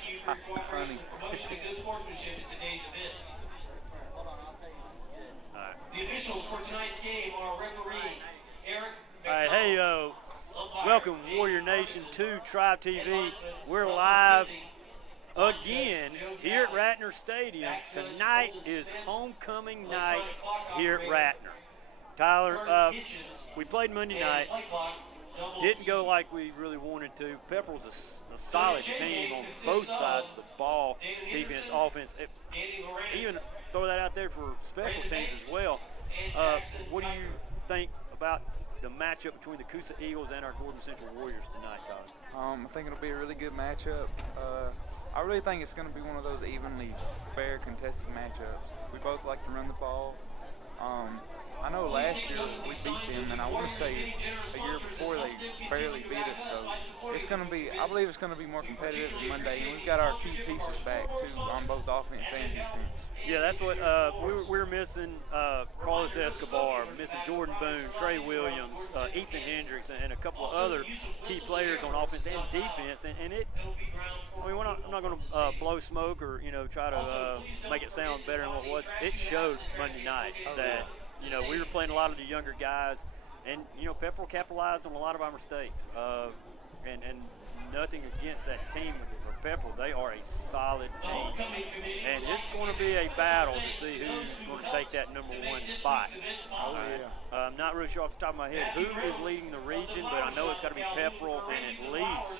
Thank you for your cooperation and promotion and good sportsmanship at today's event. The officials for tonight's game are referee Eric All right, hey, welcome Warrior Nation to Tribe TV. We're live again here at Ratner Stadium. Tonight is homecoming night here at Ratner. Tyler, we played Monday night. Didn't go like we really wanted to. Pepperell's a solid team on both sides of the ball, defense, offense. Even throw that out there for special teams as well. What do you think about the matchup between the Coosa Eagles and our Gordon Central Warriors tonight, Tyler? I think it'll be a really good matchup. I really think it's going to be one of those evenly fair contested matchups. We both like to run the ball. I know last year we beat them, and I want to say a year before they barely beat us. So it's going to be, I believe it's going to be more competitive than Monday. And we've got our key pieces back too on both offense and defense. Yeah, that's what we're missing. Carlos Escobar, missing Jordan Boone, Trey Williams, Ethan Hendricks, and a couple of other key players on offense and defense. And it, I mean, I'm not going to blow smoke or try to make it sound better than what it was. It showed Monday night that we were playing a lot of the younger guys, and Pepperell capitalized on a lot of our mistakes. And nothing against that team for Pepperell. They are a solid team. And it's going to be a battle to see who's going to take that #1 spot. I'm not really sure off the top of my head who is leading the region, but I know it's got to be Pepperell and at least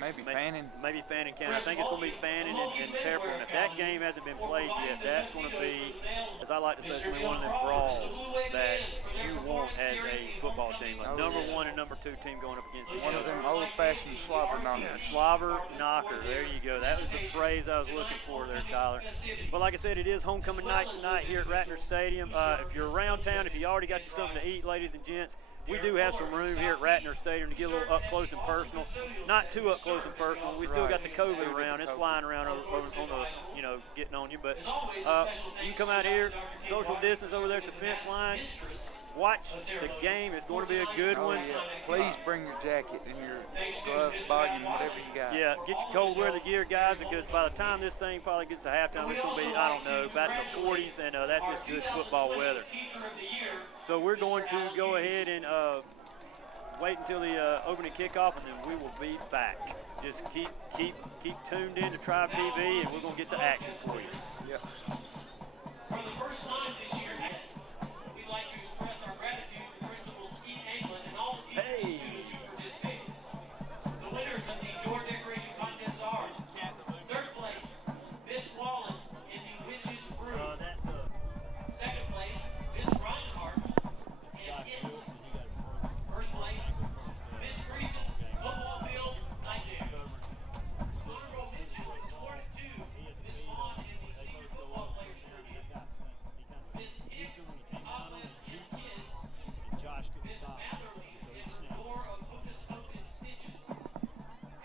maybe Fannin. Maybe Fannin County. I think it's going to be Fannin and Pepperell. And if that game hasn't been played yet, that's going to be, as I like to say, it's going to be one of them brawls that you want as a football team. Like #1 and #2 team going up against each other. One of them old-fashioned slobber knockers. Yeah, slobber knocker. There you go. That was the phrase I was looking for there, Tyler. But like I said, it is homecoming night tonight here at Ratner Stadium. If you're around town, if you already got you something to eat, ladies and gents, we do have some room here at Ratner Stadium to get a little up close and personal. Not too up close and personal. We still got the COVID around. It's flying around over on the, getting on you. But you can come out here, social distance over there at the fence line. Watch the game. It's going to be a good one. Yeah. Please bring your jacket and your gloves, volume, whatever you got. Yeah, get your cold weather gear, guys, because by the time this thing probably gets to halftime, it's going to be, I don't know, about in the 40s, and that's just good football weather. So we're going to go ahead and wait until the opening kickoff, and then we will be back. Just keep tuned in to Tribe TV, and we're going to get to action for you. Yep. For the first time this year, we'd like to express our gratitude to Principal Skeet Anglin and all the teachers and students who participated. The winners of the door decoration contest are third place, Miss Wallen in the Witch's Brew. Second place, Miss Reinhardt and It. First place, Miss Greason's football field nightmare. Honorable mention is awarded to Miss Vaughn and the senior football players tournament. Miss It, Cobwebs and Kids. Miss Matherly in the door of Hocus Pocus Stitches.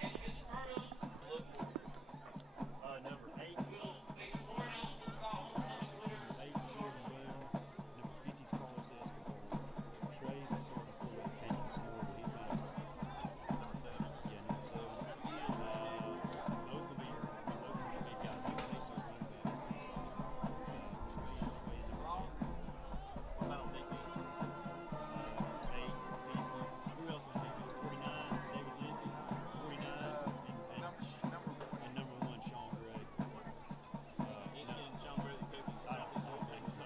And Miss Furman's Number 8. will face Lauren Elton's homecoming winners. 8 is Jordan Boone. Number 50 is Carlos Escobar. Trey's is starting to pull that can't score, but he's got number 7. Yeah, number 7. Those will be your guys. I think so. Trey number 1. What about on defense? 8, 50. Who else on defense? 49. David Lindsay. 49. And number 1, Sean Gray. Sean Gray, the coach. I don't think so.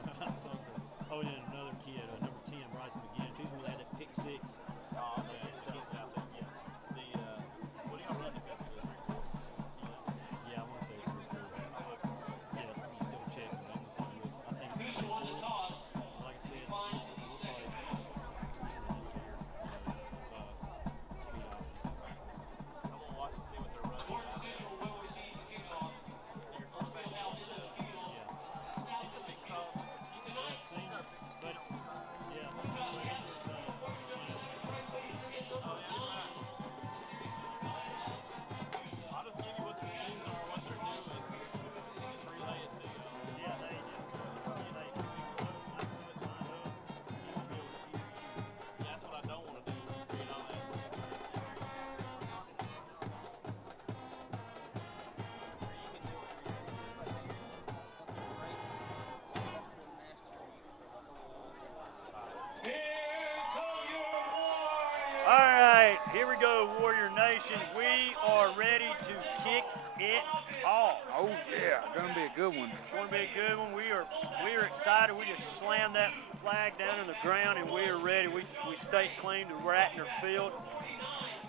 Oh, and then another kid, number 10, Bryson McGinnis. He's the one that had that pick 6. Oh, okay. Against South Bend, yeah. What do y'all run defensively? 3-4? Yeah, I want to say 3-4. Yeah, let me double check. I think it's Coosa won the toss. like I said, we'll Finds probably the speed center. options. I'm going to watch and see what they're running. Gordon Central will receive the kickoff. So you're On the field house in the field. Yeah. South He's a big Bend. song. Tonight's Senior, but yeah, Josh Catholic, Here we go, Warrior Nation. We are ready to kick it off. Oh yeah, gonna be a good one. It's going to be a good one. We are excited. We just slammed that flag down in the ground, and we are ready. We state claim to Ratner Field,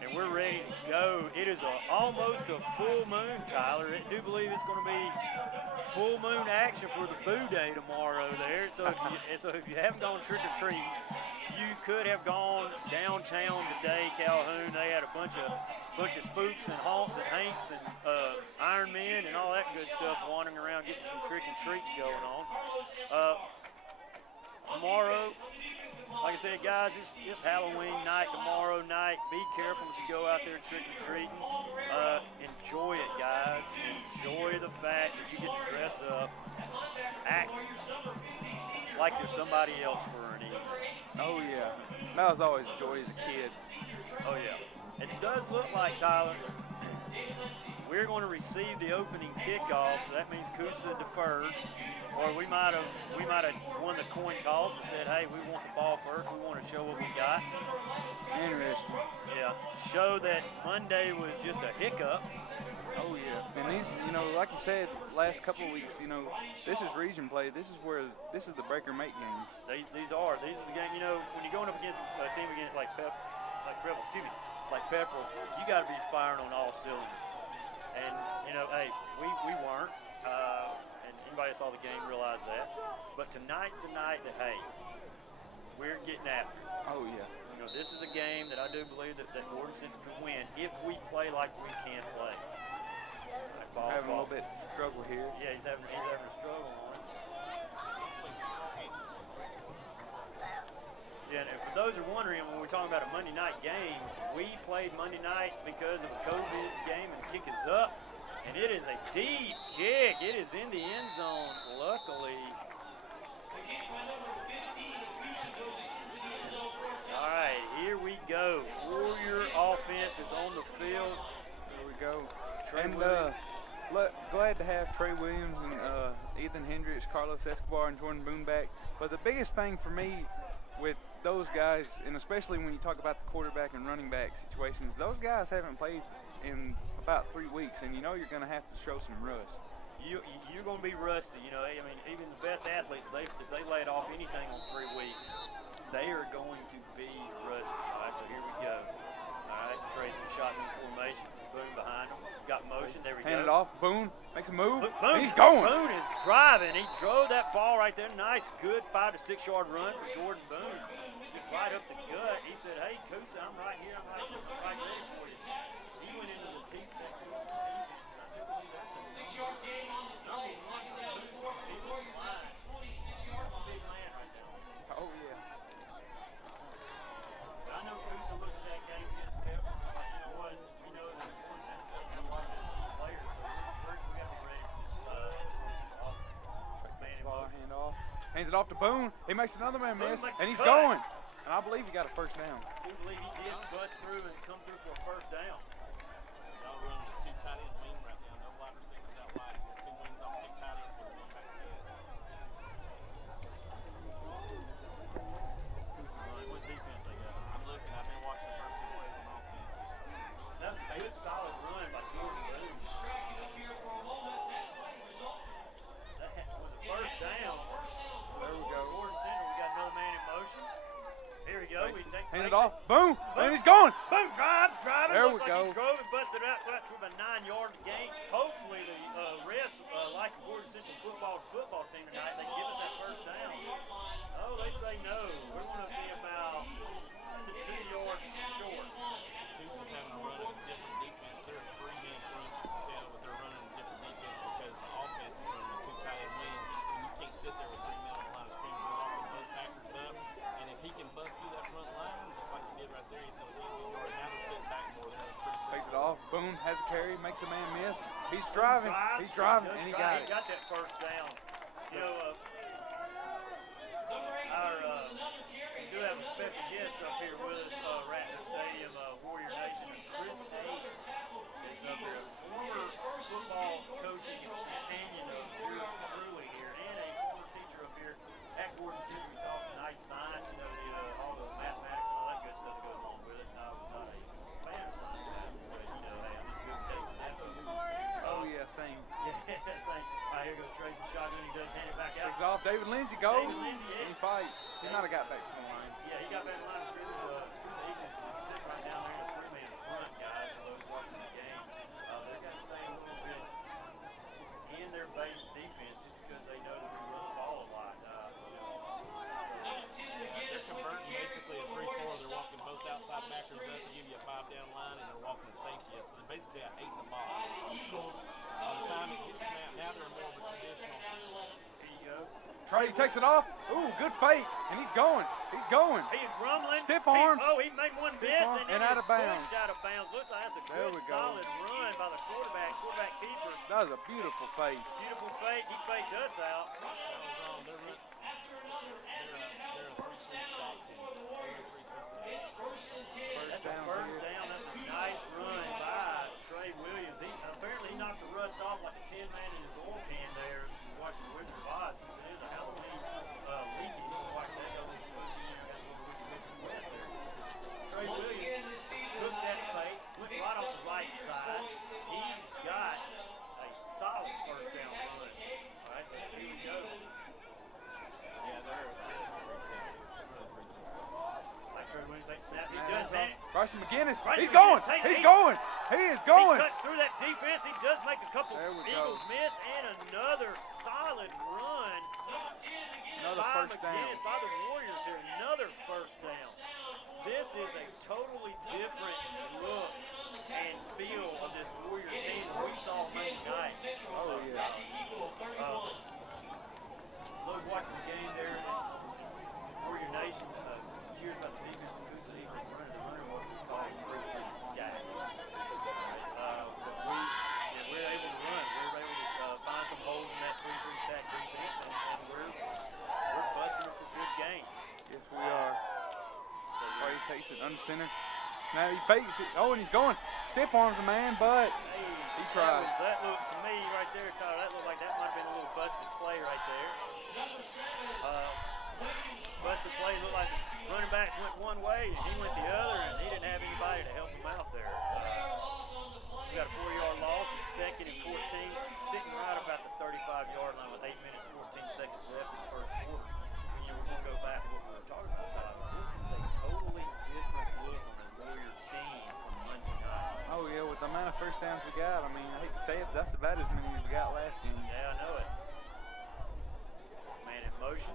and we're ready to go. It is almost a full moon, Tyler. I do believe it's going to be full moon action for the Boo Day tomorrow there. So if you haven't gone trick or treating, you could have gone downtown today, Calhoun. They had a bunch of spooks and haunts and hanks and Iron Men and all that good stuff wandering around getting some trick and treats going on. Tomorrow, like I said, guys, it's Halloween night tomorrow night. Be careful if you go out there trick or treating. Enjoy it, guys. Enjoy the fact that you get to dress up, act like you're somebody else for an evening. Oh yeah, that was always a joy as a kid. Oh yeah. It does look like, Tyler, we're going to receive the opening kickoff, so that means Coosa deferred, or we might have won the coin toss and said, hey, we want the ball first. We want to show what we got. Interesting. Yeah. Show that Monday was just a hiccup. Oh yeah, and these, like you said, last couple of weeks, this is region play. This is the break or make game. These are the game. When you're going up against a team like Pepperell, you got to be firing on all cylinders. And hey, we weren't, and anybody that saw the game realized that. But tonight's the night that we're getting after it. Oh yeah. This is a game that I do believe that Gordon Central can win if we play like we can play. Having a little bit of struggle here. Yeah, he's having a struggle on it. Yeah, and for those who are wondering, when we're talking about a Monday night game, we played Monday night because of a COVID game, and the kick is up, and it is a deep kick. It is in the end zone, luckily. All right, here we go. Warrior offense is on the field. Here we go. Glad to have Trey Williams and Ethan Hendricks, Carlos Escobar, and Jordan Boone back. But the biggest thing for me with those guys, and especially when you talk about the quarterback and running back situations, those guys haven't played in about 3 weeks, and you're going to have to show some rust. You're going to be rusty. I mean, even the best athletes, if they laid off anything on 3 weeks, they are going to be rusty. All right, so here we go. All right, Trey's in shotgun formation. Boone behind him. Got motion. There we go. Hand it off. Boone makes a move. Boone, he's going. Boone is driving. He drove that ball right there. Nice, good 5 to 6 yard run for Jordan Boone. Just right up the gut. He said, hey, Coosa, I'm right here. I'm right ready for you. He went into the teeth of that Coosa defense. I believe that's a 6-yard gain on the play. That's a big man right there. Oh, yeah. But I know Coosa looked at that game against Pepper. You know what? We know that Jordan Central doesn't have a lot of key players, so we got to be ready for this offense. Man in motion. Hand off. Hands it off to Boone. He makes another man miss, and he's cut. going. And I believe he got a first down. I do believe he did bust through and come through for a first down. Y'all running a 2 tight end wing right now. No wide receivers out wide. You got 2 wings off 2 tight ends with 1 back set. Coosa running. What defense they got? I'm looking. I've been watching the first 2 plays on offense. That was a good solid run by Jordan Boone. That was a first down. There we go. Gordon Central, we got another man in motion. Here we go. We take Hand it off. Boom. And he's going. Boom. Driving. There Looks we like go. He drove and busted out to about 9-yard gain. Hopefully the refs, like the Gordon Central football team tonight, they give us that first down. Oh, they say no. We're going to be about 2 yards short. Coosa's having to run a different defense. They're a 3-man front. You can tell that they're running a different defense because the offense is running a 2 tight end wing, and you can't sit there with 3 men on the line of scrimmage. They're locking both backers up, and if he can bust through that front line, just like he did right there, he's going to get a good yard. Now they're sitting back more. They're in a tree. Takes it off. Boone has a carry, makes a man miss. He's driving. He's driving, and he got it. He got that first down. We do have a special guest up here with us, Ratner Stadium, Warrior Nation. Chris Hayes is up here, a former football coaching companion of yours truly here, and a former teacher up here at Gordon Central. We talked nice science, all the mathematics and all that good stuff that goes along with it. David Lindsay goes. David Lindsay, yeah. And he fights. He might have got back to the line. Yeah, he got back in the line of scrimmage. Coosa Eagles sitting right down there in a three-man front, guys, for those watching the game. They're going to stay a little bit in their base defense just because they know that we run the ball a lot. They're converting basically a 3-4. They're walking both outside backers up to give you a 5-down line, and they're walking the safety up. So they basically got 8 in the box. By the time it gets snapped, now they're more of a traditional. Here you go. Trey takes it off. Ooh, good fake. And he's going. He's going. He's rumbling. Stiff arms. He made one miss arm, and and out of bounds. pushed out of bounds. Looks like that's a There good, we go. solid run by the quarterback keeper. That was a beautiful fake. Beautiful fake. He faked us out. That was wrong. They're a 3-3 stop team. That's a first down. That's a nice run by Trey Williams. Apparently he knocked the rust off like a tin man in his oil can there. If you're watching the Wizard of Oz, since it is a Halloween weekend, you can watch that over the West there. Trey Williams took that fake, went right off the right side. He's got a solid first down run. All right, so here we go. Yeah, they're a 3-3 stop. Like Trey Williams takes snaps. He does that. Bryson McGinnis. Bryson He's going. McGinnis, He's going. He is going. He cuts through that defense. He does make a couple There we Eagles go. miss and another solid run Another by first down. McGinnis, by the Warriors here. Another first down. This is a totally different look and feel of this Warrior team that we saw Monday night. Oh, yeah. Those watching the game there, Warrior Nation cheers about the defense of Coosa Eagles running the running what we call 3-3 stack. We're able to run. We're able to find some holes in that 3-3 stack defense, and we're busting it for good games. Yes, we are. Trey takes it under center. Now he fakes it. Oh, and he's going. Stiff arms the man, but he tried. That looked to me right there, Tyler. That looked like that might have been a little busted play right there. Busted play looked like running backs went one way and he went the other, and he didn't have anybody to help him out there. We got a 4-yard loss. It's 2nd and 14, sitting right about the 35-yard line with 8 minutes 14 seconds left in the first quarter. And, we're going to go back to what we were talking about, Tyler. This is a totally different look on the Warrior team from Monday night. Oh, yeah, with the amount of first downs we got, I mean, I hate to say it, but that's about as many as we got last game. Yeah, I know it. Man in motion.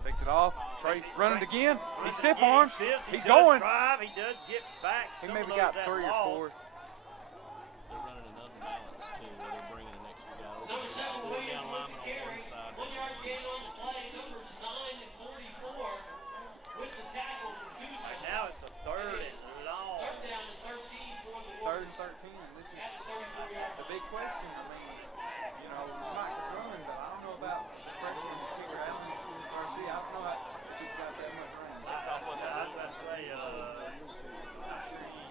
Takes it off. Trey running again. He Runs stiff again. arms. He He's does going. Drive. He does get back. He Some maybe of got those 3 or 4. They're running an unbalanced too, where they're bringing an extra guy over. Number 7, Williams with the carry. 1-yard gain on the play. Numbers 9 and 44 with the tackle from Coosa. Now it's a 3rd and long. 3rd down to 13 for the 3rd and 13. And this is the big question. I mean, Mike's running, but I don't know about the freshman kicker, Allen Garcia. I don't know if he's got that much range. Based off what I was about to say, I'm not sure he I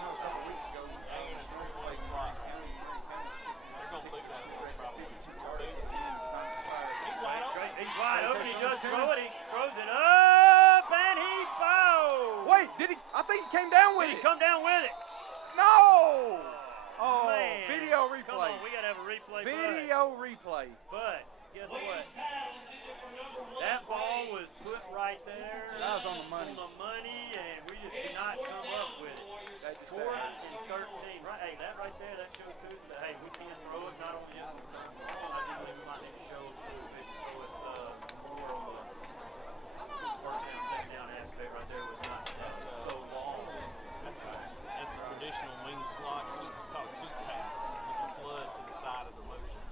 know a couple of weeks ago, They're going to move that probably. He's wide open. He's wide open. He does throw it. He throws it up, and he falls. Wait, did he? I think he came down with Did he it. come down with it? No! Oh, Man. video Come replay. on, we got to have a replay. Video replay. But guess what? That ball was put right there. That was on the money. On the money, and we just did not come up with it. That just 4th and 13. Right, hey, that right there, that shows Coosa that, hey, we can throw it. Not only just I do believe we might need to show it a little bit, throw it more on the first down, second down aspect right there was not so long. That's a traditional wing slot. It's called cheek pass. Just a flood to the side of the motion.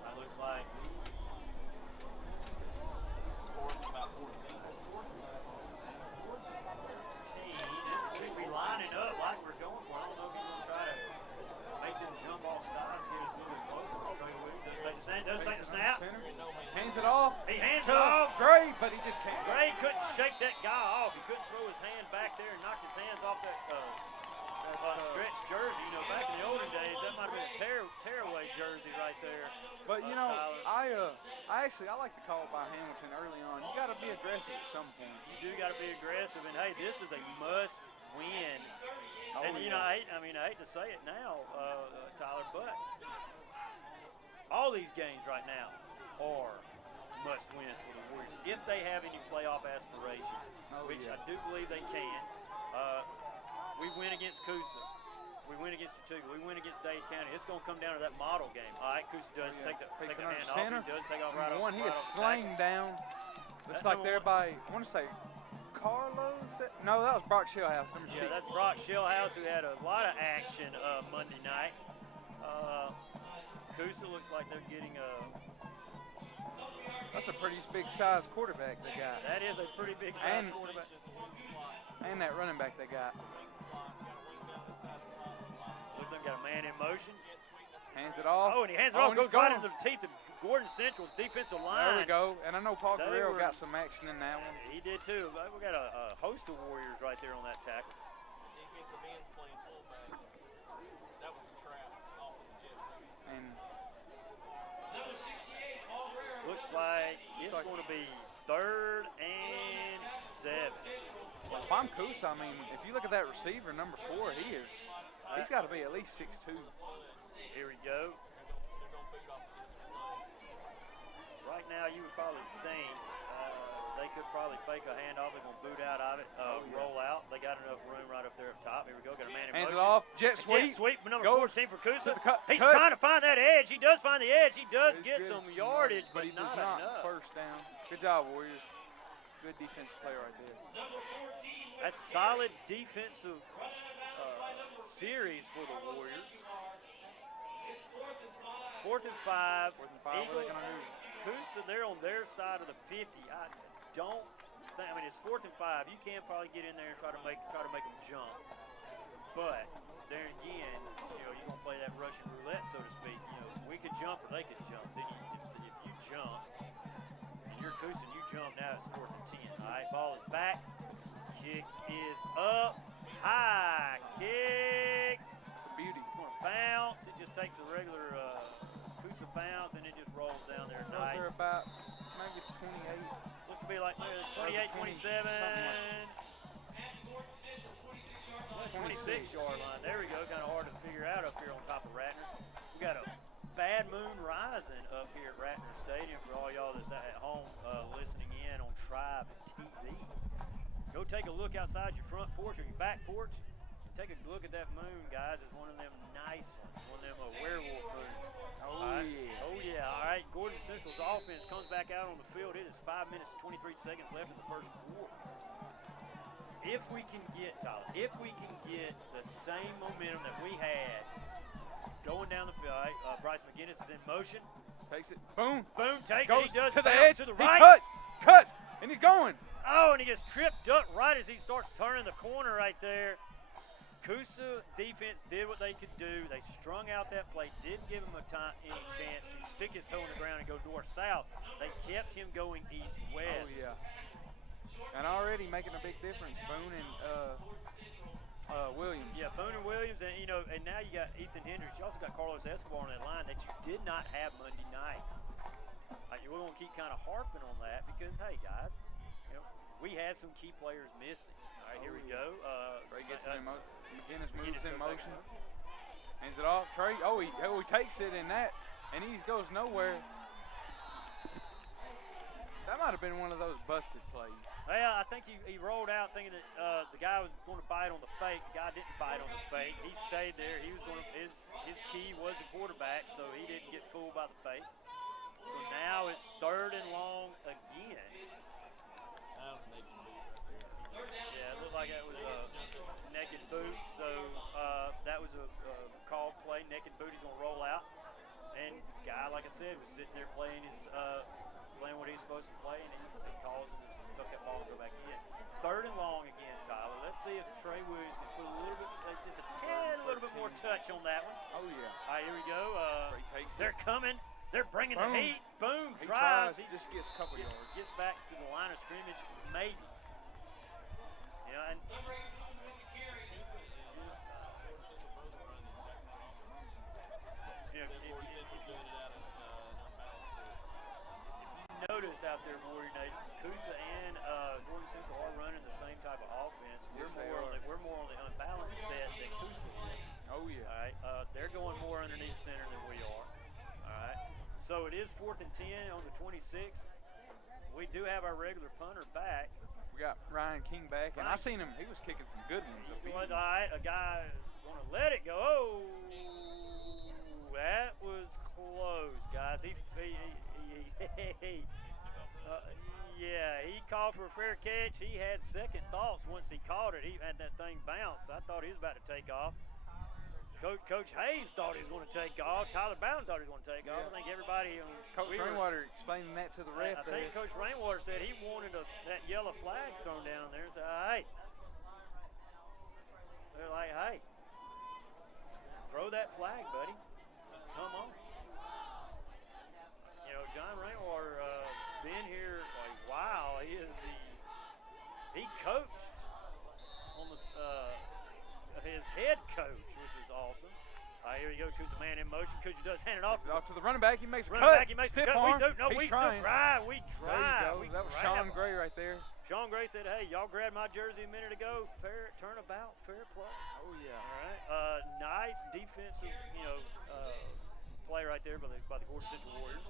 That looks like About 14. We'd be lining up like we're going for. I don't know if he's going to try to make them jump off sides, get us a little bit closer. Trey Williams does take the snap. Hands it off. He hands it off. Great, but he just can't. Gray couldn't shake that guy off. He couldn't throw his hand back there and knock his hands off that stretch jersey. Back in the olden days, that might have been a tearaway jersey right there. But I like the call by Hamilton early on. You got to be aggressive at some point. You do got to be aggressive, and hey, this is a must win. Oh, And, you know, I hate to say it now, Tyler, but all these games right now are must wins for the Warriors if they have any playoff aspirations, which I do believe they can. We win against Coosa. We win against Chattanooga. We win against Dade County. It's going to come down to that model game. All right, Coosa does take the hand off. He does take off right off. He is slaying down. Looks like they're by, I want to say, Carlos? No, that was Brock Shellhouse, number 6. Yeah, that's Brock Shellhouse, who had a lot of action Monday night. Coosa looks like they're getting a... That's a pretty big size quarterback they got. That is a pretty big size quarterback. And that running back they got. Looks like they got a man in motion. Hands it off. Oh, and he hands it off. Goes right into the teeth of Gordon Central's defensive line. There we go. And I know Paul Guerrero got some action in that one. He did too. We got a host of Warriors right there on that tackle. Defensive ends playing fullback. That was the trap off of the jet. And looks like it's going to be 3rd and 7. If I'm Coosa, I mean, if you look at that receiver, number 4, he's got to be at least 6'2". Here we go. Right now, you would probably think they could probably fake a handoff. They're going to boot out of it, roll out. They got enough room right up there up top. Here we go. Got a man in motion. Hands it off. Jet sweep. Jet sweep. Number 14 for Coosa. He's cut. trying to find that edge. He does find the edge. He does get some yardage, but he not does not enough. First down. Good job, Warriors. Good defensive play right there. That's solid defensive series for the Warriors. 4th and 5. 4th and 5. What are they going to do? Coosa, they're on their side of the 50. I don't think. I mean, it's 4th and 5. You can probably get in there and try to make them jump. But there again, you know, you're gonna play that Russian roulette, so to speak. You know, we could jump or they could jump. Then if you jump, and you're Coosa, you jump. Now it's 4th and 10. All right, ball is back. Kick is up. High kick. It's a beauty. It's gonna bounce. It just takes a regular Coosa bounce and it just rolls down there. Nice. They're about maybe 28. Looks to be like 28, 27. 26-yard line. There we go. Kind of hard to figure out up here on top of Ratner. We got a bad moon rising up here at Ratner Stadium for all y'all that's at home listening in on Tribe TV. Go take a look outside your front porch or your back porch. Take a look at that moon, guys. It's one of them nice ones. One of them werewolf moons. Yeah. Oh, yeah. All right. Gordon Central's offense comes back out on the field. It is 5 minutes and 23 seconds left in the first quarter. If we can get, Tyler, the same momentum that we had going down the field, right? Bryce McGinnis is in motion. Takes it. Boom. Boom. Takes Goes it. He does to the bounce edge. to the He right. cuts, and he's going. Oh, and he gets tripped up right as he starts turning the corner right there. Coosa defense did what they could do. They strung out that play, didn't give him any chance to stick his toe in the ground and go north-south. They kept him going east-west. Oh, yeah. And already making a big difference, Boone and Williams. Yeah, Boone and Williams, and you know, and now you got Ethan Hendricks. You also got Carlos Escobar on that line that you did not have Monday night. We're gonna keep kind of harping on that because, hey, guys, you know, we had some key players missing. All right, here we go. Trey gets in motion. McGinnis moves in motion. Hands it off. Trey. Oh, he takes it in that, and he goes nowhere. That might have been one of those busted plays. Well, I think he rolled out thinking that the guy was going to bite on the fake. The guy didn't bite on the fake. He stayed there. He was going to his key was the quarterback, so he didn't get fooled by the fake. So now it's 3rd and long again. That was naked boot right there. Yeah, it looked like that was a naked boot. So that was a called play. Naked boot. He's going to roll out, and the guy, like I said, was sitting there playing playing what he's supposed to play, and he calls and took that ball and go back in. 3rd and long again, Tyler. Let's see if Trey Williams can put a little bit more touch on that one. Oh, yeah. All right, here we go. Trey takes They're it. coming. They're bringing the heat. Boom, He drives. tries, just gets a couple yards. Gets back to the line of scrimmage, maybe. You know, and notice out there, Warrior Nation, Coosa and Gordon Central are running the same type of offense. We're more on Oh, yeah. All right. They're going more underneath center than we are. All right. So it is 4th and 10 on the 26th. We do have our regular punter back. We got Ryan King back, and I seen him. He was kicking some good ones. All right. A guy is going to let it go. Oh, that was close, guys. Yeah, he called for a fair catch. He had second thoughts once he caught it. He had that thing bounce. I thought he was about to take off. Coach Hayes thought he was going to take off. Tyler Bowden thought he was going to take off. I think everybody. Coach Rainwater explaining that to the ref. I think Coach Rainwater said he wanted that yellow flag thrown down there. So, hey. They're like, hey, throw that flag, buddy. Come on. You know, John Rainwater been here like, wow. He coached on his head coach, which is awesome. Here you go, Coosa man in motion. Coosa does hand it off. Off to the running back. He makes a cut. Back, he makes Stiff a cut. arm. We trying. We tried. There you go. That was Sean Gray right there. Sean Gray said, hey, y'all grabbed my jersey a minute ago. Fair turnabout, fair play. Oh, yeah. All right. Nice defensive, play right there by the Gordon Central Warriors.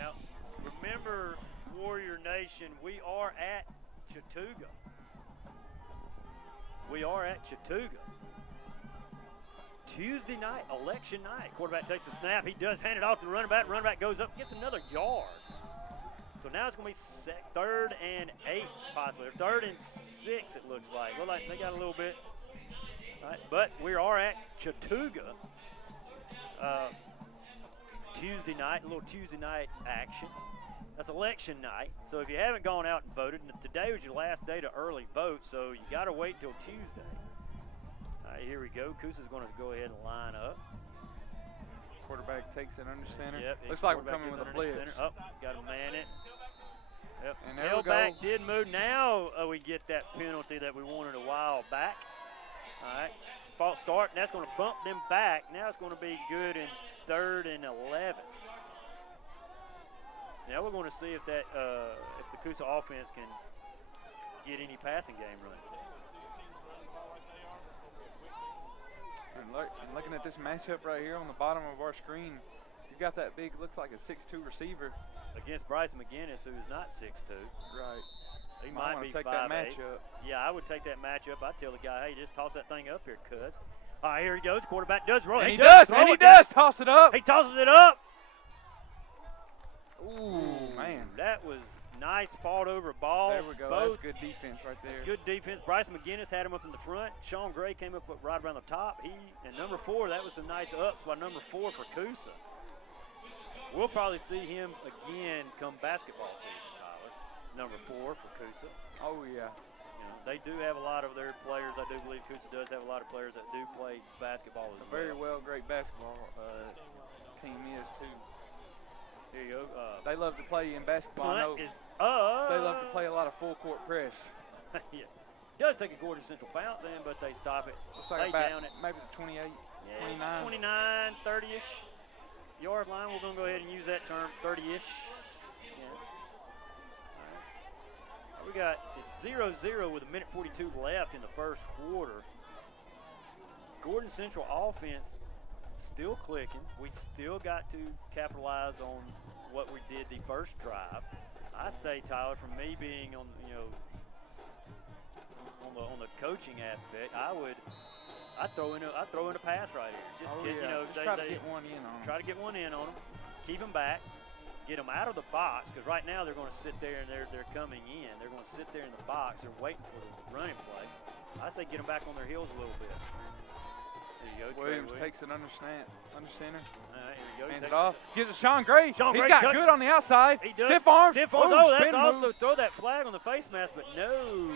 Now, remember, Warrior Nation, we are at Chattooga. Tuesday night, election night. Quarterback takes the snap. He does hand it off to the running back. Running back goes up, gets another yard. So now it's going to be 3rd and 8, possibly. Or 3rd and 6, it looks like. Look like they got a little bit. All right, but we are at Chattooga. Tuesday night, a little Tuesday night action. That's election night. So if you haven't gone out and voted, today was your last day to early vote, so you got to wait till Tuesday. All right, here we go. Coosa's going to go ahead and line up. Quarterback takes it under center. Yep, looks like we're coming with a blitz. Oh, got to man it. Yep. And there Tailback did move. Now we get that penalty that we wanted a while back. All right. False start, and that's going to bump them back. Now it's going to be good in 3rd and 11. Now we're going to see if the Coosa offense can get any passing game running. And looking at this matchup right here on the bottom of our screen, you got that big, looks like a 6'2" receiver against Bryce McGinnis, who is not 6'2". Right. He might be 5'8". Take that matchup. Yeah, I would take that matchup. I'd tell the guy, hey, just toss that thing up here, cuz. All right, here he goes. Quarterback does roll. And he does toss it up. He tosses it up. Ooh, man. That was nice fought over ball. There we go. That's good defense right there. Good defense. Bryce McGinnis had him up in the front. Sean Gray came up right around the top. And number 4, that was some nice ups by number 4 for Coosa. We'll probably see him again come basketball season, Tyler. Number 4 for Coosa. Oh, yeah. You know, they do have a lot of their players. I do believe Coosa does have a lot of players that do play basketball as well. Very well, great basketball team is, too. Here you go. They love to play in basketball. I know is they love to play a lot of full court press. Yeah. Does take a Gordon Central bounce in, but they stop it. Looks like down it. Maybe the 28, 29. 29, 30-ish yard line. We're going to go ahead and use that term, 30-ish. Yeah. All right. We got it's 0-0 with 1:42 left in the first quarter. Gordon Central offense still clicking. We still got to capitalize on what we did the first drive. I say, Tyler, from me being on the coaching aspect, I'd throw in a pass right here. Just try to get one in on them. Try to get one in on them. Keep them back. Get them out of the box, because right now they're going to sit there and they're coming in. They're going to sit there in the box. They're waiting for the running play. I say get them back on their heels a little bit. There you go. Williams takes it under center. All right, here we go. Hands it off. Gives it Sean Gray. He's Gray got good on the outside. He does. Stiff arms. Stiff arms. Oh, that's spin also move. throw that flag on the face mask, but no.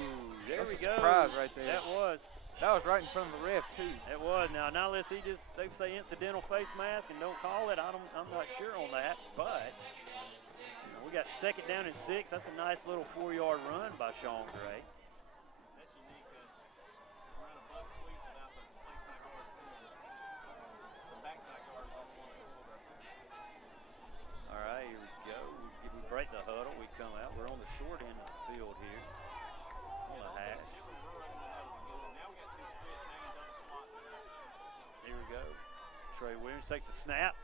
There That's we a go. surprise right there. That was right in front of the ref too. It was. Now unless they say incidental face mask and don't call it, I'm not sure on that. But we got 2nd down and 6. That's a nice little 4-yard run by Sean Gray. That's unique. Run a buck sweep without the place side guard. The backside guard is on the one All right, here we go. We break the huddle. We come out. We're on the short end of the field here. Trey Williams takes a snap.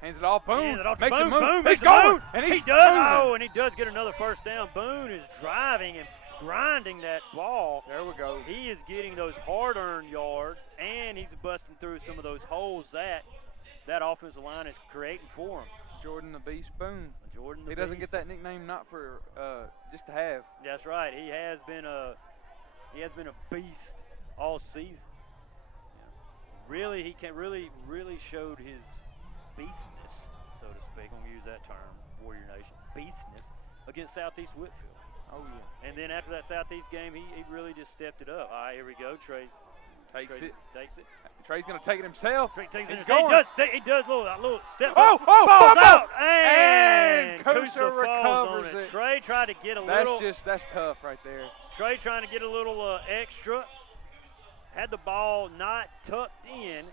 Hands it off. Boone. Hands it off to Makes Boone. a move. Boone He's makes a going. move. And he's He does. moving. Oh, and he does get another first down. Boone is driving and grinding that ball. There we go. He is getting those hard-earned yards, and he's busting through some of those holes that offensive line is creating for him. Jordan the Beast Boone. Jordan the He doesn't Beast. get that nickname not for just to have. That's right. He has been a beast all season. Really, he can really showed his beastness, so to speak. I'm gonna use that term, Warrior Nation, beastness against Southeast Whitfield. Oh yeah. And then after that Southeast game, he really just stepped it up. All right, here we go. Trey Takes it. Takes it. Trey's gonna take it himself. Trey takes it. He's He going. does a little step. Oh, up. oh, Ball's fumble! out. And Coosa Coosa falls recovers on it. it. Trey tried to get a That's tough right there. Trey trying to get a little extra. Had the ball not tucked in.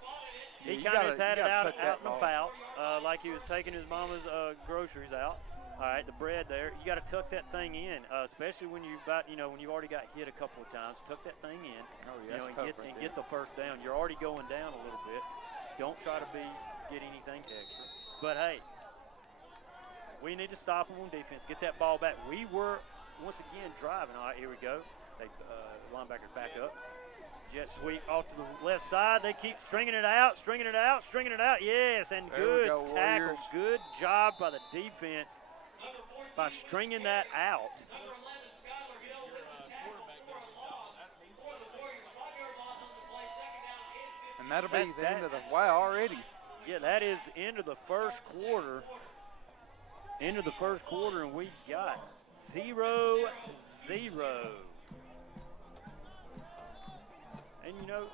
Yeah, He you kind of gotta- just had you it gotta out tuck that and ball. about, like he was taking his mama's groceries out. All right, the bread there. You got to tuck that thing in, especially when you've already got hit a couple of times. Tuck that thing in. Oh, yeah, and that's tough right there. get the first down. You're already going down a little bit. Don't try to get anything extra. But hey, we need to stop them on defense. Get that ball back. We were once again driving. All right, here we go. They linebackers back up. Jet sweep off to the left side. They keep stringing it out. Yes, and There we good go, tackle. Warriors. Good job by the defense by stringing that out. And that'll be That's the end of the already. Yeah, that is the end of the first quarter. And we got 0-0. And you know,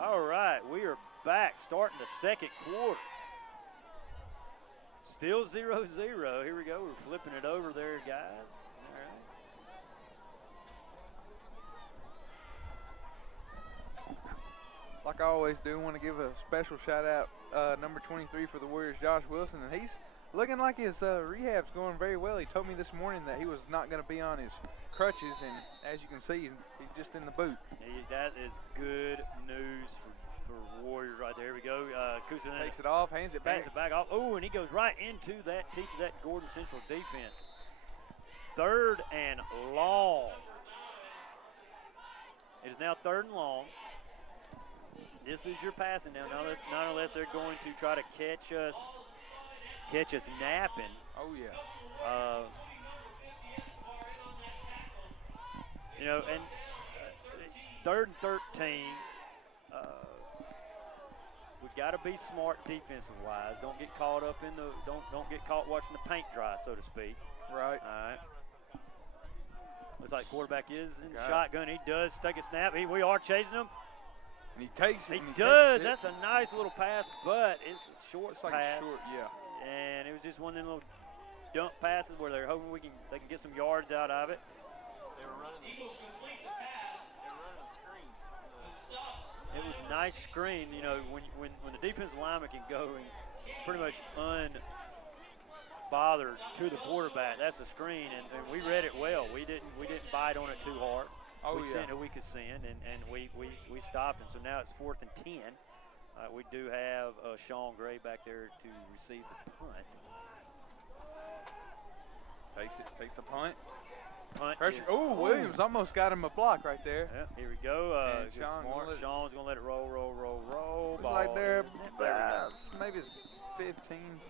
all right, we are back, starting the second quarter. Still 0-0. Here we go. We're flipping it over there, guys. All right. Like I always do, want to give a special shout out, number 23 for the Warriors, Josh Wilson, and he's looking like his rehab's going very well. He told me this morning that he was not going to be on his crutches, and as you can see, he's just in the boot. That is good news for Warriors right there. Here we go. Coosa Takes it off, hands it back. hands it back off. Oh, and he goes right into that Gordon Central defense. 3rd and long. It is now 3rd and long. This is your passing now. Not unless they're going to try to catch us napping. Oh yeah. You know, and it's 3rd and 13. We got to be smart defensive wise. Don't get caught up in the don't get caught watching the paint dry, so to speak. Right. All right. Looks like quarterback is in Got it. shotgun. He does take a snap. We are chasing him. And he takes it. He and does. catches it. That's a nice little pass, but it's a short It's like pass. a short, yeah. And it was just one of them little dump passes where they're hoping they can get some yards out of it. They were running a screen. It was a nice screen. You know, when the defensive lineman can go and pretty much unbothered to the quarterback, that's a screen, and we read it well. We didn't bite on it too hard. Oh, we yeah. sent what we could send, and we stopped him. So now it's 4th and 10. We do have Sean Gray back there to receive the punt. Takes the punt. Punt Pressure. is- Oh, Williams almost got him a block right there. Yeah, here we go. And Good Sean smart. gonna let it- Sean's going to let it roll. It's Ball like they're is- there we go. maybe 15.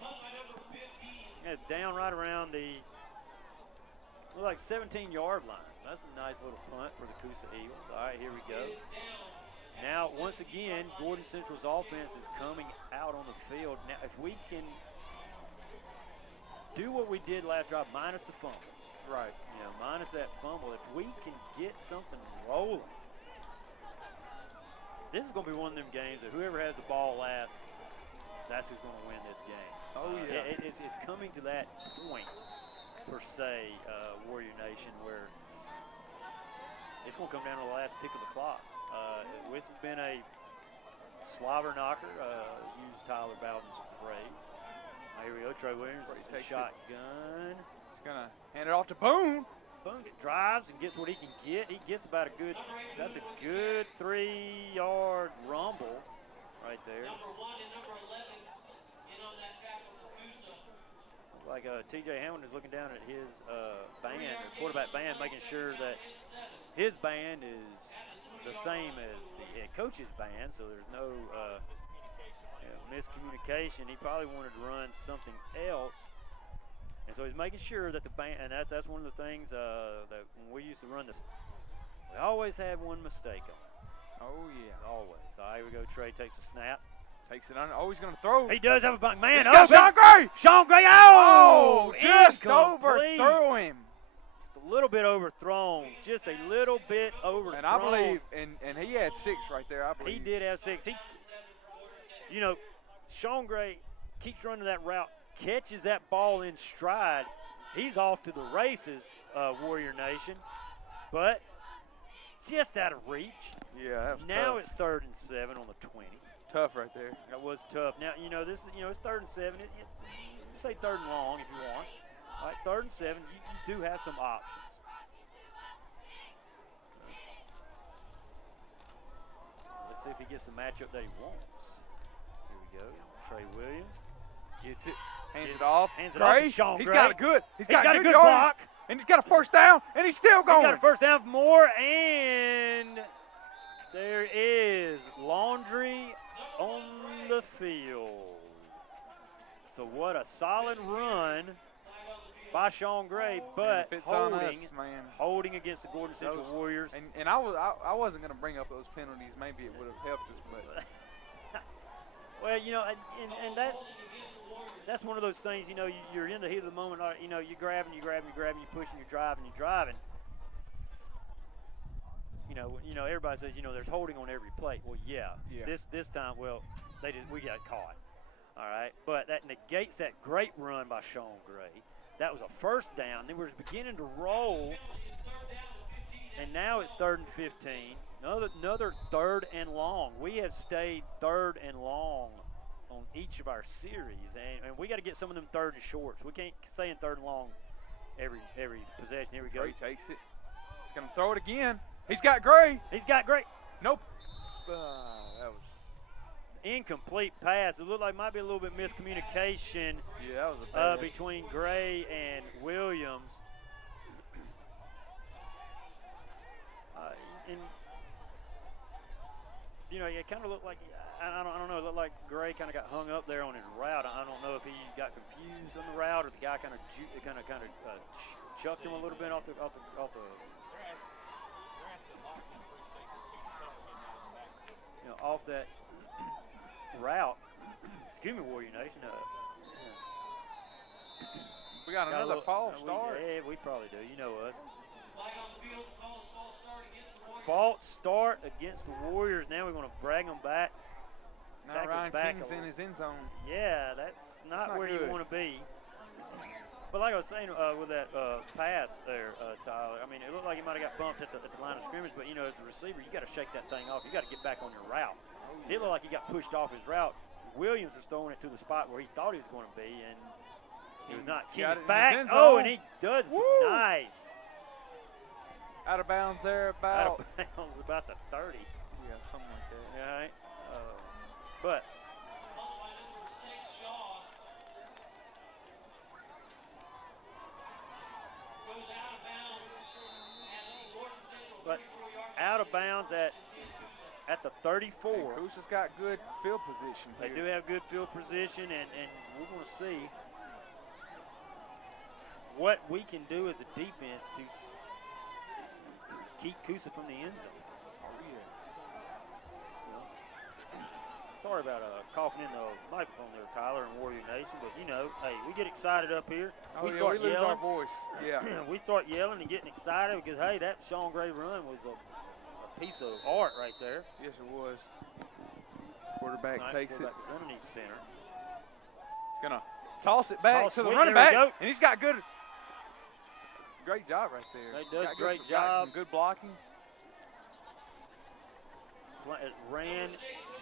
Yeah, down right around the Look like 17-yard line. That's a nice little punt for the Coosa Eagles. All right, here we go. Now, once again, Gordon Central's offense is coming out on the field. Now, if we can do what we did last drive, minus the fumble. Right. You know, minus that fumble. If we can get something rolling, this is going to be one of them games that whoever has the ball last, that's who's going to win this game. Oh, yeah. It's coming to that point, per se, Warrior Nation, where it's going to come down to the last tick of the clock. This has been a slobber knocker, use Tyler Bowden's phrase. Here we go, Trey Williams, takes a shotgun. He's going to hand it off to Boone. Boone drives and gets what he can get. He gets about a good, that's a good 3-yard rumble right there. Number 1 and number 11 in on that tackle for Coosa. Like T.J. Hammond is looking down at his band, the quarterback band, making sure that his band is the same as the head coach's band, so there's no miscommunication. He probably wanted to run something else, and so he's making sure that the band, and that's one of the things that when we used to run this, we always had one mistake on it. Oh, yeah. Always. All right, here we go. Trey takes a snap. Takes it on. Oh, he's going to throw. He does have a bunk. Man, he's got Sean Gray. Sean Gray. Oh, just incomplete. overthrew him. Just a little bit overthrown. Just a little bit overthrown. And I believe, and he had 6 right there, I believe. He did have 6. You know, Sean Gray keeps running that route, catches that ball in stride. He's off to the races, Warrior Nation. But just out of reach. Yeah, that was now tough. it's 3rd and 7 on the 20. Tough right there. That was tough. Now, you know, this is, it's 3rd and 7. Say 3rd and long if you want. All right, 3rd and 7, you do have some options. Let's see if he gets the matchup that he wants. Here we go. Trey Williams Gets it. Hands it off. Hands it Gray. off to Sean He's Gray. got a good. He's got a good block. yardage, and he's got a first down, and he's still going. He's got a first down for more, and there is laundry on the field. So what a solid run by Sean Gray, but holding against the Gordon Central Warriors. And I wasn't going to bring up those penalties. Maybe it would have helped us, but well, you know, and that's one of those things. You know, you're in the heat of the moment. You know, you're grabbing, you're pushing, you're driving. You know, everybody says, you know, there's holding on every play. Well, yeah. This time, well, we got caught. All right, but that negates that great run by Sean Gray. That was a first down. Then we're beginning to roll, and now it's 3rd and 15. Another 3rd and long. We have stayed 3rd and long on each of our series, and we got to get some of them 3rd and shorts. We can't stay in 3rd and long every possession. Here we go. Gray takes it. He's going to throw it again. He's got Gray. Nope. That was incomplete pass. It looked like might be a little bit miscommunication. Yeah, that was a bad between Gray and Williams. And you know, it kind of looked like I don't know. It looked like Gray kind of got hung up there on his route. I don't know if he got confused on the route or the guy kind of chucked him a little bit off the. You know, off that route. Excuse me, Warrior Nation. We got another false start. Yeah, we probably do. You know us. False start against the Warriors. Now we're going to drag them back. Now Ryan King's in his end zone. Yeah, that's not where you want to be. But like I was saying with that pass there, Tyler, I mean, it looked like he might have got bumped at the line of scrimmage, but, you know, as a receiver, you got to shake that thing off. You got to get back on your route. It looked like he got pushed off his route. Williams was throwing it to the spot where he thought he was going to be, and he was not. King back. Oh, and he does. Nice. Out of bounds there about. Out of bounds about the 30. Yeah, something like that. All right. But. But out of bounds at the 34. And Coosa's got good field position here. They do have good field position, and we're going to see. what we can do as a defense to keep Coosa from the end zone. Sorry about coughing in the microphone there, Tyler and Warrior Nation, but you know, hey, we get excited up here. Oh, we yeah, start we lose yelling. our voice. Yeah. We start yelling and getting excited because, hey, that Sean Gray run was a piece of art right there. Yes, it was. Quarterback takes it. Quarterback is underneath center. He's going to toss it back to the Sweet, running there we back, go. and he's got good. Great job right there. He does Got great got job. some good blocking. It ran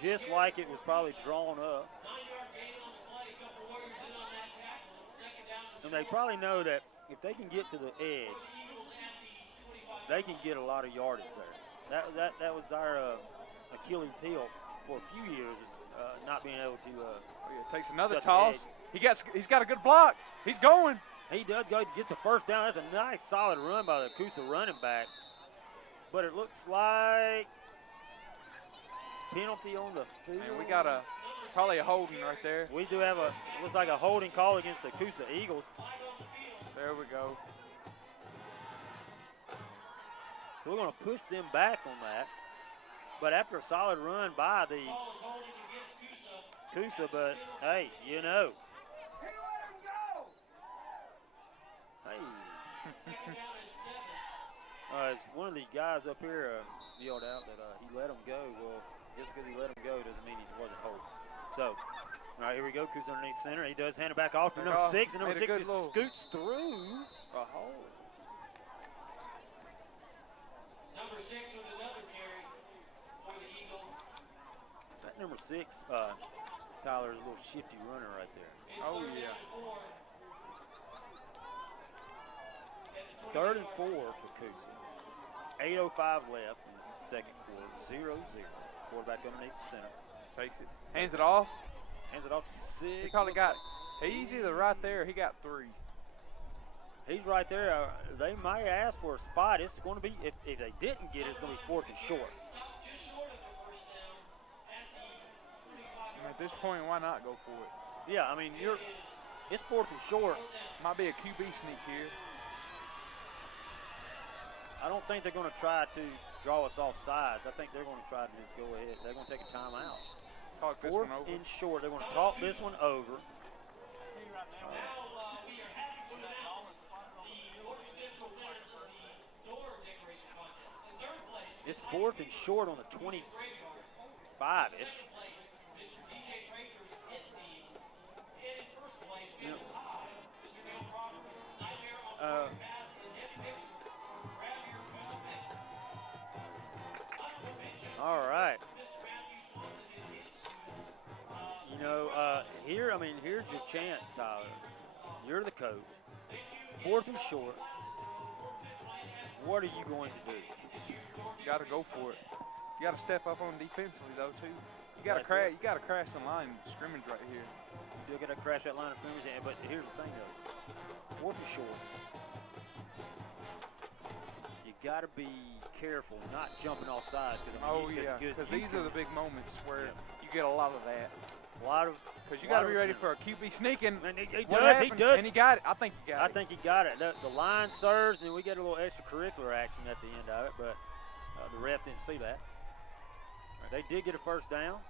just like it was probably drawn up. 9-yard gain on the play. A couple Warriors in on that tackle. It's second down and And they probably know that if they can get to the edge, Eagles at the 25. they can get a lot of yardage there. That was our Achilles heel for a few years, not being able to. Oh, yeah, takes another shut the toss. edge. He's got a good block. He's going. He does go, gets a first down. That's a nice, solid run by the Coosa running back. But it looks like penalty on the field. And we got probably a holding right there. We do have it looks like a holding call against the Coosa Eagles. There we go. So we're going to push them back on that. But after a solid run by the Coosa, but hey, you know. Hey. It's one of the guys up here yelled out that he let him go. Well, just because he let him go doesn't mean he wasn't holding. So, all right, here we go. Coosa underneath center. He does hand it back off to number 6, and number 6 just scoots through a hole. Number 6 with another carry for the Eagles. That number 6, Tyler, is a little shifty runner right there. Oh, yeah. 3rd and 4 for Coosa. 8:05 left in the second quarter. 0-0. Quarterback underneath the center. Takes it. Hands it off. Hands it off to 6. He probably got. He's either right there. He got 3. He's right there. They might ask for a spot. It's going to be, if they didn't get it, it's going to be 4th and short. Just short of the first down at the 25. And at this point, why not go for it? Yeah, I mean, it's 4th and short. Might be a QB sneak here. I don't think they're going to try to draw us off sides. I think they're going to try to just go ahead. They're going to take a timeout. Talk this 4th one over. and short. They're going to talk this one over. It's 4th and short on the 25-ish. All right. You know, here's your chance, Tyler. You're the coach. 4th and short. What are you going to do? You got to go for it. You got to step up on defensively though too. You got to crash. You got to crash the line scrimmage right here. You're going to crash that line of scrimmage, but here's the thing though. 4th and short. You got to be careful, not jumping off sides. Because these are the big moments where you get a lot of that. A lot of. Because you got to be ready for a QB sneaking. And he does. And he got it. I think he got it. I think he got it. The line serves, and then we get a little extracurricular action at the end of it, but the ref didn't see that. They did get a first down.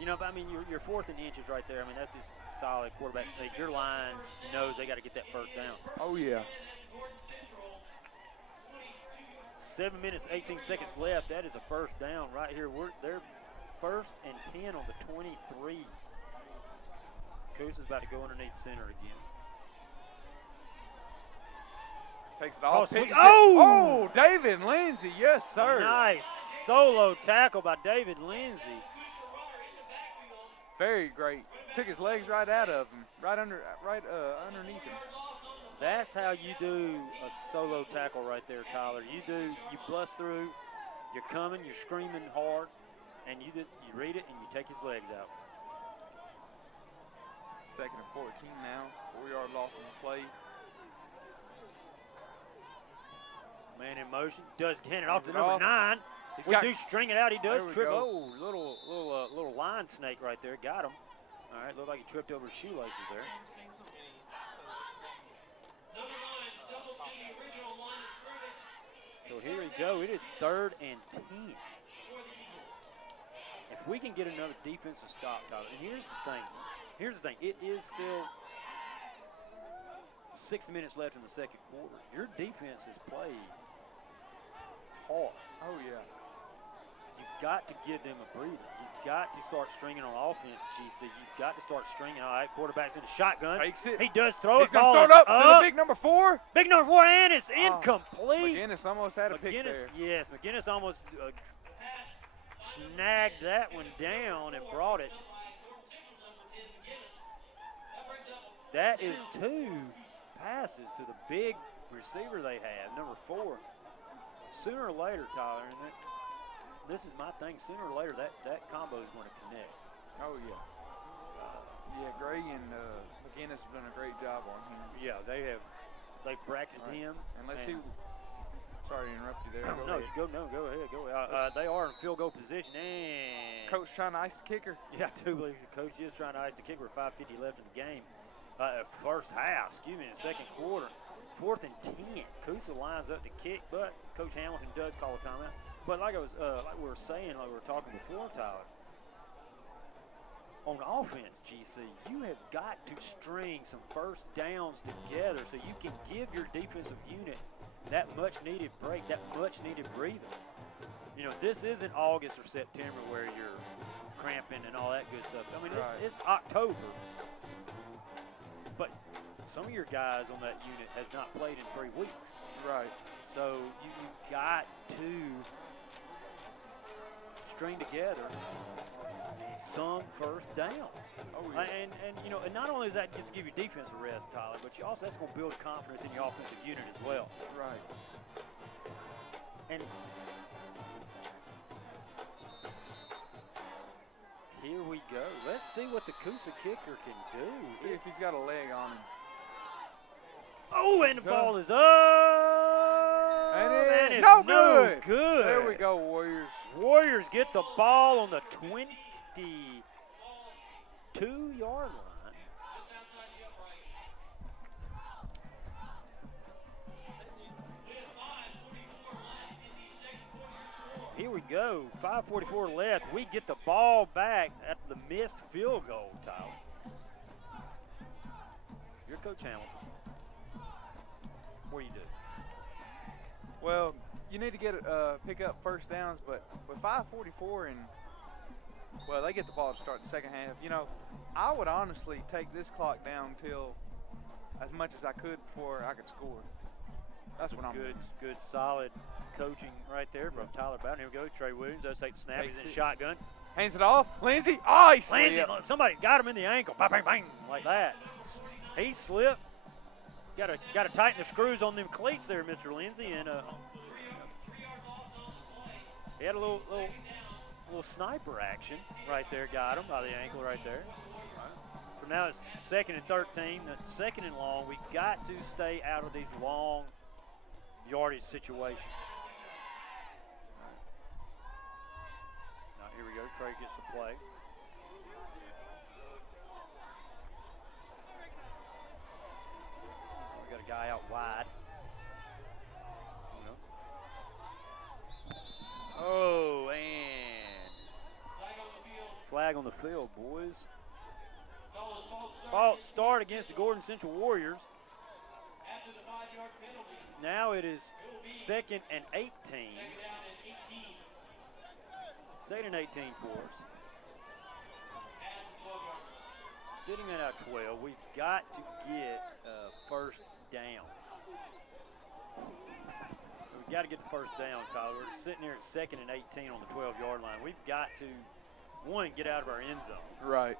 You know, I mean, you're 4th and inches right there. I mean, that's just solid quarterback sneak. Your line knows they got to get that first down. Oh, yeah. 7 minutes, 18 seconds left. That is a first down right here. They're 1st and 10 on the 23. Coosa's about to go underneath center again. Takes it off. Oh, David Lindsay, yes, sir. Nice solo tackle by David Lindsay. Very great. Took his legs right out of him, right underneath him. That's how you do a solo tackle right there, Tyler. You bust through, you're coming, you're screaming hard, and you read it and you take his legs out. 2nd and 14 now. 4-yard loss on the play. Man in motion. Does hand it off to number 9. We do string it out. He does trip. Oh, little line snake right there. Got him. All right, looked like he tripped over his shoelaces there. I've seen so many So here we go. It is 3rd and 10. If we can get another defensive stop, Tyler, and here's the thing. It is still 6 minutes left in the second quarter. Your defense has played hard. Oh, yeah. You've got to give them a breather. You've got to start stringing on offense, GC. You've got to start stringing. All right, quarterback's in the shotgun. Takes it. He does throw it. He's going to throw it up to the big number 4. Big number 4, and it's incomplete. McGinnis almost had a pick there. Yes, McGinnis almost snagged that one down and brought it. That is 2 passes to the big receiver they have, number 4. Sooner or later, Tyler, and this is my thing, sooner or later that combo is going to connect. Oh, yeah. Yeah, Gray and McGinnis have done a great job on him. Yeah, they've bracketed him. And let's see. Sorry to interrupt you there. Go ahead. They are in field goal position, and Coach trying to ice the kicker. Yeah, I do believe the coach is trying to ice the kicker with 5:50 left in the game. First half, in the second quarter. 4th and 10. Coosa lines up to kick, but Coach Hamilton does call a timeout. But like we were saying, like we were talking before, Tyler, on offense, GC, you have got to string some first downs together so you can give your defensive unit that much needed break, that much needed breather. You know, this isn't August or September where you're cramping and all that good stuff. I mean, it's October. But some of your guys on that unit has not played in 3 weeks. Right. So you've got to string together some first downs. Oh, yeah. And not only does that just give your defense a rest, Tyler, but that's going to build confidence in your offensive unit as well. Right. And here we go. Let's see what the Coosa kicker can do. See if he's got a leg on him. Oh, and the ball is up. And it's no good. Good. There we go, Warriors. Warriors get the ball on the 22-yard line. Here we go. 5:44 left. We get the ball back at the missed field goal, Tyler. You're Coach Hamilton. What do you do? Well, you need to get pick up first downs, but with 5:44 and they get the ball to start the second half. You know, I would honestly take this clock down till as much as I could before I could score. That's what I'm doing. Good, solid coaching right there from Tyler Bowden. Here we go. Trey Williams does take the snap. He's in it. Shotgun. Hands it off. Lindsey. Oh, he slipped. Somebody got him in the ankle. Bang, bang, bang, like that. He slipped. Got to tighten the screws on them cleats there, Mr. Lindsey, and he had a little sniper action right there. Got him by the ankle right there. So now it's 2nd and 13. That's 2nd and long. We got to stay out of these long yardage situations. Now here we go. Trey gets the play. We got a guy out wide. Oh, and flag on the field, boys. False start against the Gordon Central Warriors. Now it is 2nd and 18. 2nd and 18 for us. Sitting at our 12, we've got to get first down. We've got to get the first down, Tyler. We're sitting here at 2nd and 18 on the 12-yard line. We've got to, one, get out of our end zone. Right.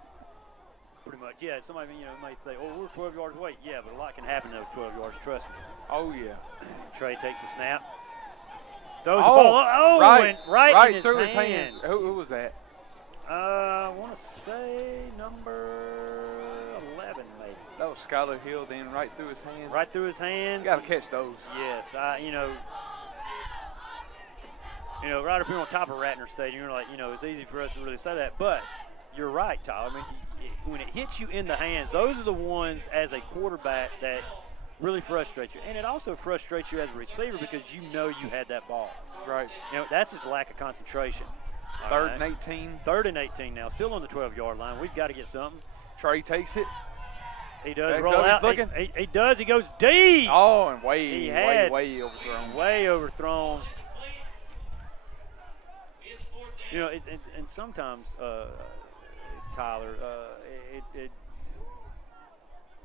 Pretty much, yeah. Somebody, might say, "Oh, we're 12 yards away." Yeah, but a lot can happen in those 12 yards. Trust me. Oh yeah. Trey takes the snap. Throws the ball. Oh, right, right in through his his hands. Who was that? I want to say number 11, maybe. That was Skylar Hill. Then right through his hands. Right through his hands. You got to catch those. Yes, right up here on top of Ratner Stadium, you're like, it's easy for us to really say that, but you're right, Tyler. I mean, when it hits you in the hands, those are the ones as a quarterback that really frustrates you. And it also frustrates you as a receiver because you know you had that ball. Right. You know, that's just lack of concentration. All Third right. and 18. 3rd and 18 now, still on the 12-yard line. We've got to get something. Trey takes it. He does Backs roll up, he's out. looking. He does. He goes deep. Oh, and way overthrown. Way overthrown. You know, and sometimes, Tyler,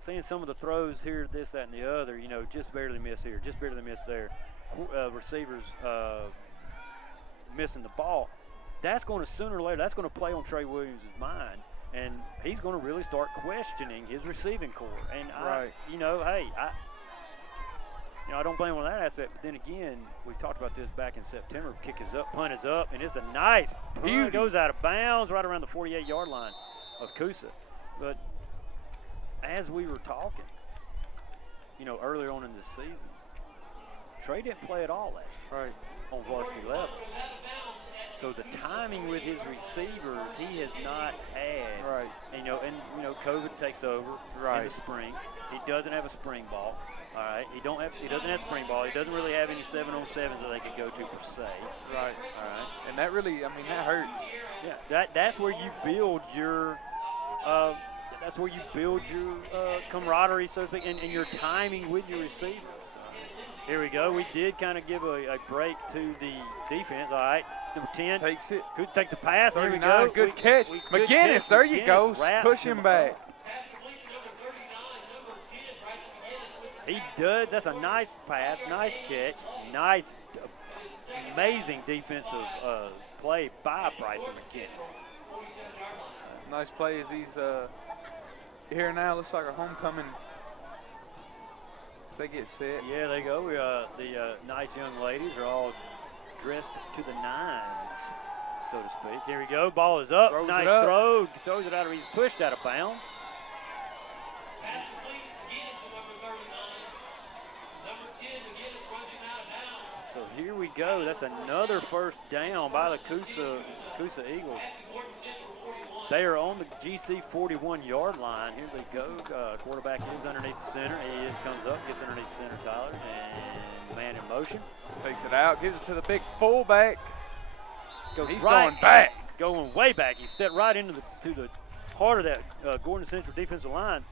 seeing some of the throws here, this, that, and the other, you know, just barely miss here, just barely miss there. Receivers missing the ball. That's going to sooner or later, that's going to play on Trey Williams' mind. And he's going to really start questioning his receiving core. And you know, hey, I don't blame him on that aspect. But then again, we talked about this back in September. Kick is up, punt is up, and it's a nice punt. It goes out of bounds right around the 48-yard line of Coosa. But as we were talking, you know, earlier on in the season, Trey didn't play at all last year on varsity level. So the timing with his receivers, he has not had. Right. And, you know, COVID takes over in the spring. He doesn't have a spring ball. All right. He doesn't have spring ball. He doesn't really have any 7-on-7s that they could go to per se. Right. All right. And that really, I mean, that hurts. Yeah. That's where you build your. That's where you build your camaraderie, so to speak, and your timing with your receivers. Here we go. We did kind of give a break to the defense. All right. Number 10. Takes it. Takes a pass. Here we 39, go. good catch. McGinnis, there you go. Push him back. He does. That's a nice pass, nice catch, nice, amazing defensive play by Bryson McGinnis. Nice play as he's here now. Looks like a homecoming. They get set. Yeah, they go. The nice young ladies are all dressed to the nines, so to speak. Here we go. Ball is up. Throws nice it up. throw. Throws it out of. He's pushed out of bounds. Pass complete again to number 39. Number 10, McGinnis runs him out of bounds. So here we go. That's another first down by the Coosa Eagles. They are on the GC 41-yard line. Here they go. Quarterback is underneath the center. He comes up, gets underneath the center, Tyler, and man in motion. Takes it out, gives it to the big fullback. He's right, going back. Going way back. He stepped right into the heart of that Gordon Central defensive line.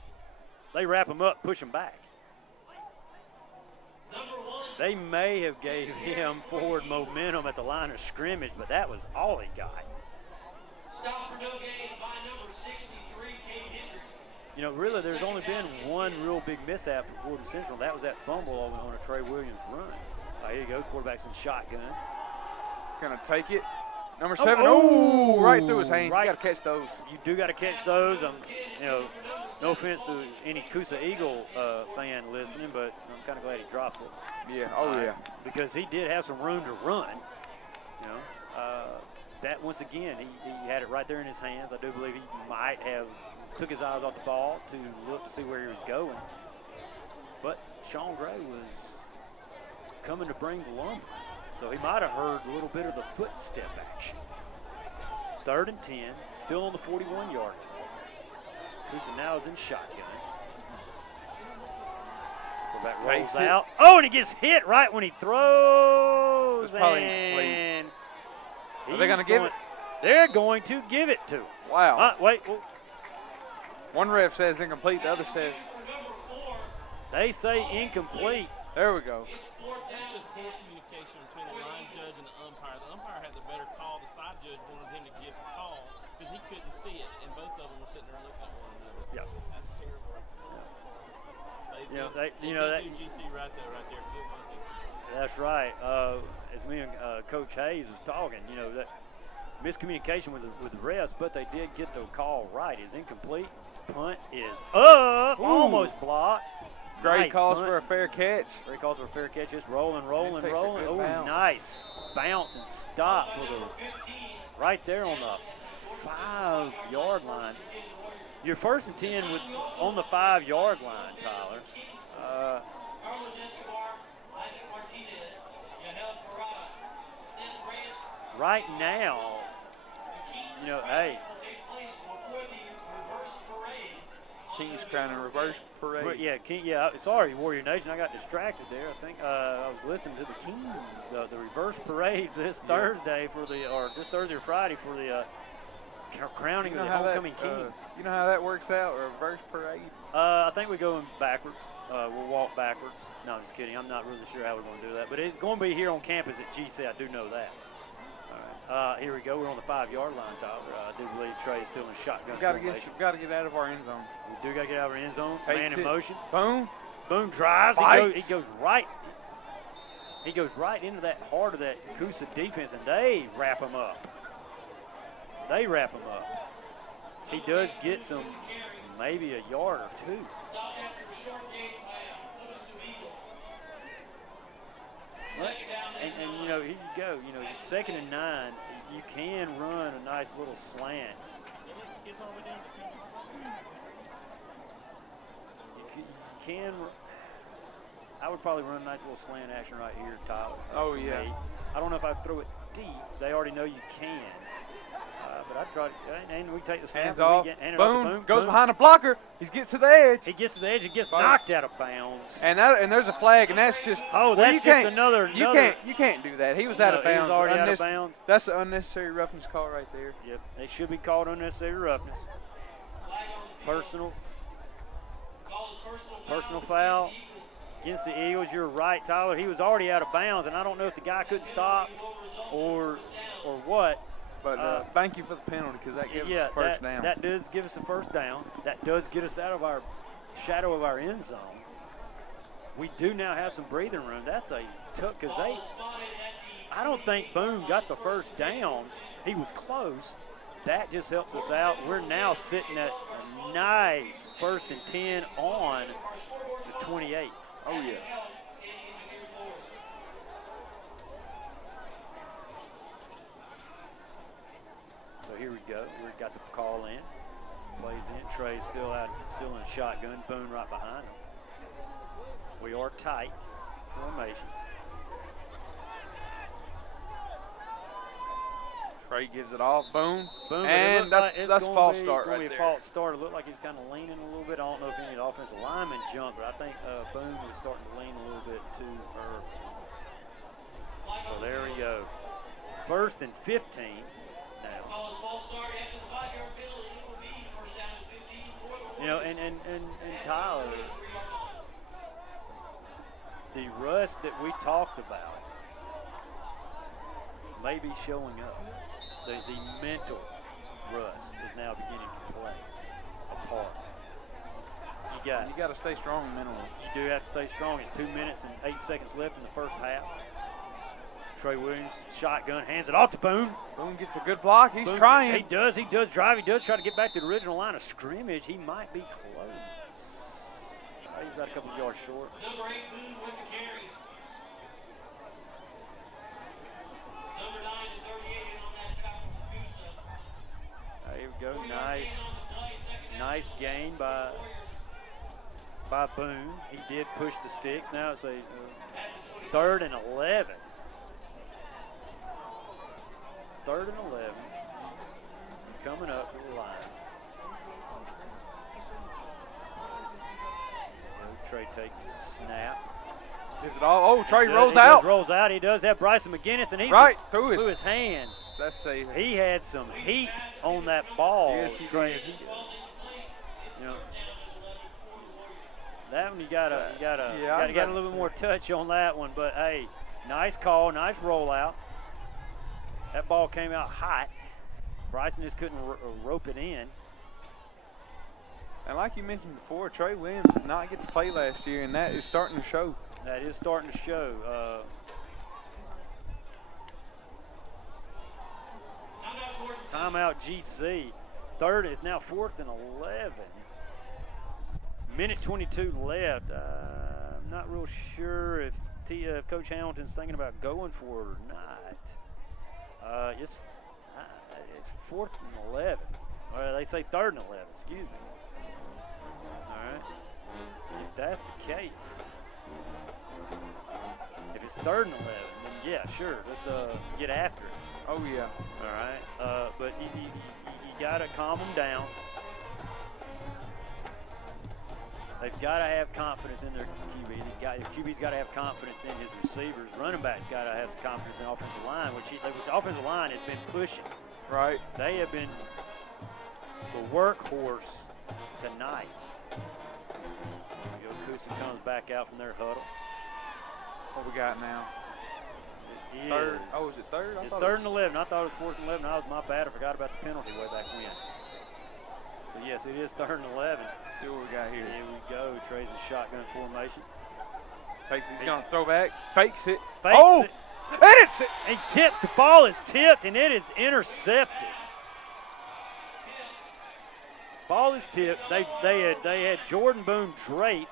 They wrap him up, push him back. They may have gave him forward momentum at the line of scrimmage, but that was all he got. Stop for no gain by number 63, Kate Hendricks. You know, really, there's only been one real big mishap for Gordon Central. That was that fumble on a Trey Williams run. Here you go, quarterback's in shotgun. Gonna take it. Number 7, oh, right through his hands. Right. You gotta catch those. You do gotta catch those. You know, no offense to any Coosa Eagle fan listening, but I'm kind of glad he dropped it. Yeah, because he did have some room to run. You know, that once again, he had it right there in his hands. I do believe he might have took his eyes off the ball to look to see where he was going. But Sean Gray was coming to bring the lumber. So he might have heard a little bit of the footstep action. 3rd and 10, still on the 41-yard. Coosa now is in shotgun. Quarterback rolls out. Oh, and he gets hit right when he throws. And are they going to give it? They're going to give it to him. Wow. Wait. One ref says incomplete, the other says. They say incomplete. There we go. That's just poor communication between the line judge and the umpire. The umpire had the better call. The side judge wanted him to give the call because he couldn't see it, and both of them were sitting there looking at one another. Yeah. That's terrible. They do GC right there because it was incomplete. That's right. As me and Coach Hayes was talking, you know, that miscommunication with the refs, but they did get the call right. It's incomplete. Punt is up. Ooh. Almost blocked. Gray Nice calls punt. for a fair catch. Gray calls for a fair catch. Just rolling. This takes a good Oh, bounce. nice bounce and stop for the right there on the 5-yard line. Your 1st and 10 on the 5-yard line, Tyler. Carlos Escobar, Isaac Martinez, Yahel Parada, Seth Grant. Right now, you know, hey. Take place before the reverse parade on King's Crown and reverse parade. But yeah, sorry, Warrior Nation. I got distracted there. I think I was listening to the Kings, the reverse parade this Thursday this Thursday or Friday for the crowning of the homecoming king. You know how that works out, a reverse parade? I think we're going backwards. We'll walk backwards. No, I'm just kidding. I'm not really sure how we're going to do that. But it's going to be here on campus at GC. I do know that. All right. Here we go. We're on the 5-yard line, Tyler. I do believe Trey is still in shotgun formation. We got to get out of our end zone. We do got to get out of our end zone. Takes Man in motion. Boom. Boom drives. He goes right. He goes right into that heart of that Coosa defense, and they wrap him up. He does get some, maybe a yard or two. And you know, here you go. You know, 2nd and 9. You can run a nice little slant. You can. I would probably run a nice little slant action right here, Tyler. Oh yeah. I don't know if I'd throw it deep. They already know you can. But I'd try to, and we take the snap. Hands off. Boom. Goes behind the blocker. He gets to the edge. He gets to the edge. He gets knocked out of bounds. And there's a flag, and that's just. That's just another. You can't do that. He was out of bounds. He was already out of bounds. That's an unnecessary roughness call right there. Yep. They should be called unnecessary roughness. Personal foul against the Eagles. You're right, Tyler. He was already out of bounds, and I don't know if the guy couldn't stop or what. But thank you for the penalty, because that gives us first down. That does give us a first down. That does get us out of our shadow of our end zone. We do now have some breathing room. That's a took, because I don't think Boone got the first down. He was close. That just helps us out. We're now sitting at a nice 1st and 10 on the 28. Oh, yeah. So here we go. We got the call in. Plays in. Trey's still in a shotgun. Boone right behind him. We are tight formation. Trey gives it off. Boom. And that's false start right there. A false start. It looked like he's kind of leaning a little bit. I don't know if any of the offensive linemen jumped, but I think Boone was starting to lean a little bit too early. So there we go. 1st and 15 now. You know, and Tyler, the rust that we talked about may be showing up. The mental rust is now beginning to play a part. You got to stay strong mentally. You do have to stay strong. It's 2 minutes and 8 seconds left in the first half. Trey Williams, shotgun, hands it off to Boone. Boone gets a good block. He's Boone, trying. He does drive. He does try to get back to the original line of scrimmage. He might be close. He's about a couple of yards short. Number 8, Boone with the carry. Number 9 and 38 in on that tackle for Coosa. Here we go. Nice gain by Boone. He did push the sticks. Now it's a 3rd and 11. 3rd and 11. Coming up to the line. Trey takes a snap. Gives it all. Oh, Trey rolls He out. Rolls out. He does have Bryson McGinnis, and he's right through his hands. That's safe. He had some heat on that ball. Yes, he Trey. did. You know, that one you gotta get a little bit more touch on that one. But hey, nice call, nice rollout. That ball came out hot. Bryson just couldn't rope it in. And like you mentioned before, Trey Williams did not get to play last year, and that is starting to show. That is starting to show. Timeout GC. 3rd is now 4th and 11. Minute 22 left. I'm not real sure if Coach Hamilton's thinking about going for it or not. It's 4th and 11. Well, they say 3rd and 11. Excuse me. All right. If that's the case, if it's 3rd and 11, then yeah, sure. Let's get after it. Oh yeah. All right. But you got to calm them down. They've got to have confidence in their QB. The QB's got to have confidence in his receivers. Running back's got to have confidence in the offensive line, which the offensive line has been pushing. Right. They have been the workhorse tonight. Coosa comes back out from their huddle. What we got now? It is. Third. Oh, is it third? It's 3rd and 11. I thought it was 4th and 11. That was my bad. I forgot about the penalty way back when. So, yes, it is 3rd and 11. See what we got here. Here we go. Trey's in shotgun formation. Fakes it. He's going to throw back. Fakes it. Fakes it. And it's it. He tipped. The ball is tipped, and it is intercepted. Ball is tipped. They had Jordan Boone draped.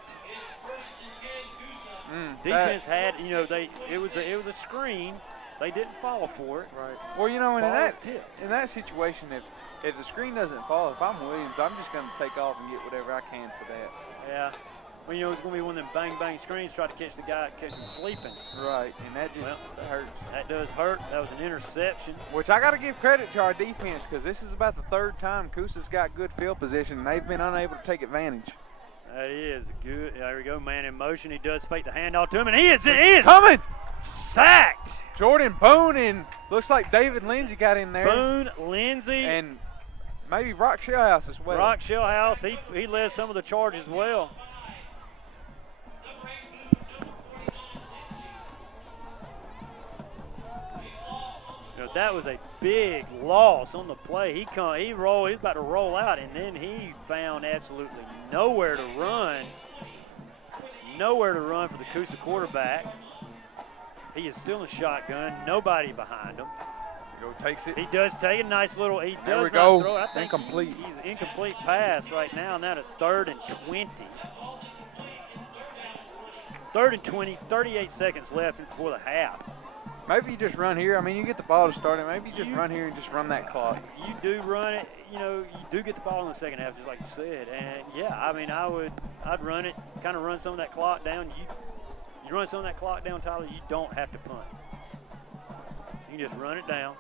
Defense had, you know, it was a screen. They didn't fall for it. Right. Well, you know, in that situation, if the screen doesn't fall, if I'm Williams, I'm just going to take off and get whatever I can for that. Yeah. Well, you know, it's going to be one of them bang screens, try to catch the guy, catch him sleeping. Right, and that just hurts. That does hurt. That was an interception. Which I got to give credit to our defense, because this is about the 3rd time Coosa's got good field position, and they've been unable to take advantage. That is good. There we go, man in motion. He does fake the handoff to him, and he is coming. Sacked. Jordan Boone, and looks like David Lindsay got in there. Boone, Lindsay. And maybe Brock Shellhouse as well. Brock Shellhouse, he led some of the charges as well. You know, that was a big loss on the play. He was about to roll out, and then he found absolutely nowhere to run. Nowhere to run for the Coosa quarterback. He is still in shotgun. Nobody behind him. Takes it. He does take a nice little. He there does we not go. throw it. I think incomplete. He's incomplete pass right now, and that is 3rd and 20. 3rd and 20. 38 seconds left before the half. Maybe you just run here. I mean, you get the ball to start it. Maybe you just run here and just run that clock. You do run it. You know, you do get the ball in the second half, just like you said. And yeah, I mean, I'd run it, kind of run some of that clock down. You run some of that clock down, Tyler. You don't have to punt. You can just run it down.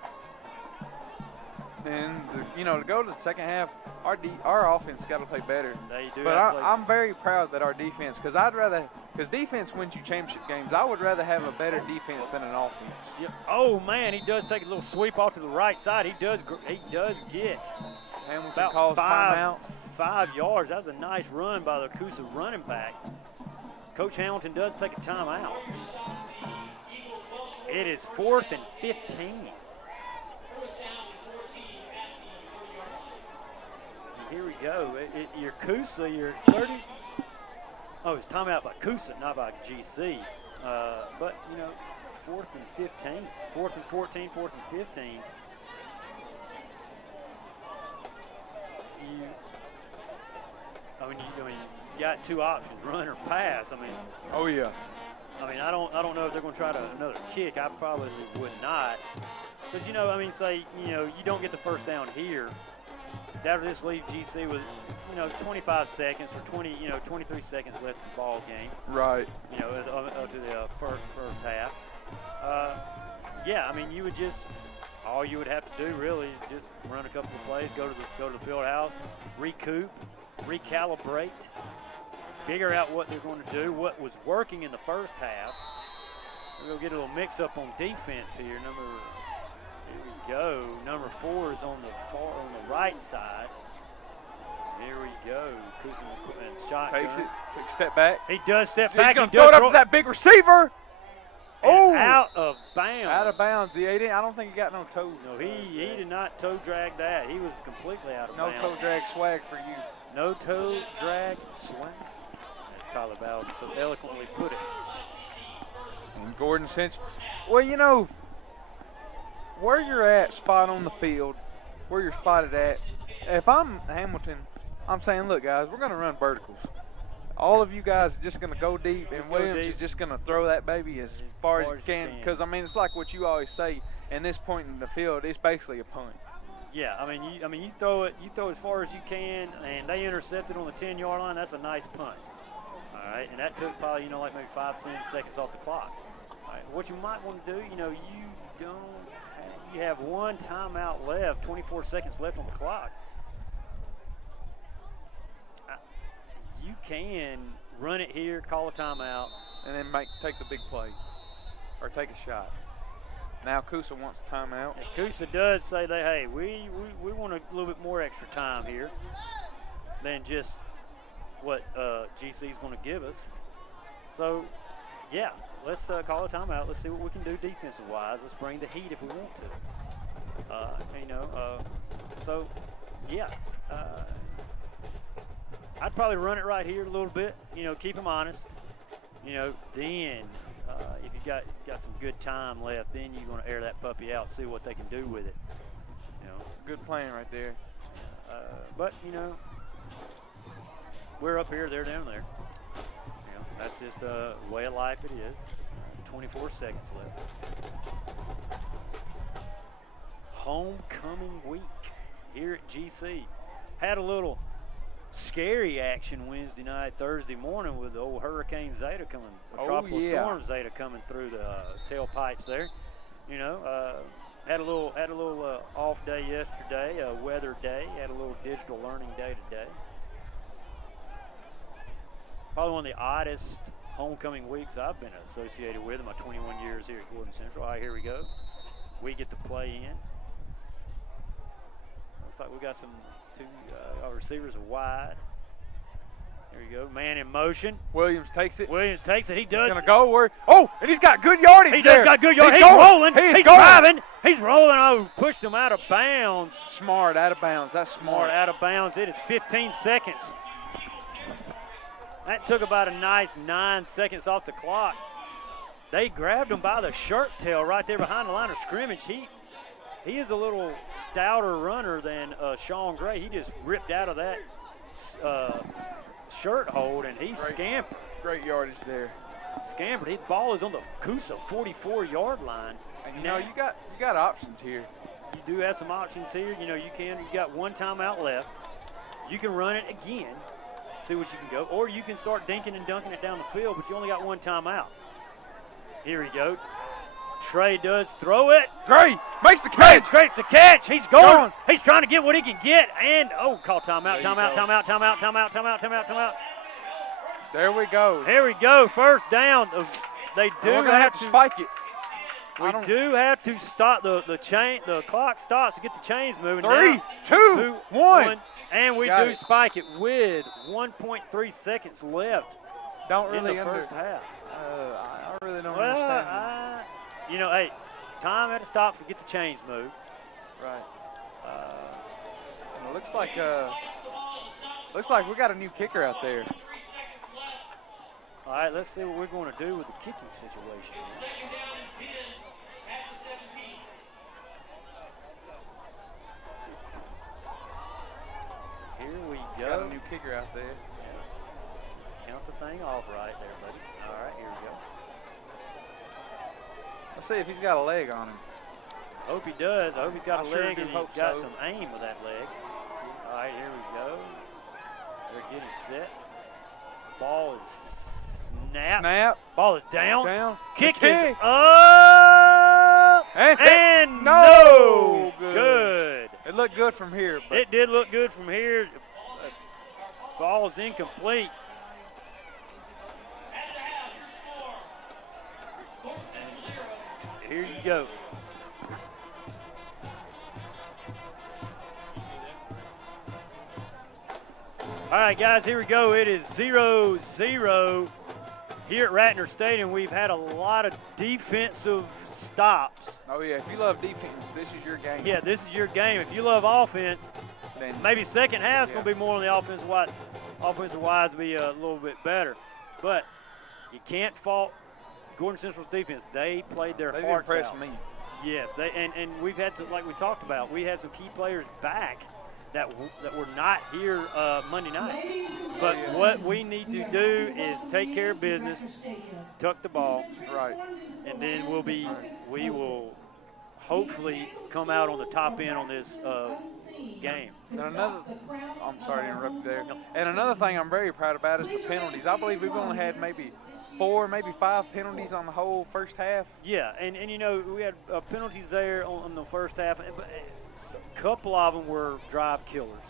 And you know, to go to the second half, our offense got to play better. They do. But I'm very proud that our defense, because defense wins you championship games. I would rather have a better defense than an offense. Yep. Oh man, he does take a little sweep off to the right side. He does get Hamilton about calls timeout. 5 yards. That was a nice run by the Coosa running back. Coach Hamilton does take a timeout. It is 4th and 15. Here we go. Your Coosa, your 30. Oh, it's timeout by Coosa, not by GC. But, you know, 4th and 15, 4th and 14, 4th and 15. You got 2 options, run or pass. I mean. Oh yeah. I mean, I don't know if they're going to try another kick. I probably would not. Because, you know, I mean, say, you know, you don't get the first down here. After this leave GC with, you know, 25 seconds or 23 seconds left in the ball game. Right. You know, up to the first half. Yeah, I mean, all you would have to do really is just run a couple of plays, go to the field house, recoup, recalibrate, figure out what they're going to do, what was working in the first half. We'll get a little mix-up on defense here. Here we go. Number 4 is on the right side. Here we go. Coosa and shotgun. Takes it. Takes a step back. He does step back. He's going to throw it up to that big receiver. Oh! Out of bounds. Out of bounds. I don't think he got no toe. No, he did not toe drag that. He was completely out of bounds. No toe drag swag for you. No toe drag swag. As Tyler Bowden so eloquently put it. And Gordon Cinch. Well, you know, where you're at, spot on the field, where you're spotted at, if I'm Hamilton, I'm saying, look, guys, we're going to run verticals. All of you guys are just going to go deep, and Williams is just going to throw that baby as far as you can. Because, I mean, it's like what you always say, in this point in the field, it's basically a punt. Yeah, I mean, you throw it as far as you can, and they intercept it on the 10-yard line. That's a nice punt. All right, and that took probably, you know, like maybe 5-10 seconds off the clock. All right, what you might want to do, you know, you have 1 timeout left, 24 seconds left on the clock. you can run it here, call a timeout. And then take the big play or take a shot. Now Coosa wants a timeout. And Coosa does say that, hey, we want a little bit more extra time here than just what GC is going to give us. So, yeah, let's call a timeout. Let's see what we can do defensive-wise. Let's bring the heat if we want to. So, yeah. I'd probably run it right here a little bit, keep them honest. Then if you got some good time left, then you're going to air that puppy out, see what they can do with it. Good plan right there. But we're up here, they're down there. That's just the way of life it is. 24 seconds left. Homecoming week here at GC. Had a little scary action Wednesday night, Thursday morning with the old Hurricane Zeta coming, Tropical Storm Zeta coming through the tailpipes there. Had a little off day yesterday, a weather day. Had a little digital learning day today. Probably one of the oddest homecoming weeks I've been associated with in my 21 years here at Gordon Central. All right, here we go. We get to play in. Looks like we got some our receivers are wide. Here we go. Man in motion. Williams takes it. He does. He's gonna go where? Oh, and he's got good yardage. He does got good yardage. He's rolling. He's driving. He's rolling. Oh, pushed him out of bounds. Smart out of bounds. That's smart. Out of bounds. It is 15 seconds. That took about a nice 9 seconds off the clock. They grabbed him by the shirt tail right there behind the line of scrimmage. He is a little stouter runner than Sean Gray. He just ripped out of that shirt hold, and he scampered. Great yardage there. Scampered. His ball is on the Coosa 44-yard line. And you got options here. You do have some options here. You got one timeout left. You can run it again, see what you can go, or you can start dinking and dunking it down the field, but you only got one timeout. Here we go. Trey does throw it. Trey makes the catch. Makes the catch. He's going. He's trying to get what he can get. And, call timeout, timeout. There we go. Here we go. First down. They do have to spike it. We do have to stop the chain. The clock stops to get the chains moving. 3, 2, 1. And we do spike it with 1.3 seconds left. Don't really in the first half. I really don't understand. Hey, time had to stop to get the chains moved. Right. Looks like we got a new kicker out there. All right, let's see what we're going to do with the kicking situation. Second down and 10 at the 17. Here we go. Got a new kicker out there. Just count the thing off right there, buddy. All right, here we go. Let's see if he's got a leg on him. Hope he does. I hope he's got a sure leg do and hope he's got so. some aim with that leg. All right, here we go. They're getting set. Ball is snap. Ball is down. Kick is up. And no. Good. It looked good from here. But it did look good from here. Ball is incomplete. Here you go. All right, guys, here we go. It is 0-0 here at Ratner Stadium. We've had a lot of defensive stops. Oh, yeah, if you love defense, this is your game. Yeah, this is your game. If you love offense, then maybe second half's going to be more on the offensive wise, be a little bit better. But you can't fault Gordon Central's defense. They played their hearts out. They've impressed me. Yes, and we've had to, like we talked about, we had some key players back that were not here Monday night. But what we need to do is take care of business, tuck the ball, right, and then we will hopefully come out on the top end on this game. And I'm sorry to interrupt you there. No. And another thing I'm very proud about is the penalties. I believe we've only had maybe 4, maybe 5 penalties on the whole first half. Yeah, and we had penalties there on the first half. A couple of them were drive killers.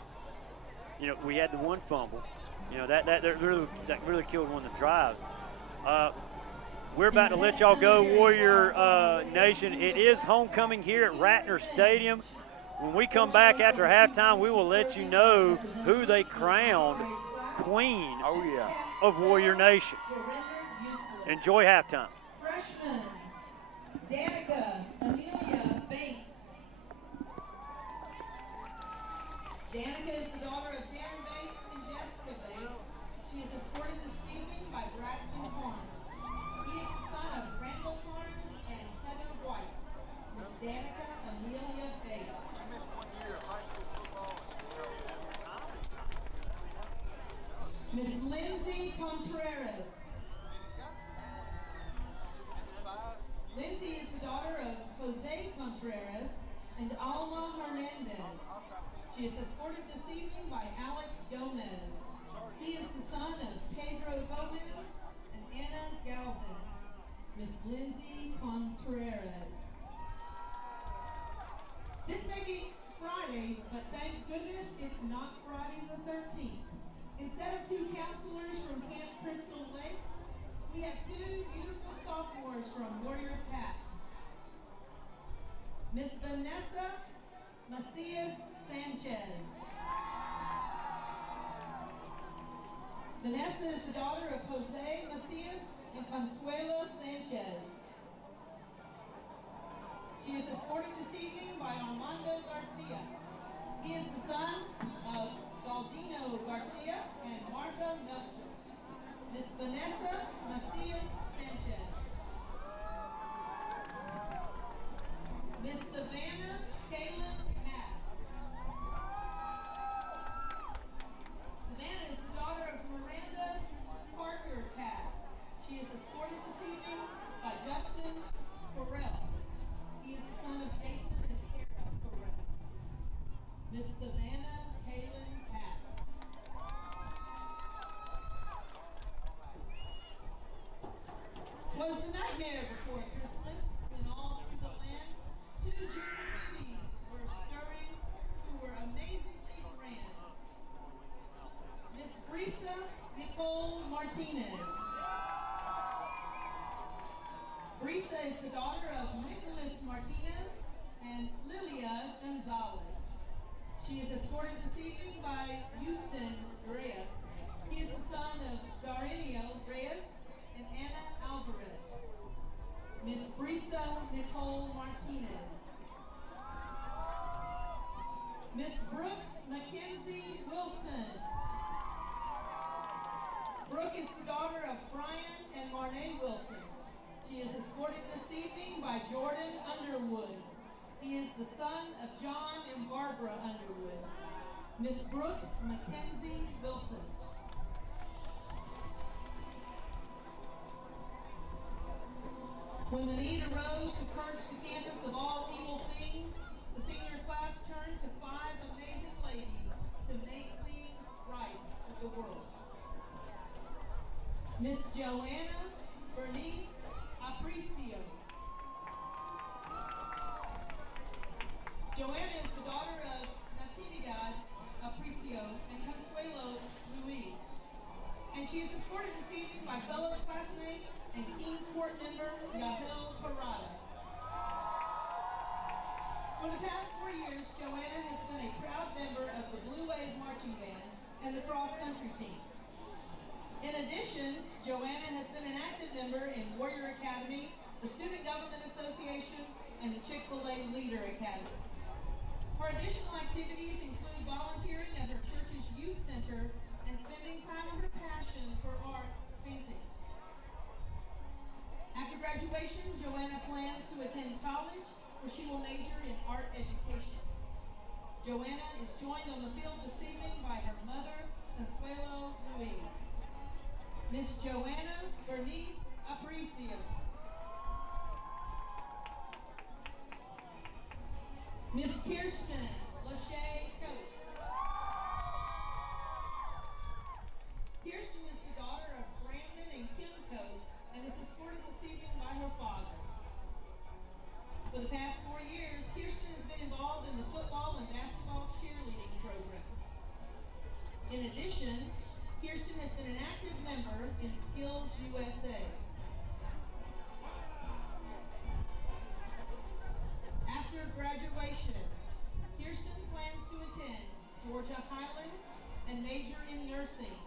We had the one fumble. You know, that really killed one of the drives. We're about to let y'all go, Warrior Nation. It is homecoming here at Ratner Stadium. When we come back after halftime, we will let you know who they crowned Queen of Warrior Nation. Enjoy halftime. Freshman, Danica Amelia Bates. Danica is the daughter of Darren Bates and Jessica Bates. She is escorted this evening by Braxton Barnes. He is the son of Randall Barnes and Heather White. Miss Danica Amelia Bates. I missed 1 year of high school football. Miss Lindsay Contreras. Lindsay is the daughter of Jose Contreras and Alma Hernandez. She is escorted this evening by Alex Gomez. He is the son of Pedro Gomez and Anna Galvin. Miss Lindsay Contreras. This may be Friday, but thank goodness it's not Friday the 13th. Instead of 2 counselors from Camp Crystal Lake, we have 2 beautiful sophomores from Warrior Path. Miss Vanessa Macias Sanchez. Vanessa is the daughter of Jose Macias and Consuelo Sanchez. She is escorted this evening by Armando Garcia. He is the son of Galdino Garcia and Martha Melcher. Miss Vanessa Macias Sanchez. Miss Savannah Kaylin Cass. Savannah is the daughter of Miranda Parker Cass. She is escorted this evening by Justin Correll. He is the son of Jason and Kara Correll. Miss Savannah Kaylin Cass. Was the nightmare before Christmas when all through the land 2 junior ladies were stirring who were amazingly grand. Miss Brisa Nicole Martinez. Brisa is the daughter of Nicholas Martinez and Lilia Gonzalez. She is escorted this evening by Houston Reyes. He is the son of Darinio Reyes and Anna Alvarez. Miss Brisa Nicole Martinez. Miss Brooke Mackenzie Wilson. Brooke is the daughter of Brian and Marnay Wilson. She is escorted this evening by Jordan Underwood. He is the son of John and Barbara Underwood. Miss Brooke Mackenzie Wilson. When the need arose to purge the campus of all evil things, the senior class turned to 5 amazing ladies to make things right with the world. Miss Joanna Bernice Apricio. Joanna is the daughter of Natividad Apricio and Consuelo Luis. And she is escorted this evening by fellow classmate and Kingsport member Yahel Parada. For the past 4 years, Joanna has been a proud member of the Blue Wave Marching Band and the cross-country team. In addition, Joanna has been an active member in Warrior Academy, the Student Government Association, and the Chick-fil-A Leader Academy. Her additional activities include volunteering at her church's youth center and spending time on her passion for art painting. After graduation, Joanna plans to attend college, where she will major in art education. Joanna is joined on the field this evening by her mother, Consuelo Ruiz. Miss Joanna Bernice Apricio. Miss Kirsten Lachey Coates. Kirsten is the daughter of Brandon and Kim Coates and is escorted this evening by her father. For the past 4 years, Kirsten has been involved in the football and basketball cheerleading program. In addition, Kirsten member in Skills USA. After graduation, Kirsten plans to attend Georgia Highlands and major in nursing.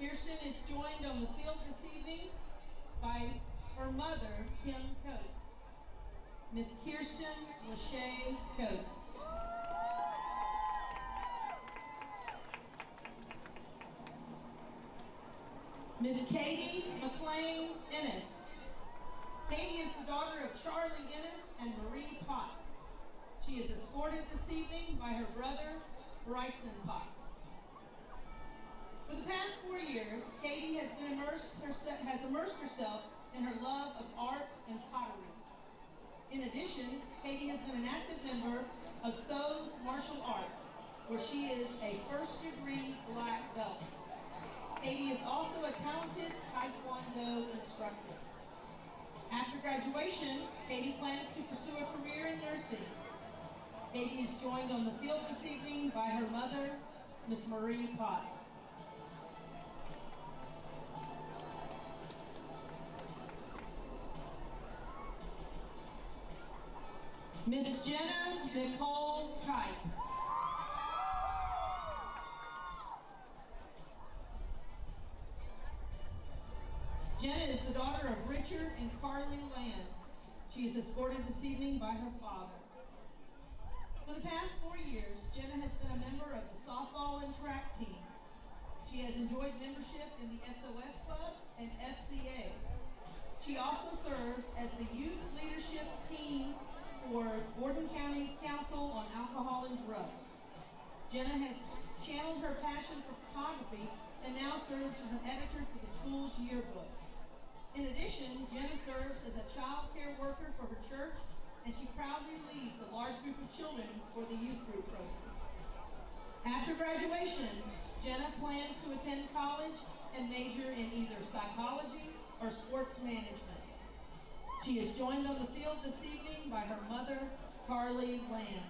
Kirsten is joined on the field this evening by her mother, Kim Coates. Miss Kirsten Lachey Coates. Miss Katie McLean Ennis. Katie is the daughter of Charlie Ennis and Marie Potts. She is escorted this evening by her brother, Bryson Potts. For the past 4 years, Katie has immersed herself in her love of art and pottery. In addition, Katie has been an active member of SO's martial arts, where she is a first-degree black belt. Katie is also a talented Taekwondo instructor. After graduation, Katie plans to pursue a career in nursing. Katie is joined on the field this evening by her mother, Miss Marie Potts. Miss Jenna Nicole Kite. Jenna is the daughter of Richard and Carly Land. She is escorted this evening by her father. For the past 4 years, Jenna has been a member of the softball and track teams. She has enjoyed membership in the SOS Club and FCA. She also serves as the youth leadership team for Borden County's Council on Alcohol and Drugs. Jenna has channeled her passion for photography and now serves as an editor for the school's yearbook. In addition, Jenna serves as a child care worker for her church, and she proudly leads a large group of children for the youth group program. After graduation, Jenna plans to attend college and major in either psychology or sports management. She is joined on the field this evening by her mother, Carly Land.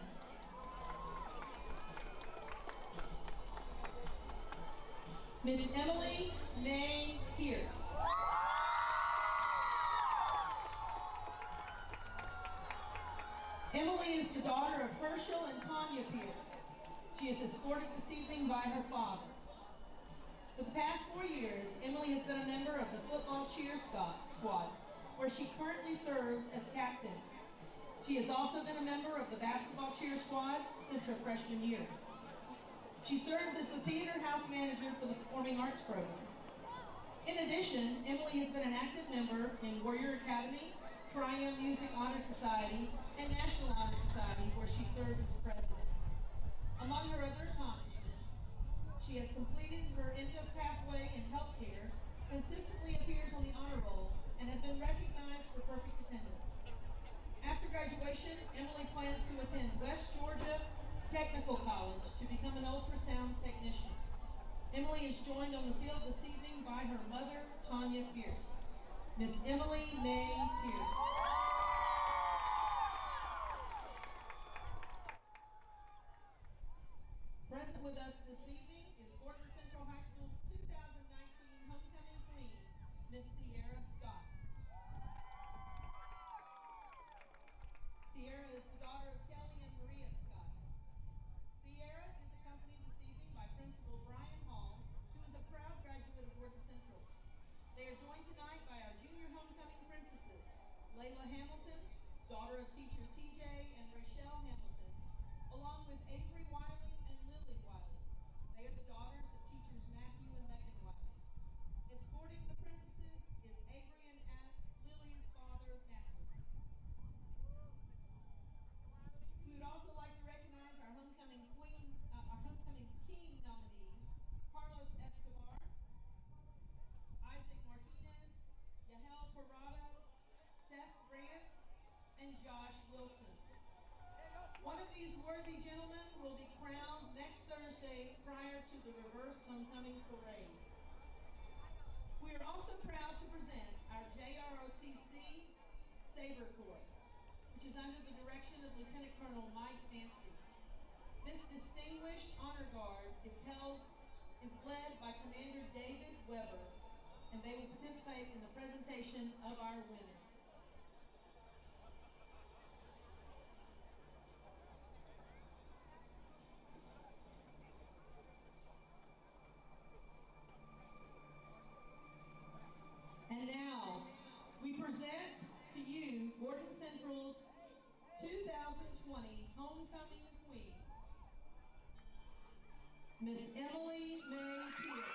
Miss Emily May Pierce. Emily is the daughter of Herschel and Tanya Pierce. She is escorted this evening by her father. For the past 4 years, Emily has been a member of the football cheer squad, where she currently serves as captain. She has also been a member of the basketball cheer squad since her freshman year. She serves as the theater house manager for the Performing Arts program. In addition, Emily has been an active member in Warrior Academy, Triumph Music Honor Society, and National Honor Society, where she serves as president. Among her other accomplishments, she has completed her NDA pathway in healthcare, consistently appears on the honor roll, and has been recognized for perfect attendance. After graduation, Emily plans to attend West Georgia Technical College to become an ultrasound technician. Emily is joined on the field this evening by her mother, Tanya Pierce. Miss Emily May Pierce. Present with us this evening is Borden Central High School's 2019 Homecoming Queen, Miss Sierra Scott. Sierra is the daughter of Kelly and Maria Scott. Sierra is accompanied this evening by Principal Brian Hall, who is a proud graduate of Borden Central. They are joined tonight by our junior homecoming princesses, Layla Hamilton, daughter of teacher TJ and Rachelle Hamilton, along with Avery Wiley and Lily Wiley. They are the daughters of teachers Matthew and Megan Wiley. Escorting the princesses is Avery and Lily's father, Matthew. We would also like to recognize our homecoming king nominees, Carlos Escobar, Isaac Martinez, Yahel Parado, Seth Grant, and Josh Wilson. One of these worthy gentlemen will be crowned next Thursday prior to the reverse homecoming parade. We are also proud to present our JROTC Saber Corps, which is under the direction of Lieutenant Colonel Mike Nancy. This distinguished honor guard is led by Commander David Weber, and they will participate in the presentation of our winner. And now, we present to you Gordon Central's 2020 Homecoming Queen, Miss Emily May Pierce.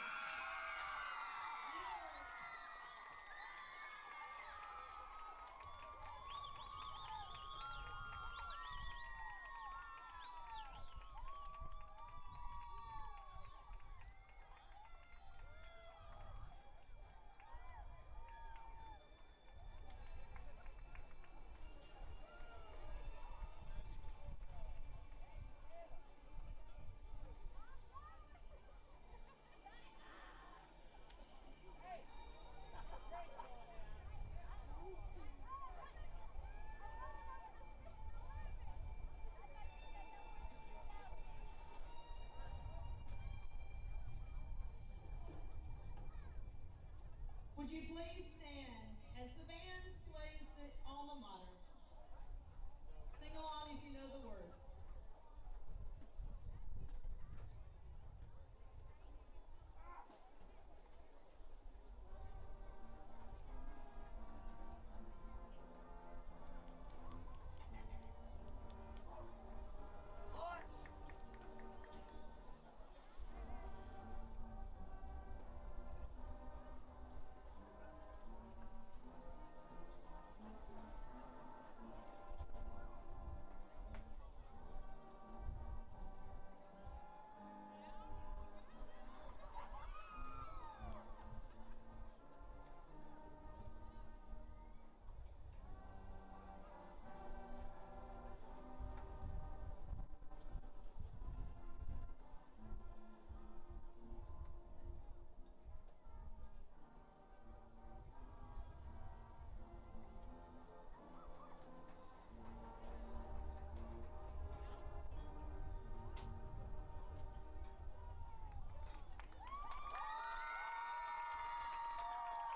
Would you please stand as the band plays the alma mater? Sing along if you know the words.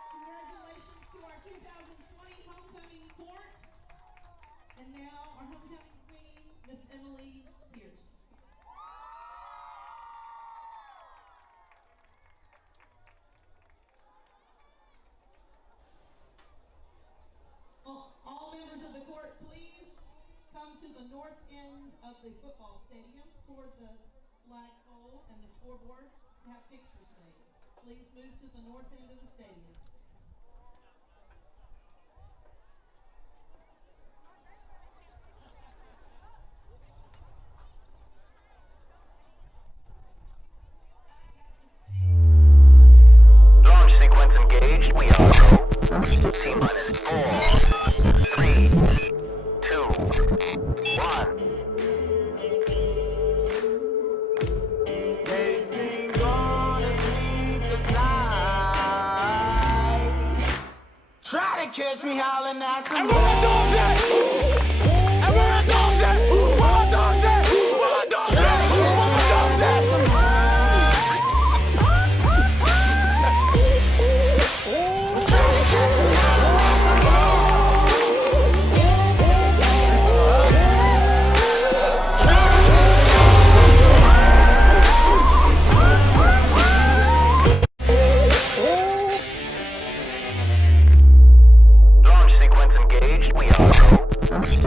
Congratulations to our 2020 homecoming court. And now our homecoming queen, Miss Emily Pierce. All members of the court, please come to the north end of the football stadium toward the flagpole and the scoreboard to have pictures made. Please move to the north end of the stadium. Launch sequence engaged. We are go. T-minus 4, 3, 2, 1. Racing on a sleepless night. Try to catch me howling at the moon.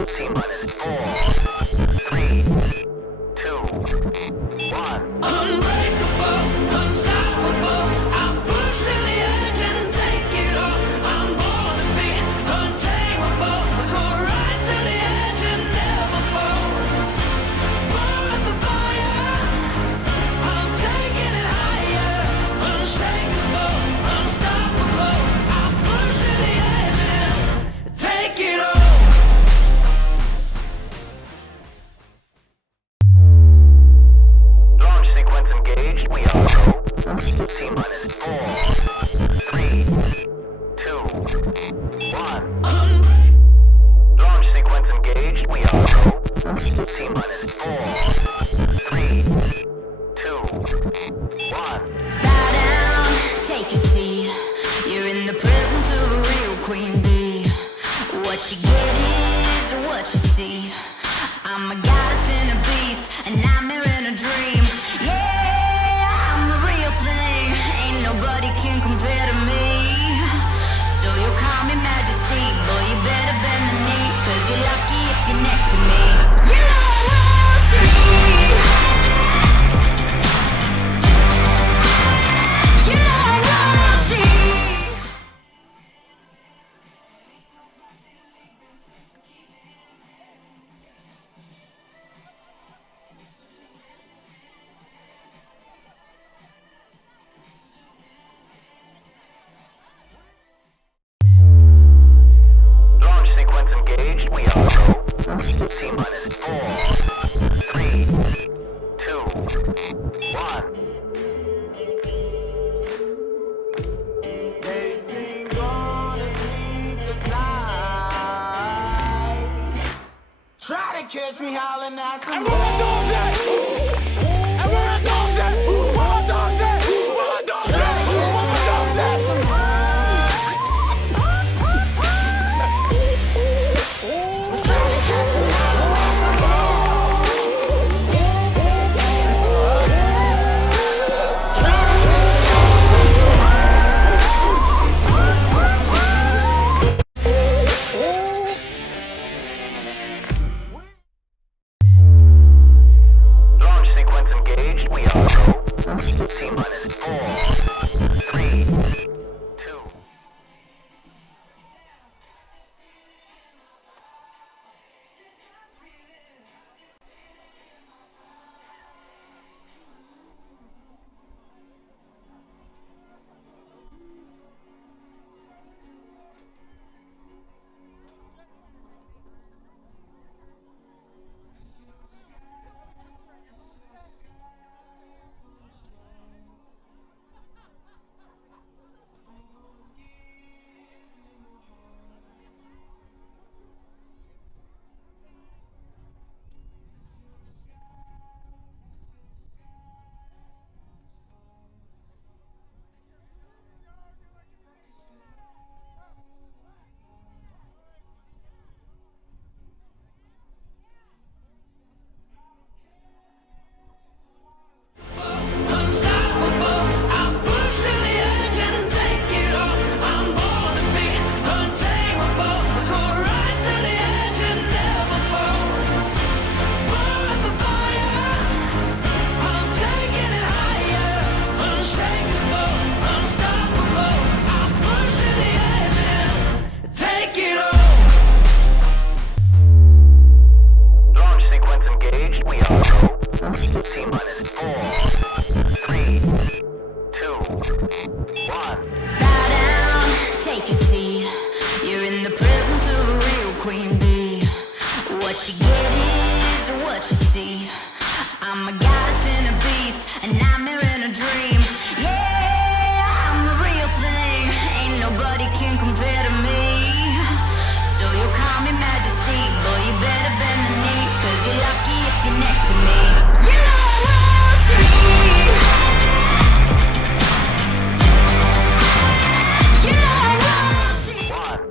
T-minus 4, 3, 2, 1. Unbreakable, unstoppable, I'm pushed to the edge and take it all. I'm born to be untamable, go right to the edge and never fall. Born with the fire, I'm taking it higher. Unshakable, unstoppable, I'm pushed to the edge and take it all. T-minus 4, 3, 2, 1. Launch sequence engaged. We are go. T-minus 4, 3, 2, 1. Bow down, take a seat. queen bee. What you get is what you see. I'm a goddess and a beast, a nightmare and a dream. Yeah, I'm the real thing. Ain't nobody can compare to me. So you'll call me Majesty, boy, you better bend the knee, 'cause you're lucky if you're next to me. You know I'm royalty. You know I'm royalty. Launch sequence engaged. We are go. T-minus 4, 3, 2, 1. Racing on a sleepless night. Try to catch me howling at the moon. Launch sequence engaged. We are go. T-minus 4, 3, 2. Unstoppable, I push to the edge and take it all. I'm born to be untamable. Go right to the edge and never fall. Born with the fire, I'm taking it higher. Unshakable, unstoppable. I push to the edge and take it all. Launch sequence engaged. We are go. T-minus 4, 3, 2, 1. Bow down, take a seat. You're in the presence of a real queen bee. What you get is what you see. I'm a goddess and a beast, a nightmare and a dream. Yeah, I'm the real thing. Ain't nobody can compare to me. So you'll call me Majesty, boy, you better bend the knee, 'cause you're lucky if you're next to me. You know I'm royalty. You know I'm royalty. 1.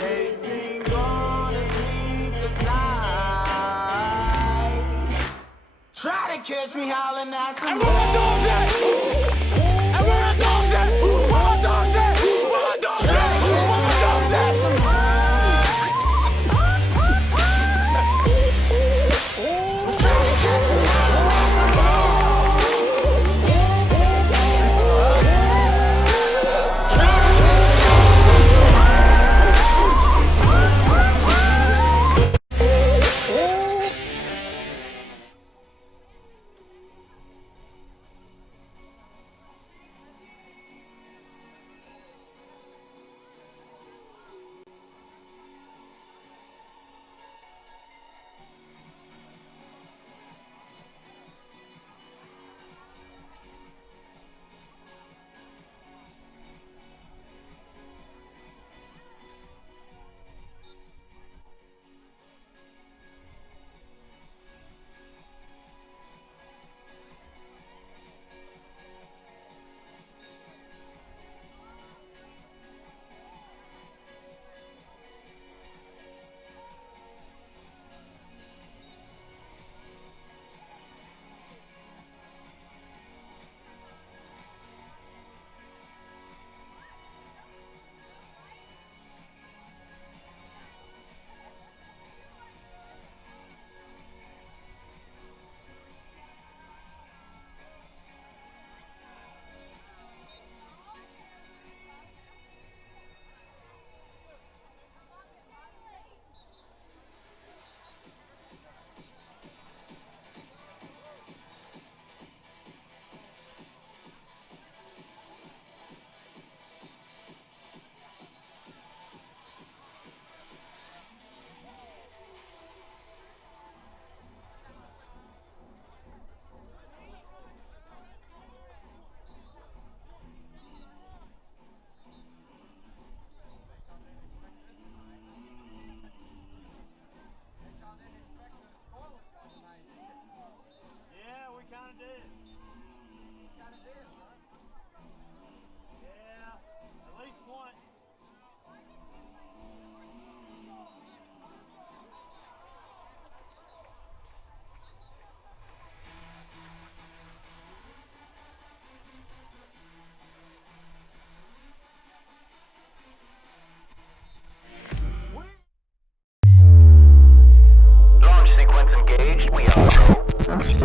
Racing on a sleepless night. Try to catch me howling at the moon.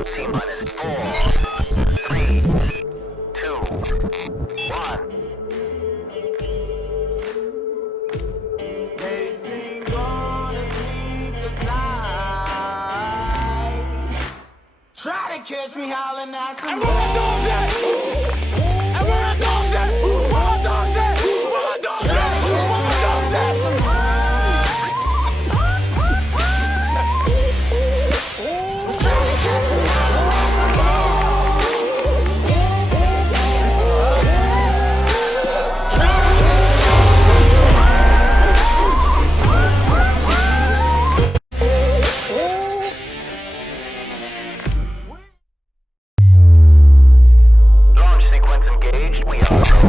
C minus 4, 3, 2, 1. Racing on a sleepless night. Try to catch me howling at the moon. Launch sequence engaged. We are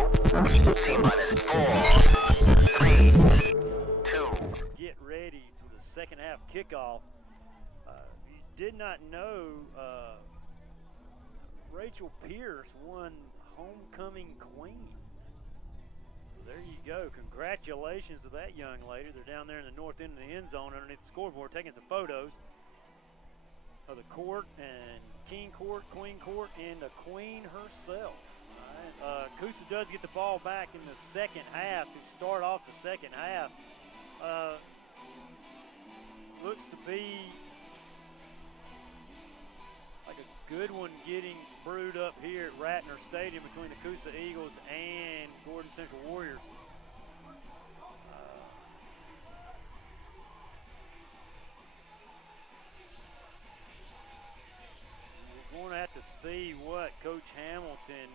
go. C minus 4, 3, 2. Get ready for the second half kickoff. If you did not know, Rachel Pierce won Homecoming Queen. So there you go. Congratulations to that young lady. They're down there in the north end of the end zone underneath the scoreboard taking some photos of the court and King Court, Queen Court, and the Queen herself. All right. Coosa does get the ball back in the second half to start off the second half. Looks to be like a good one getting brewed up here at Ratner Stadium between the Coosa Eagles and Gordon Central Warriors. We're going to have to see what Coach Hamilton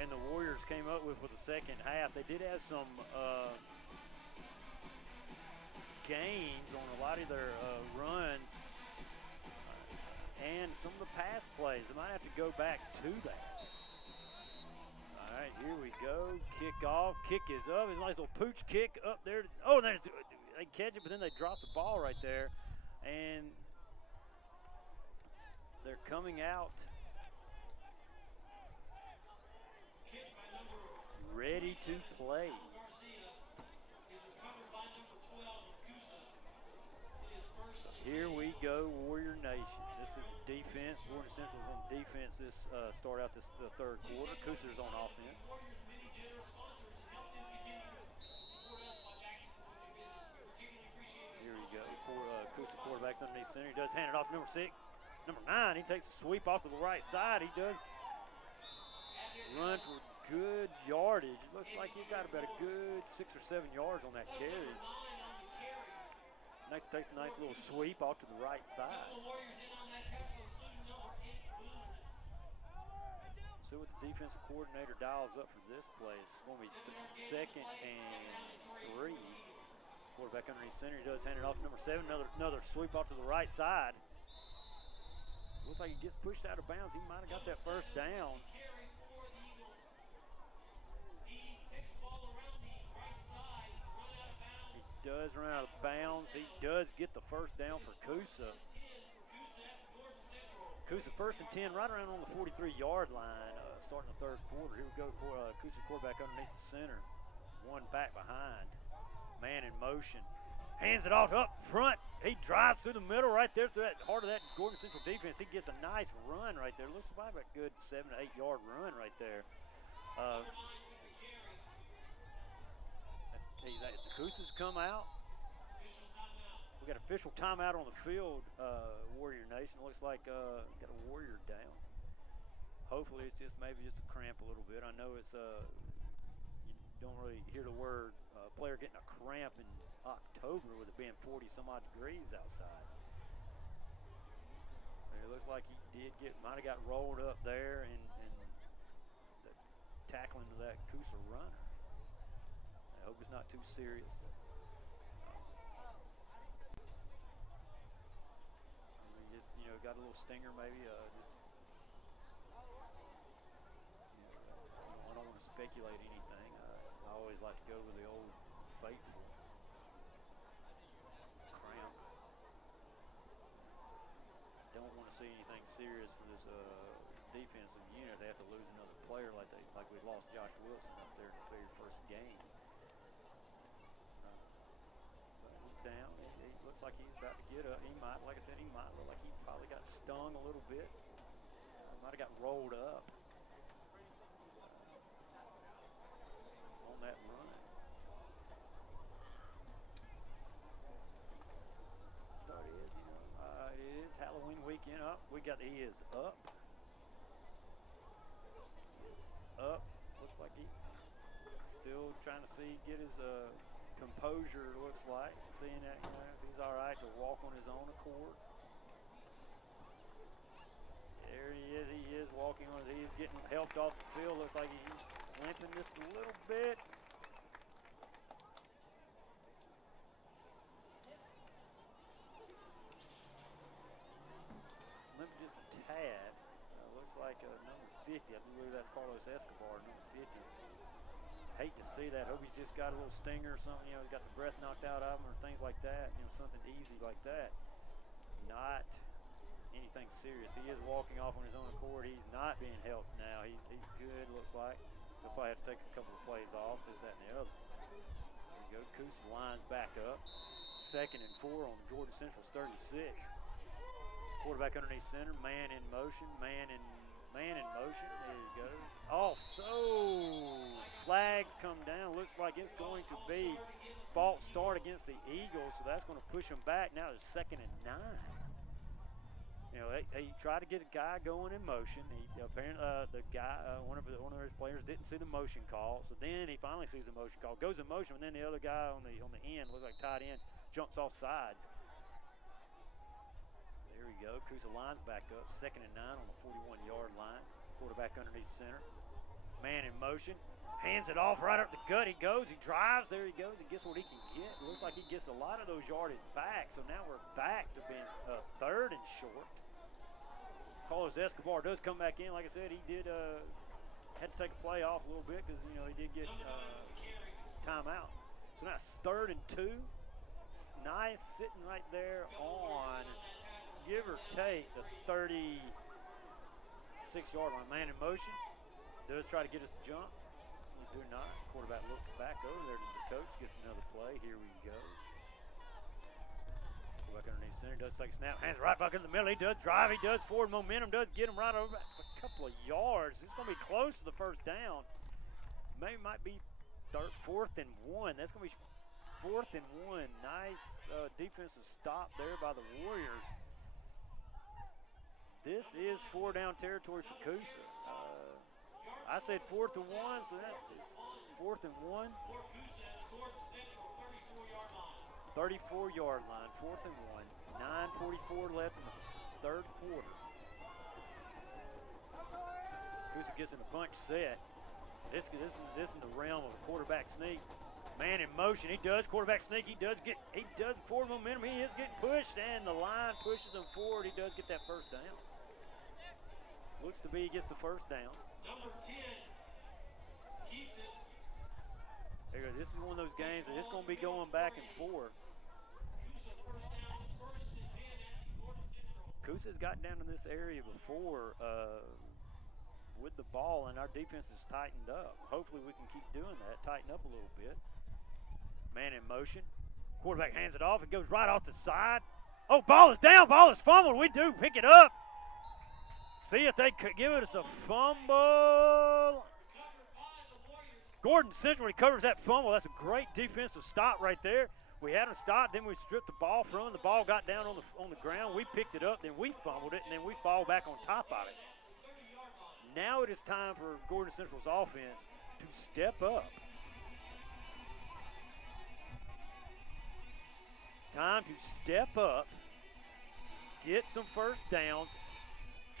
and the Warriors came up with for the second half. They did have some gains on a lot of their runs and some of the pass plays. They might have to go back to that. All right, here we go. Kick off. Kick is up. It's a nice little pooch kick up there. Oh, they catch it, but then they drop the ball right there. And they're coming out ready to play. Here we go, Warrior Nation. This is the defense. Gordon Central's on defense this start out the third quarter. Coosa's on offense. Here we go. Coosa quarterback underneath center. He does hand it off to number 6. Number 9, he takes a sweep off to the right side. He does run for good yardage. It looks like he got about a good 6 or 7 yards on that carry. Next takes a nice little sweep off to the right side. See what the defensive coordinator dials up for this play. It's going to be 2nd and 3. Quarterback underneath center. He does hand it off to number 7. Another sweep off to the right side. Looks like he gets pushed out of bounds. He might have got that first down. He does run out of bounds. He does get the first down for Coosa. Coosa 1st and 10 right around on the 43-yard line starting the third quarter. Here we go. Coosa quarterback underneath the center. One back behind. Man in motion. Hands it off up front. He drives through the middle right there through that heart of that Gordon Central defense. He gets a nice run right there. Looks like a good 7 to 8 yard run right there. The Cousas come out. We got official timeout on the field, Warrior Nation. Looks like got a Warrior down. Hopefully it's just maybe just a cramp a little bit. I know it's you don't really hear the word player getting a cramp in October with it being 40 some odd degrees outside. It looks like he might have got rolled up there and the tackling of that Coosa runner. I hope it's not too serious. Just got a little stinger maybe. I don't want to speculate anything. I always like to go with the old faithful. Cramp. Don't want to see anything serious for this defensive unit. They have to lose another player like we lost Josh Wilson up there in the very first game. down. He looks like he's about to get up. He might, like I said, he might look like he probably got stung a little bit. Might have got rolled up on that run. But it is Halloween weekend. Up, we got he is up. He is up. Looks like he's still trying to get his composure. Looks like seeing that if he's all right to walk on his own accord. There he is. He is walking on. He is getting helped off the field. Looks like he's limping just a little bit. Limping just a tad. Looks like number 50. I believe that's Carlos Escobar, number 50. Hate to see that. Hope he's just got a little stinger or something. He's got the breath knocked out of him or things like that. Something easy like that. Not anything serious. He is walking off on his own accord. He's not being helped now. He's good, looks like. He'll probably have to take a couple of plays off, this, that, and the other. There you go. Coosa lines back up. 2nd and 4 on Jordan Central's 36. Quarterback underneath center. Man in motion. Man in motion. There you go. Flags come down. Looks like it's going to be false start against the Eagles, so that's going to push them back. Now it's 2nd and 9. They tried to get a guy going in motion. Apparently, the guy, one of his players, didn't see the motion call. So then he finally sees the motion call, goes in motion, and then the other guy on the end, looks like tight end, jumps off sides. There we go. Coosa lines back up. 2nd and 9 on the 41-yard line. Quarterback underneath center. Man in motion. Hands it off right up the gut. He goes. He drives. There he goes. He gets what he can get. It looks like he gets a lot of those yardage back. So now we're back to being 3rd and short. Carlos Escobar does come back in. Like I said, he did had to take a play off a little bit because he did get timeout. So now it's 3rd and 2. Nice sitting right there on, give or take, the 36-yard line. Man in motion. Does try to get us to jump. We do not. Quarterback looks back over there to the coach. Gets another play. Here we go. Back underneath center, does take a snap, hands right back in the middle. He does drive, he does forward momentum, does get him right over a couple of yards. It's going to be close to the first down. Might be 4th and 1. That's going to be 4th and 1. Nice defensive stop there by the Warriors. This is 4-down territory for Coosa. I said 4th and 1, so that's 4th and 1. 34-yard line, 4th and 1. 9:44 left in the 3rd quarter. Coosa gets in a bunch set. This is in the realm of a quarterback sneak. Man in motion, he does quarterback sneak. He does forward momentum. He is getting pushed, and the line pushes him forward. He does get that first down. Looks to be he gets the first down. Number 10 keeps it. There you go. This is one of those games that it's going to be going back and forth. Coosa's gotten down in this area before with the ball, and our defense is tightened up. Hopefully we can keep doing that, tighten up a little bit. Man in motion. Quarterback hands it off. It goes right off the side. Oh, ball is down. Ball is fumbled. We do pick it up. See if they could give us a fumble. Gordon Central recovers that fumble. That's a great defensive stop right there. We had him stopped, then we stripped the ball from him. The ball got down on the ground. We picked it up, then we fumbled it, and then we fall back on top of it. Now it is time for Gordon Central's offense to step up. Time to step up, get some first downs,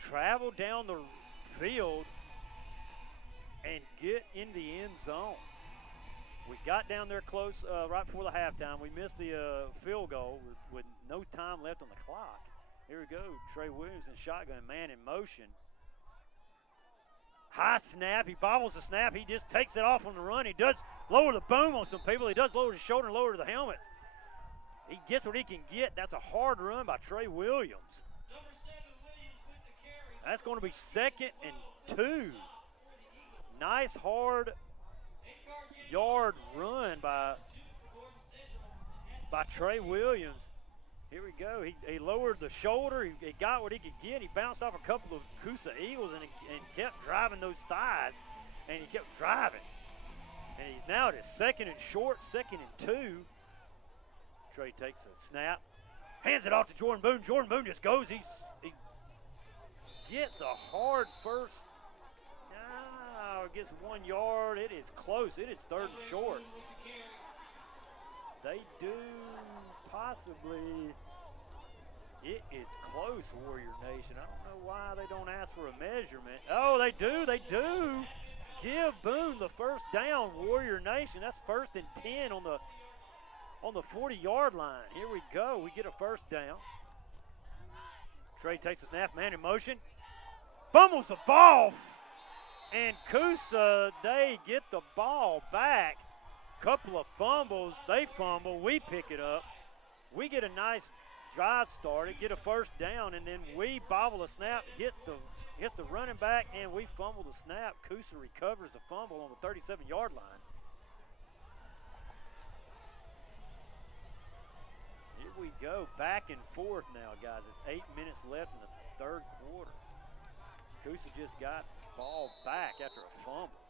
travel down the field, and get in the end zone. We got down there close right before the halftime. We missed the field goal with no time left on the clock. Here we go, Trey Williams in shotgun, man in motion. High snap, he bobbles the snap, he just takes it off on the run. He does lower the boom on some people. He does lower the shoulder and lower the helmets. He gets what he can get. That's a hard run by Trey Williams. Number 7 Williams with the carry. That's going to be 2nd and 2. Nice hard yard run by by Trey Williams. Here we go. He lowered the shoulder. He got what he could get. He bounced off a couple of Coosa Eagles and kept driving those thighs, and he kept driving. And he's now at his second and short, 2nd and 2. Trey takes a snap, hands it off to Jordan Boone. Jordan Boone just goes. He gets a hard first. Gets 1 yard. It is close. It is 3rd and short. They do possibly. It is close, Warrior Nation. I don't know why they don't ask for a measurement. Oh, they do. They do. Give Boone the first down, Warrior Nation. That's 1st and 10 on the 40-yard line. Here we go. We get a first down. Trey takes a snap, man in motion. Fumbles the ball. And Coosa, they get the ball back. Couple of fumbles. They fumble. We pick it up. We get a nice drive started, get a first down, and then we bobble a snap, hits the running back, and we fumble the snap. Coosa recovers the fumble on the 37-yard line. Here we go, back and forth now, guys. It's 8 minutes left in the 3rd quarter. Coosa just got the ball back after a fumble.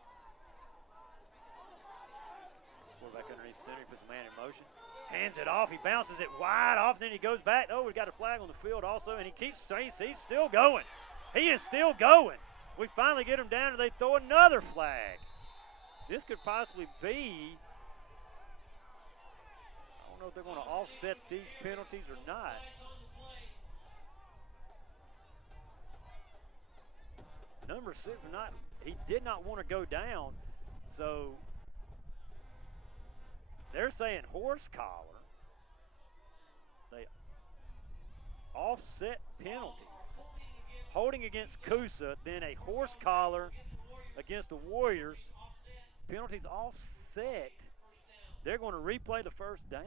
Quarterback underneath center, he puts a man in motion. Hands it off, he bounces it wide off, then he goes back. Oh, we got a flag on the field also, and he keeps straight. He's still going. He is still going. We finally get him down, and they throw another flag. This could possibly be, I don't know if they're going to offset these penalties or not. Number 6, he did not want to go down, so they're saying horse collar. They offset penalties. Holding against Coosa, then a horse collar against the Warriors. Penalties offset. They're going to replay the first down.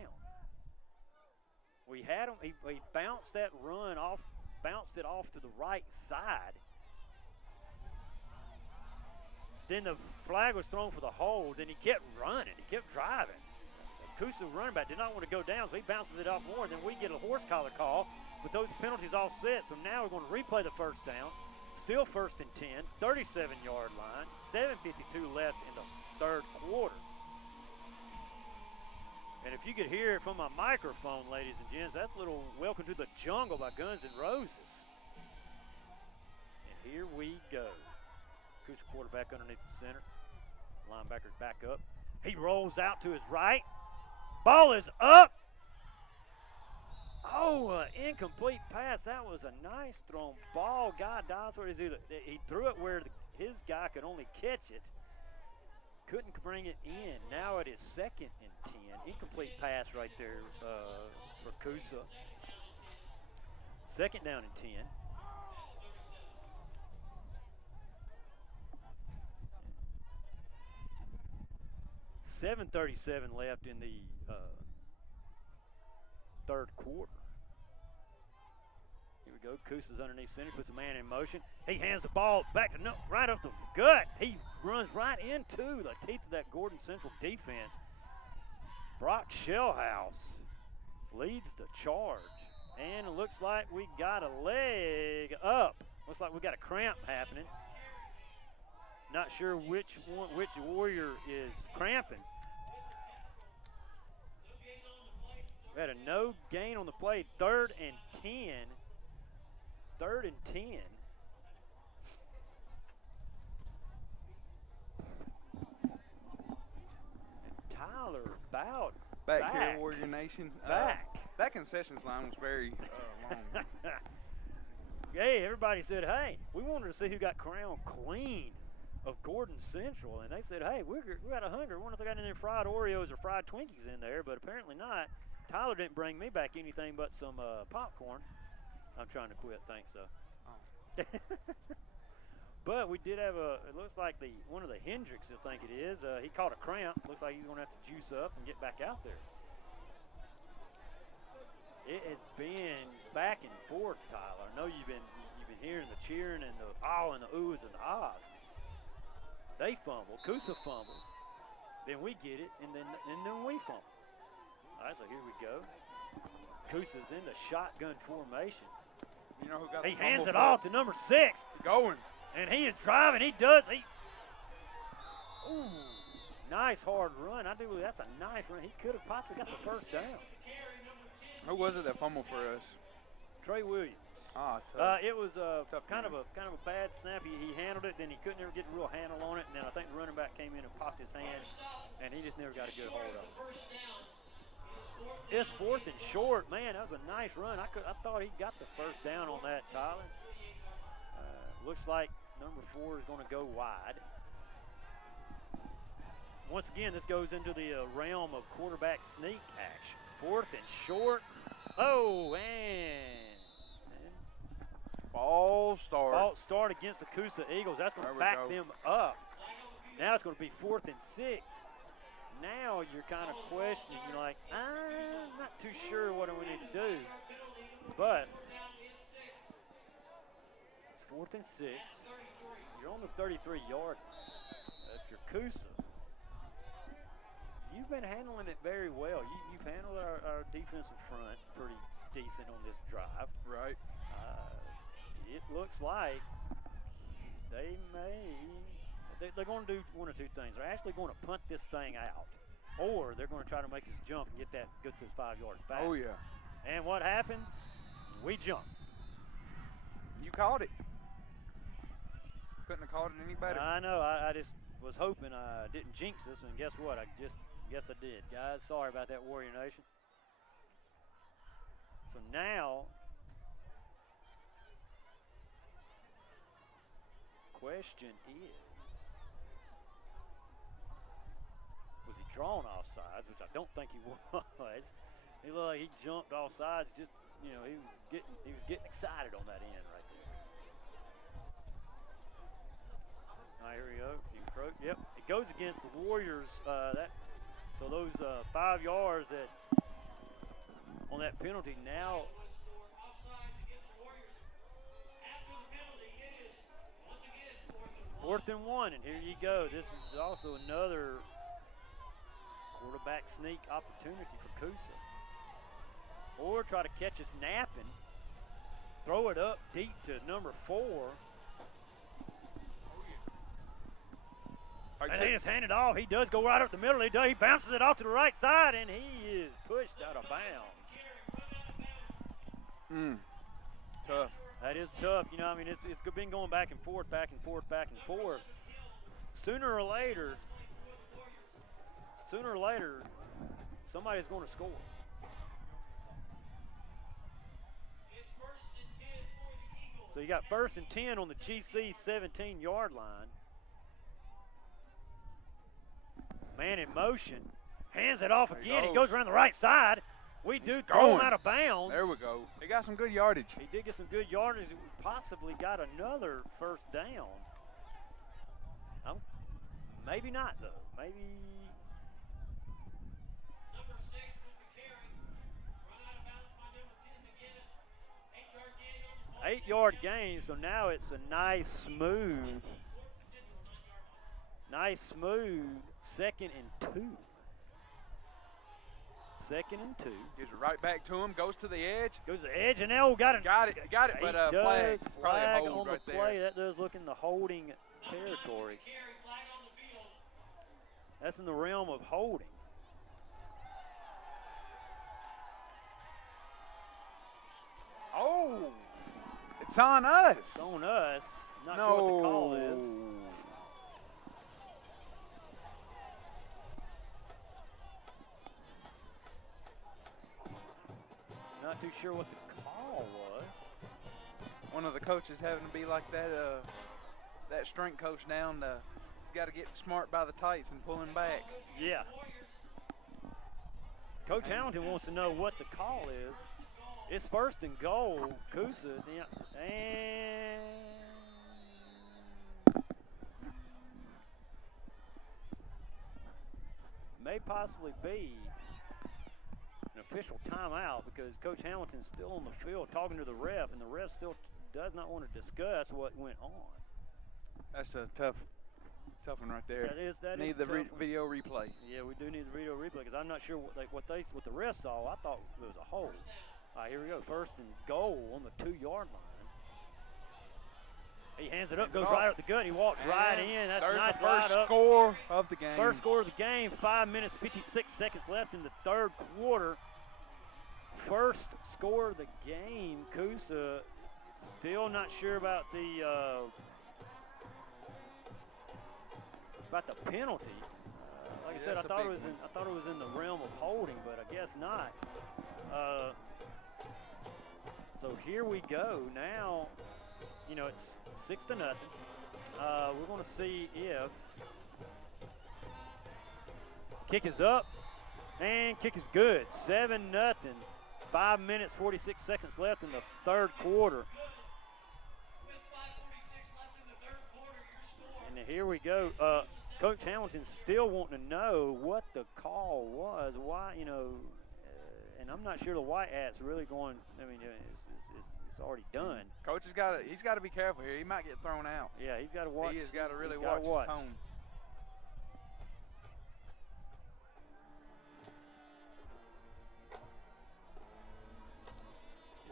We had him, he bounced that run off, bounced it off to the right side. Then the flag was thrown for the hold, then he kept running, he kept driving. Coosa running back did not want to go down, so he bounces it off more, and then we get a horse collar call, but those penalties all set, so now we're going to replay the first down. Still 1st and 10, 37-yard line, 7:52 left in the 3rd quarter. And if you could hear it from my microphone, ladies and gents, that's a little Welcome to the Jungle by Guns N' Roses. And here we go. Coosa quarterback underneath the center. Linebacker's back up. He rolls out to his right. Ball is up. Oh, incomplete pass. That was a nice thrown ball. Guy dies where he threw it where his guy could only catch it. Couldn't bring it in. Now it is 2nd and 10. Incomplete pass right there for Coosa. 2nd down and 10. $7:37 left in the 3rd quarter. Here we go. Coosa's underneath center, puts a man in motion. He hands the ball back to right up the gut. He runs right into the teeth of that Gordon Central defense. Brock Shellhouse leads the charge. And it looks like we got a leg up. Looks like we got a cramp happening. Not sure which Warrior is cramping. We had a no gain on the play. 3rd and 10. 3rd and 10. And Tyler about back here, Warrior Nation. Back. That concessions line was very long. Hey, everybody said, hey, we wanted to see who got crowned queen of Gordon Central, and they said, hey, we got a hunger. I wonder if they got any fried Oreos or fried Twinkies in there, but apparently not. Tyler didn't bring me back anything but some popcorn. I'm trying to quit, thanks, so. Oh. But we did have it looks like one of the Hendricks, I think it is. He caught a cramp. Looks like he's going to have to juice up and get back out there. It has been back and forth, Tyler. I know you've been hearing the cheering and the awe and the oohs and the ahs. They fumble, Coosa fumbles, then we get it, and then we fumble. All right, so here we go. Coosa's in the shotgun formation. You know who got He the hands fumble it for off to number 6. Going. And he is driving. He does. Ooh, nice hard run. I do believe that's a nice run. He could have possibly got the first down. Who was it that fumbled for us? Trey Williams. Ah, tough. It was Tough kind of game. a bad snap. He handled it, then he couldn't ever get a real handle on it, and then I think the running back came in and popped his hand, and he just never got a good hold of it. It's 4th and short. Man, that was a nice run. I thought he got the first down on that, Tyler. Looks like number 4 is going to go wide. Once again, this goes into the realm of quarterback sneak action. 4th and short. Oh, and False start. false start against the Coosa Eagles. That's going There to we back go. them up. Now it's going to be 4th and 6. Now you're kind of questioning. You're like, I'm not too sure what do we need to do. But it's 4th and 6. You're on the 33-yard line. If you're Coosa, you've been handling it very well. You've handled our defensive front pretty decent on this drive. Right. It looks like they're going to do one or two things. They're actually going to punt this thing out, or they're going to try to make us jump and get to the 5 yards back. Oh, yeah. And what happens? We jump. You caught it. Couldn't have caught it any better. I know. I just was hoping I didn't jinx this, and guess what? Guess I did, guys. Sorry about that, Warrior Nation. So now, question is, was he drawn off sides, which I don't think he was. He looked like he jumped off sides. Just, he was getting excited on that end right there. All right, here we go. Yep, it goes against the Warriors. So those 5 yards on that penalty now. 4th and 1, and here you go. This is also another quarterback sneak opportunity for Coosa. Or try to catch us napping, throw it up deep to number 4. And they just hand it off. He does go right up the middle. He bounces it off to the right side, and he is pushed out of bounds. Tough. That is tough. It's been going back and forth, back and forth, back and forth. Sooner or later, somebody's going to score. So you got 1st and 10 on the GC 17-yard line. Man in motion, hands it off again. He goes around the right side. We do throw him out of bounds. There we go. He got some good yardage. He did get some good yardage. Possibly got another first down. Maybe not, though. Maybe. Number 6 with the carry. Run out of bounds by number 10, McGinnis. 8-yard gain on the play. 8-yard gain, so now it's a nice, smooth 2nd and 2. 2nd and 2. Gives it right back to him. Goes to the edge. Goes to the edge, and now got it. Got it. But flag probably a hold on right the there. play. That does look in the holding territory. That's in the realm of holding. Oh, it's on us. It's on us. Not sure what the call is. Not too sure what the call was. One of the coaches having to be like that. That strength coach down. He's got to get smart by the tights and pull him back. Yeah. Coach Hamilton wants to know what the call is. It's 1st and goal, Coosa, and may possibly be an official timeout because Coach Hamilton's still on the field talking to the ref, and the ref still does not want to discuss what went on. That's a tough tough one right there. That Need is the a tough one. video replay. Yeah, we do need the video replay because I'm not sure what the rest saw. I thought it was a hold. All right, here we go. First and goal on the 2-yard line. He hands it up, goes right up the gut. He walks right in. That's there's nice. the first right up. score of the game. First score of the game. 5 minutes, 56 seconds left in the third quarter. First score of the game. Coosa still not sure about the penalty. Like I said, I thought it was in the realm of holding, but I guess not. So here we go. Now, you know, it's 6-0. We're going to see if kick is up and kick is good. 7-0. 5 minutes, 46 seconds left in the third quarter. And here we go. Coach Hamilton's still wanting to know what the call was. Why, you know, and I'm not sure the white hat's really going. I mean, it's already done. Coach he's got to be careful here. He might get thrown out. Yeah, he's got to watch. He has got to really watch his tone.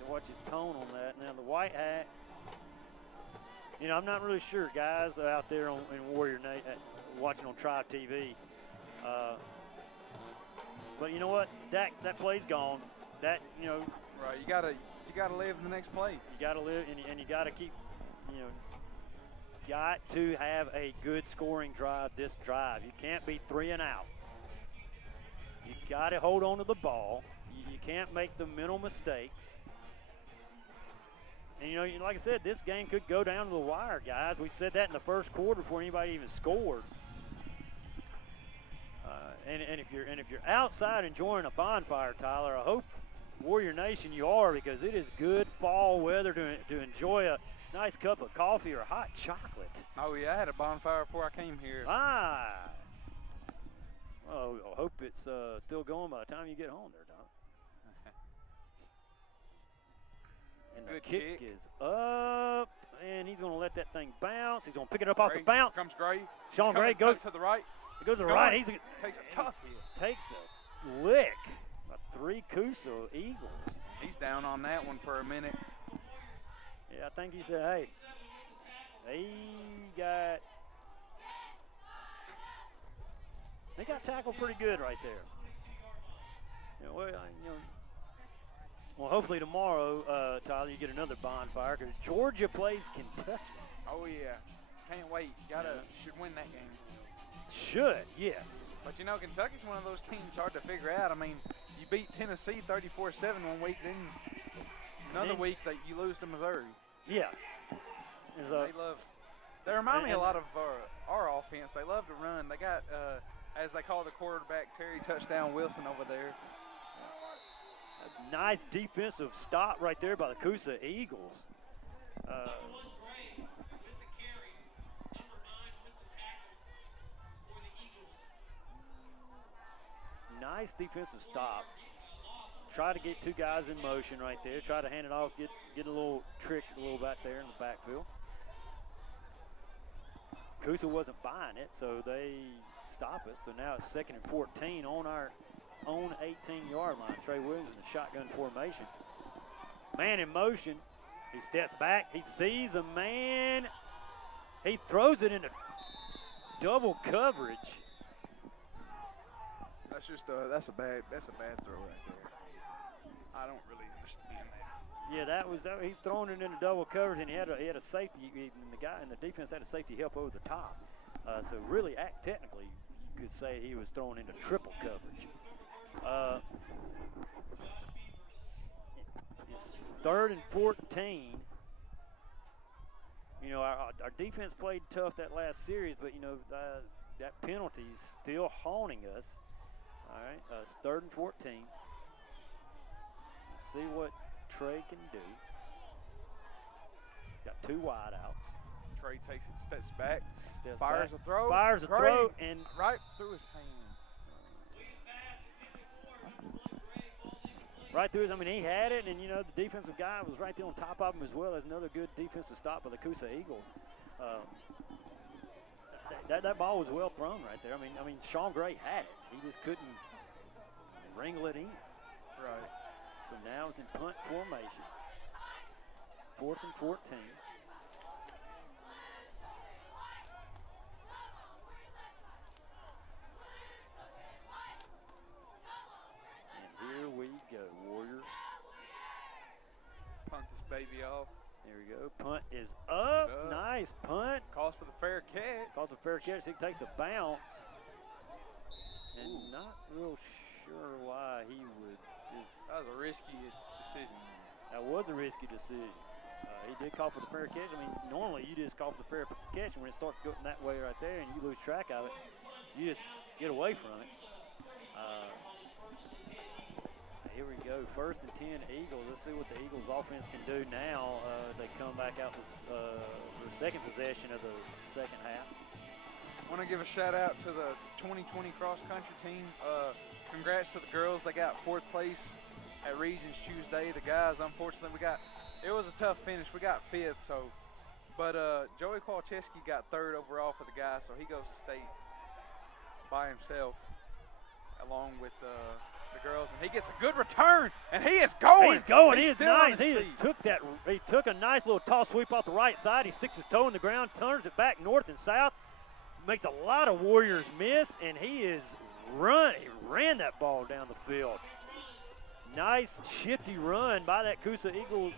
Watch his tone on that. Now the white hat, you know, I'm not really sure, guys out there in Warrior watching on Tribe TV. But you know what? That play's gone. That, you know. Right. You gotta live the next play. You gotta live, and you gotta keep, you know, got to have a good scoring drive this drive. You can't be 3 and out. You gotta hold on to the ball. You can't make the mental mistakes. And, you know, like I said, this game could go down to the wire, guys. We said that in the first quarter before anybody even scored. And if you're outside enjoying a bonfire, Tyler, I hope Warrior Nation you are, because it is good fall weather to enjoy a nice cup of coffee or hot chocolate. Oh yeah, I had a bonfire before I came here. Ah. Well, I hope it's still going by the time you get home there, Don. And the kick is up, and he's going to let that thing bounce. He's going to pick it up off the bounce. Here comes Gray. Sean Gray goes to the right. He goes to the right. Takes a tough hit. Takes a lick by 3 Coosa Eagles. He's down on that one for a minute. Yeah, I think he said, hey, they got tackled pretty good right there. Well, hopefully tomorrow, Tyler, you get another bonfire because Georgia plays Kentucky. Oh yeah, can't wait. Should win that game. Should, yes. But you know, Kentucky's one of those teams hard to figure out. I mean, you beat Tennessee 34-7 one week, then another week that you lose to Missouri. Yeah. They remind me a lot of our offense. They love to run. They got, as they call the quarterback, Terry Touchdown Wilson over there. Nice defensive stop right there by the Coosa Eagles. Nice defensive stop. Try to get 2 guys in motion right there. Try to hand it off, get a little trick a little back there in the backfield. Coosa wasn't buying it, so they stop us. So now it's 2nd and 14 on our own 18-yard line. Trey Williams in the shotgun formation. Man in motion. He steps back. He sees a man. He throws it into double coverage. That's a bad throw right there. I don't really understand that. Yeah, he's throwing it into double coverage, and he had a safety. And the guy in the defense had a safety help over the top. So really, technically, you could say he was thrown into triple coverage. It's 3rd and 14. You know, our defense played tough that last series, but you know that penalty is still haunting us. All right, it's 3rd and 14. Let's see what Trey can do. Got 2 wideouts. Trey takes it, steps back, fires a throw. Fires a throw, and right through his hands. Right through his, I mean, he had it, and you know, the defensive guy was right there on top of him as well as another good defensive stop by the Coosa Eagles. that ball was well thrown right there. I mean, Sean Gray had it. He just couldn't wrangle it in. Right. So now it's in punt formation. 4th and 14. And here we go, Warriors. Punt this baby off. There we go. Punt is up. Nice punt. Calls for the fair catch. Calls a fair catch. He takes a bounce. And not real sure why he would just. That was a risky decision. That was a risky decision. He did call for the fair catch. I mean, normally you just call for the fair catch, and when it starts going that way right there and you lose track of it, you just get away from it. Here we go, 1st and 10 Eagles. Let's see what the Eagles offense can do now. They come back out with their second possession of the second half. I want to give a shout out to the 2020 cross country team. Congrats to the girls. They got 4th place at Regions Tuesday. The guys, unfortunately, it was a tough finish. We got 5th, but Joey Kowalczewski got 3rd overall for the guys, so he goes to state by himself along with the girls, and he gets a good return, and he is going. He's going. He is still on nice. his He feet. He took a nice little toss sweep off the right side. He sticks his toe in the ground, turns it back north and south, makes a lot of Warriors miss, and he ran that ball down the field. Nice shifty run by that Coosa Eagles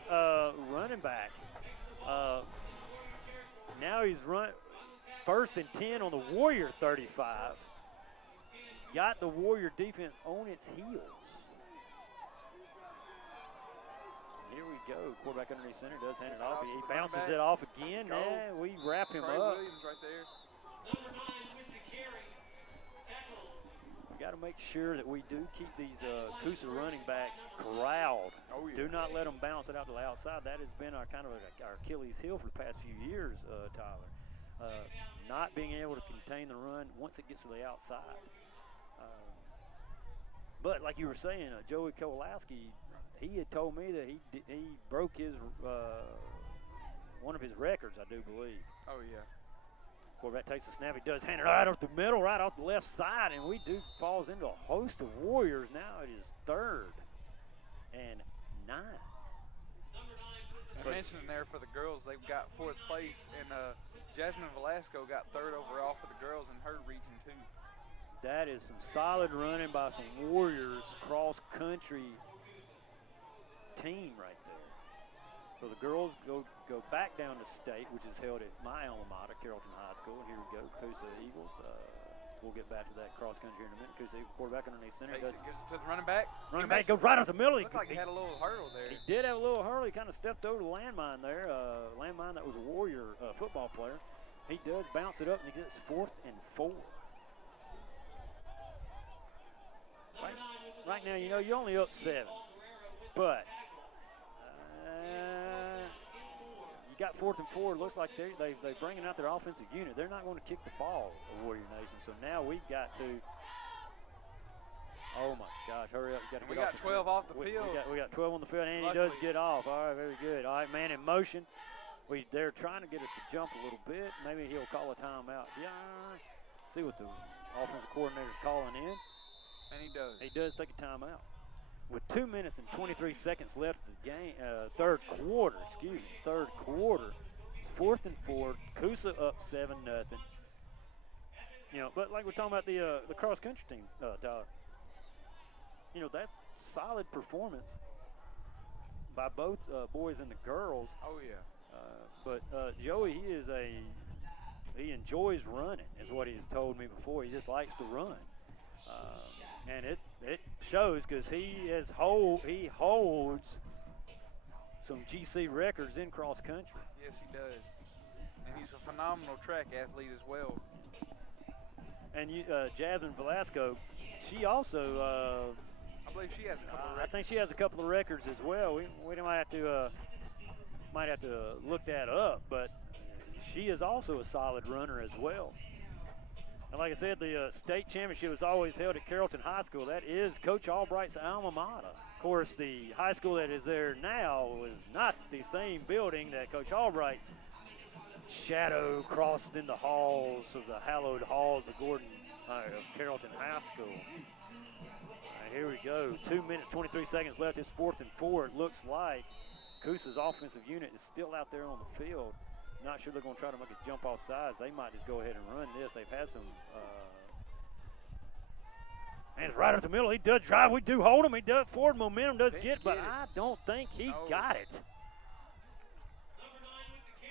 running back. Now he's 1st and 10 on the Warrior 35. Got the Warrior defense on its heels. Here we go. Quarterback underneath center does hand it off. He bounces it off again. Yeah, we wrap him Trey up. Williams right there. We got to make sure that we do keep these Coosa running backs corralled. Oh, yeah. Do not let them bounce it out to the outside. That has been our Achilles heel for the past few years, Tyler. Not being able to contain the run once it gets to the outside. But like you were saying, Joey Kowalowski, he had told me that he broke his one of his records, I do believe. Oh yeah. Quarterback takes the snap. He does hand it right off the middle, right off the left side, and we do falls into a host of Warriors. Now it is 3rd and 9. I mentioned there for the girls, they've got 4th place, and Jasmine Velasco got 3rd overall for the girls in her region too. That is some solid running by some Warriors cross-country team right there. So the girls go back down to state, which is held at my alma mater, Carrollton High School. Here we go, Coosa Eagles. We'll get back to that cross-country in a minute. Coosa Eagles quarterback underneath center. Gives it to the running back. Running back goes right off the middle. Looked like he had a little hurdle there. He did have a little hurdle. He kind of stepped over the landmine there. Landmine that was a Warrior football player. He does bounce it up, and he gets 4th and 4. Right now, you know, you're only up 7, but you got 4th and 4. It looks like they're bringing out their offensive unit. They're not going to kick the ball, the Warrior Nation. So now we've got to. Oh my gosh! Hurry up! We got 12 off the field. We got 12 on the field, and he does get off. All right, very good. All right, man in motion. They're trying to get us to jump a little bit. Maybe he'll call a timeout. Yeah. See what the offensive coordinator's calling in. And he does. He does take a timeout. With 2 minutes and 23 seconds left of the game, third quarter. It's 4th and 4. Coosa up 7-0. You know, but like we're talking about the cross country team, Tyler. You know, that's solid performance by both boys and the girls. Oh yeah. But Joey, he enjoys running, is what he's told me before. He just likes to run. And it shows because he holds some GC records in cross country. Yes, he does. And he's a phenomenal track athlete as well. And Jasmine Velasco, she also. I believe she has a couple of records. I think she has a couple of records as well. We might have to look that up, but she is also a solid runner as well. And like I said, the state championship is always held at Carrollton High School. That is Coach Albright's alma mater. Of course, the high school that is there now is not the same building that Coach Albright's shadow crossed in the halls of the hallowed halls of of Carrollton High School. All right, here we go. 2 minutes, 23 seconds left. It's 4th and 4. It looks like Coosa's offensive unit is still out there on the field. Not sure they're going to try to make us jump off sides. They might just go ahead and run this. They've had some. And it's right up the middle. He does drive. We do hold him. He does forward momentum. Does get, but I don't think he got it.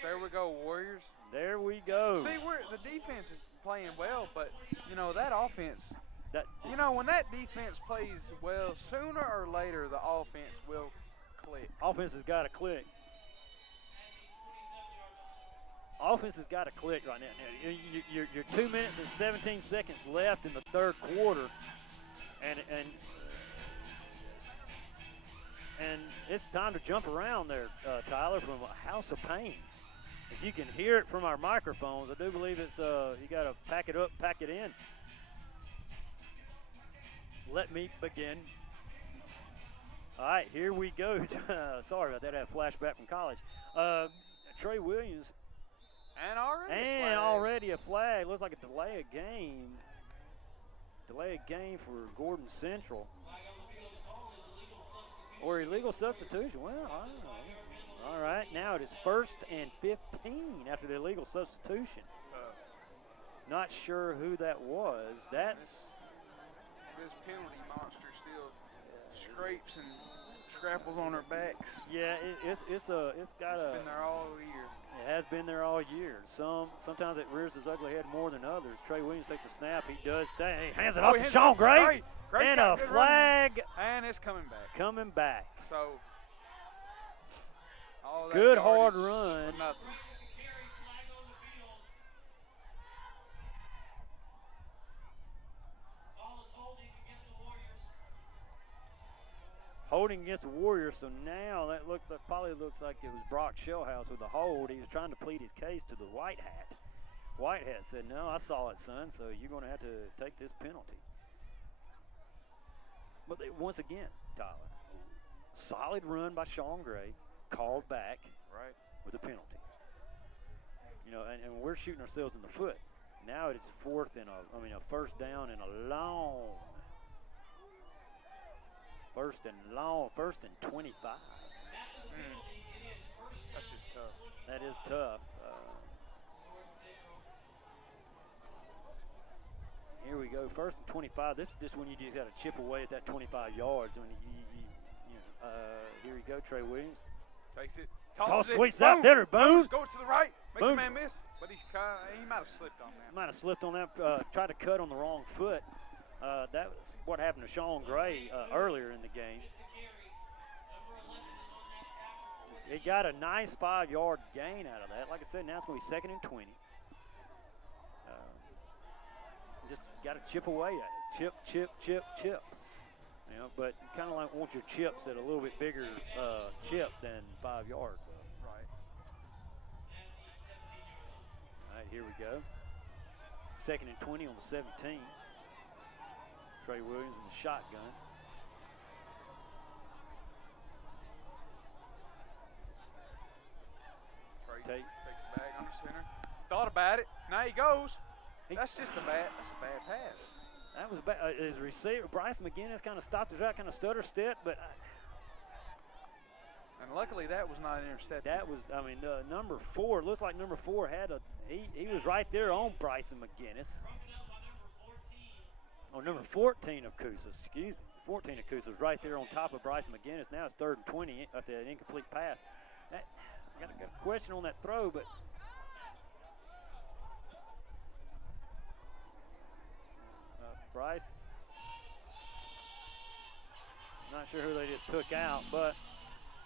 There we go, Warriors. There we go. See, the defense is playing well, but, you know, that offense, when that defense plays well, sooner or later the offense will click. Offense has got to click. Offense has got to click right now. You're 2 minutes and 17 seconds left in the third quarter, and it's time to jump around there, Tyler, from a house of pain. If you can hear it from our microphones, I do believe it's you got to pack it up, pack it in. Let me begin. All right, here we go. Sorry about that. I had a flashback from college. Trey Williams. And already a flag. Looks like a delay of game. Delay of game for Gordon Central. Or illegal substitution. Well, I don't know. All right, now it is 1st and 15 after the illegal substitution. Not sure who that was. That's this penalty monster still scrapes and scrapples on their backs. Yeah, it's been there all year. It has been there all year. Sometimes it rears its ugly head more than others. Trey Williams takes a snap. He does stay. He hands it off to Sean Gray. And a flag. And it's coming back. Coming back. So. Good hard run. Holding against the Warriors, so now that probably looks like it was Brock Shellhouse with the hold. He was trying to plead his case to the White Hat. White Hat said, "No, I saw it, son, so you're going to have to take this penalty." But once again, Tyler, solid run by Sean Gray. Called back with a penalty. You know, and we're shooting ourselves in the foot. Now it's a first down and a long. First and 25. That's just tough. That is tough. Here we go. 1st and 25. This is just when you just got to chip away at that 25 yards. When here we go, Trey Williams. Takes it. Toss sweeps out there, Boone. Go to the right. Makes a man miss. But he might have slipped on that. Might have slipped on that. Tried to cut on the wrong foot. That was what happened to Sean Gray earlier in the game. He got a nice 5-yard gain out of that. Like I said, now it's going to be 2nd and 20. Just got to chip away at it. Chip. You know, but you kind of want your chips at a little bit bigger chip than 5 yards. Right. All right, here we go. 2nd and 20 on the 17. Trey Williams in the shotgun. Trey takes it back under center. Thought about it. Now he goes. That's a bad pass. That was bad. His receiver, Bryce McGinnis, kind of stopped his route, kind of stutter step, but. And luckily that was not intercepted. That was, number 4. Looks like number 4 had he was right there on Bryce McGinnis. Oh, number 14 of Coosa, excuse me. 14 of Coosa was right there on top of Bryce McGinnis. Now it's 3rd and 20 after an incomplete pass. I got a question on that throw, but. Bryce, not sure who they just took out, but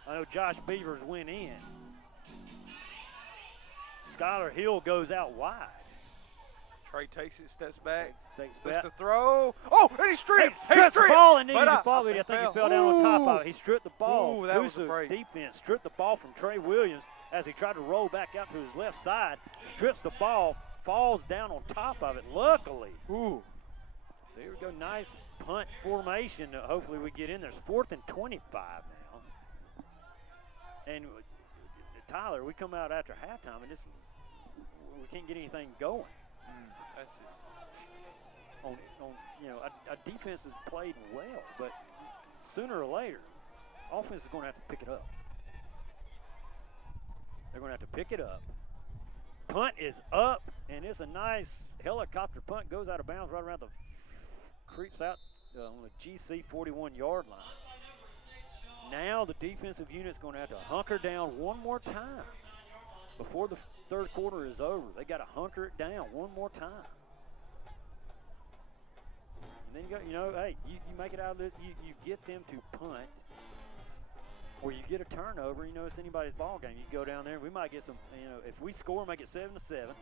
I know Josh Beavers went in. Skylar Hill goes out wide. Trey takes it, steps back, takes the throw. Oh, and he stripped. He stripped the ball and needed to fall. I think he fell down on top of it. He stripped the ball. Ooh, that was a break. Defense stripped the ball from Trey Williams as he tried to roll back out to his left side. Strips the ball, falls down on top of it. Luckily. Ooh. So here we go, nice punt formation. Hopefully we get in there. It's 4th and 25 now. And Tyler, we come out after halftime, and this is we can't get anything going. That's just. On our defense has played well, but sooner or later, offense is going to have to pick it up. They're going to have to pick it up. Punt is up, and it's a nice helicopter punt. Goes out of bounds right around creeps out on the GC 41-yard line. Now the defensive unit's going to have to hunker down one more time before the third quarter is over. They got to hunker it down one more time. And then hey, you make it out of this. You get them to punt, or you get a turnover. It's anybody's ball game. You go down there. We might get some. If we score, make it 7-7.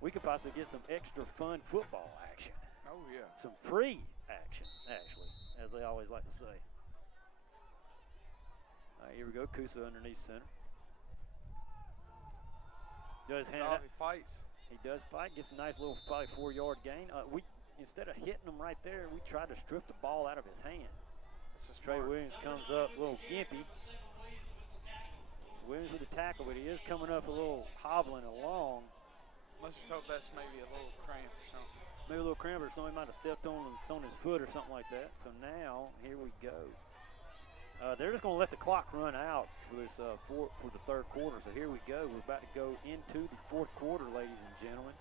We could possibly get some extra fun football action. Oh yeah. Some free action, actually, as they always like to say. All right, here we go. Coosa underneath center. Does hand it. He fights. He does fight. Gets a nice little 4-yard gain. Instead of hitting him right there, we tried to strip the ball out of his hand. Trey Williams comes up a little gimpy. Williams with the tackle, but he is coming up a little hobbling along. Let's just hope that's maybe a little cramp or something. Maybe a little cramp or somebody might have stepped on his foot or something like that. So now, here we go. They're just going to let the clock run out for this for the third quarter. So here we go. We're about to go into the fourth quarter, ladies and gentlemen.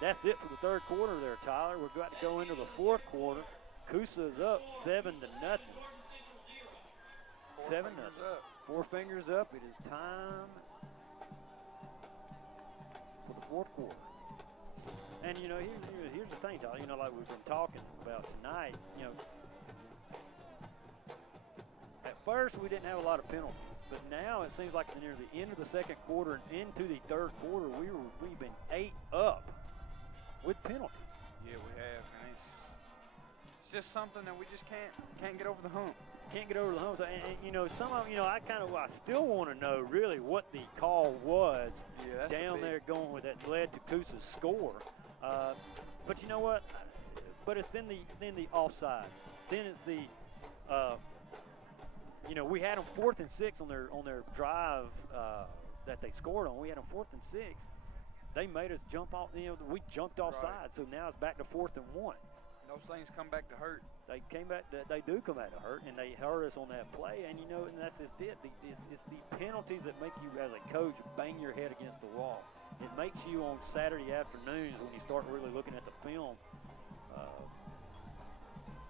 That's it for the third quarter there, Tyler. We're about to go into the fourth quarter. Coosa's up 7-0. 7-0. 4 fingers up. It is time for the fourth quarter. And here's the thing, Tyler. Like we've been talking about tonight. At first we didn't have a lot of penalties, but now it seems like near the end of the second quarter and into the third quarter, we've been 8 up with penalties. Yeah, we have, and it's just something that we just can't get over the hump. Can't get over the hump. And some of them, I still want to know really what the call was down there going with that led to Coosa's score. But you know what? But it's then the offsides. Then it's the we had them 4th and 6 on their drive that they scored on. We had them 4th and 6. They made us jump off. We jumped off sides, so now it's back to 4th and 1. Those things come back to hurt. They came back. They do come back to hurt, and they hurt us on that play. And and that's just it. It's the penalties that make you, as a coach, bang your head against the wall. It makes you on Saturday afternoons when you start really looking at the film.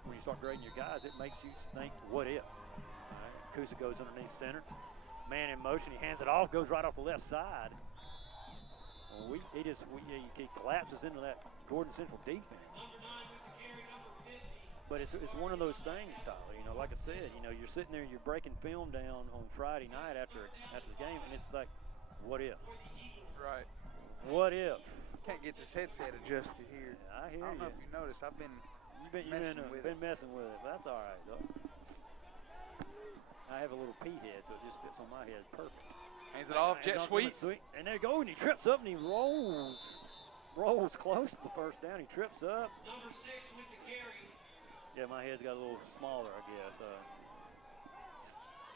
When you start grading your guys, it makes you think, what if? All right. Coosa goes underneath center. Man in motion. He hands it off. Goes right off the left side. He collapses into that Gordon Central defense. But it's one of those things, Tyler. Like I said, you're sitting there, you're breaking film down on Friday night after the game, and it's like, what if? Right. What if? Can't get this headset adjusted here. Yeah, I hear you. I don't know if you noticed, I've been messing with it. But that's all right, though. I have a little pea head, so it just fits on my head perfect. Hands it off, jet sweep. And there you go, and he trips up and he rolls close to the first down. He trips up. Number 6 with the carry. Yeah, my head's got a little smaller, I guess.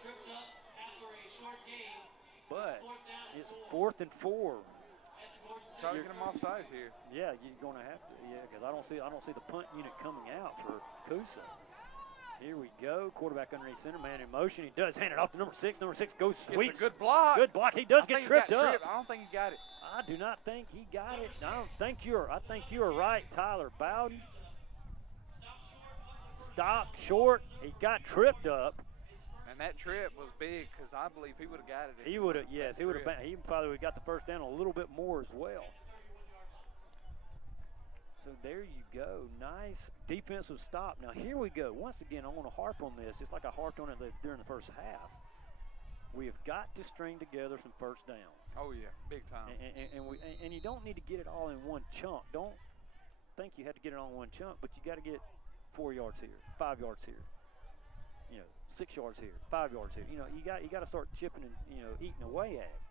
Tripped up after a short gain. But it's 4th and 4. Try to get him off sides here. Yeah, you're going to have to. Yeah, because I don't see the punt unit coming out for Coosa. Here we go. Quarterback underneath center. Man in motion. He does hand it off to number 6. Number 6 goes sweep. It's a good block. Good block. He does get tripped up. I don't think he got it. I do not think he got it. I think you are right, Tyler Bowden. Stopped short. He got tripped up. And that trip was big because I believe he would have got it. He would have, yes. He would have. He probably would have got the first down a little bit more as well. So there you go. Nice defensive stop. Now here we go. Once again, I want to harp on this, just like I harped on it during the first half. We have got to string together some first downs. Oh yeah, big time. And you don't need to get it all in one chunk. Don't think you have to get it all in one chunk, but you got to get 4 yards here, 5 yards here. 6 yards here, 5 yards here. You got to start chipping and eating away at it.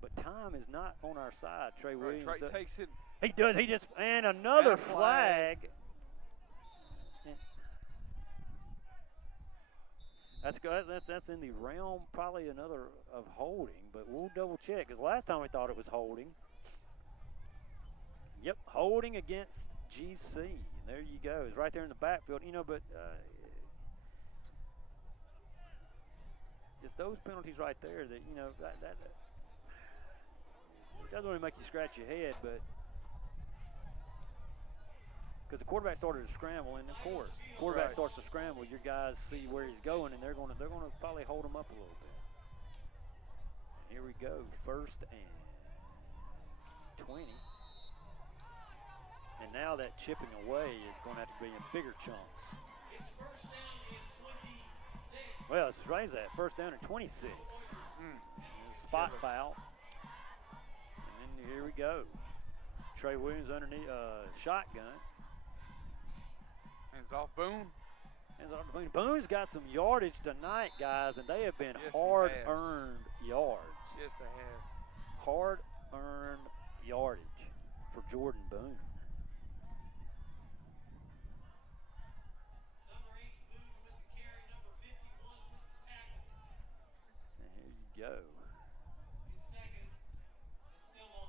But time is not on our side. Trey Williams. Trey takes it. He does. And another flag. That's good. That's in the realm, probably another of holding, but we'll double check because last time we thought it was holding. Yep, holding against GC. And there you go. It's right there in the backfield. You know, but it's those penalties right there that, you know, that it doesn't really make you scratch your head, but because the quarterback started to scramble, and of course, quarterback starts to scramble, your guys see where he's going, and they're going to probably hold him up a little bit. And here we go, 1st and 20. And now that chipping away is going to have to be in bigger chunks. It's 1st down and 26. Well, it's right at 1st down and 26. Spot foul. And then here we go. Trey Williams underneath shotgun. Hands it off Boone. Hands it off to Boone. Boone's got some yardage tonight, guys, and they have been Yes, hard-earned yards. Yes, they have. Hard-earned yardage for Jordan Boone. Number 8, Boone with the carry. Number 51 with the tackle. And here you go. In 2nd, and still on.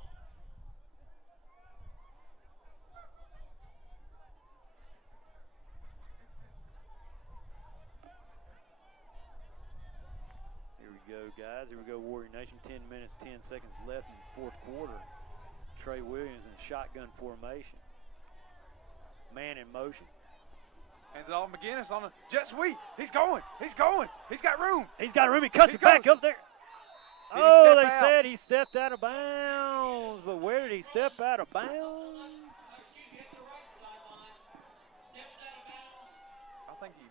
Here we go, guys. Here we go, Warrior Nation. 10 minutes, 10 seconds left in the 4th quarter. Trey Williams in shotgun formation. Man in motion. Hands it off McGinnis on the jet sweep. He's going. He's going. He's got room. He's got room. He cuts it back up there. Did he Oh, step they out? said he stepped out of bounds. But where did he step out of bounds? At the right sideline. Steps out of bounds. I think he.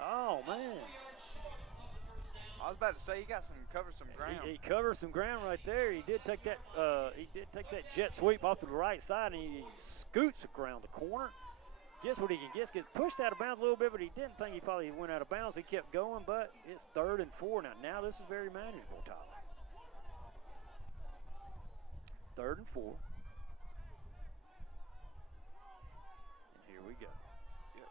Oh, man. 4 yards short of the 1st down. I was about to say he got covered some ground. He covered some ground right there. He did take that jet sweep off to the right side, and he scoots around the corner. Guess what he can get? Gets pushed out of bounds a little bit, but he didn't think he probably went out of bounds. He kept going, but it's 3rd and 4 now. Now this is very manageable, Tyler. 3rd and 4. And here we go. Yep.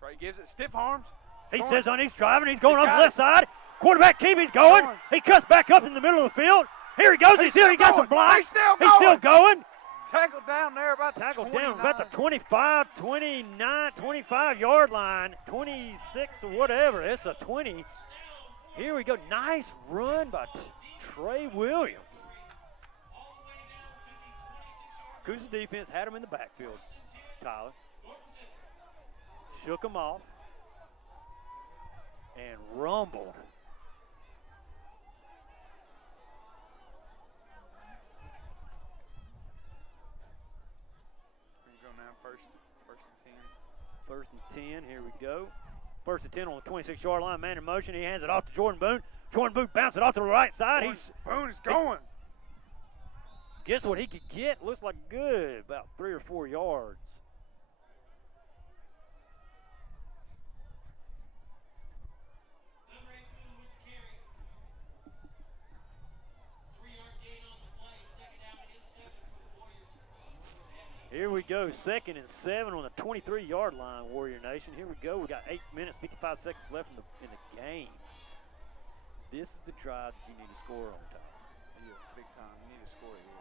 Trey gives it stiff arms. He Going. says on he's driving. He's going He's off the got left side. Quarterback keep. He's going. He cuts back up in the middle of the field. Here he goes. He still got some going. blocks. He's still He's still going. Tackled down there about the Tackled 29. down about the 25, 29, 25-yard line, 26 or whatever. It's a 20. Here we go. Nice run by Trey Williams. All the way down to the 26-yard. Coosa defense had him in the backfield, Tyler. Shook him off and rumbled. Here you go now, first and 10. 1st and 10, here we go. 1st and 10 on the 26-yard line, man in motion. He hands it off to Jordan Boone. Jordan Boone bounces it off to the right side. Boone is going. Guess what he could get? Looks like good, about 3 or 4 yards. Number 8, Boone with the carry. 3-yard gain on the play. 2nd down and 7 for the Warriors. Here we go, 2nd and 7 on the 23-yard line, Warrior Nation. Here we go. We got 8 minutes, 55 seconds left in the game. This is the drive that you need to score on, Tyler. Yeah, big time. You need to score here.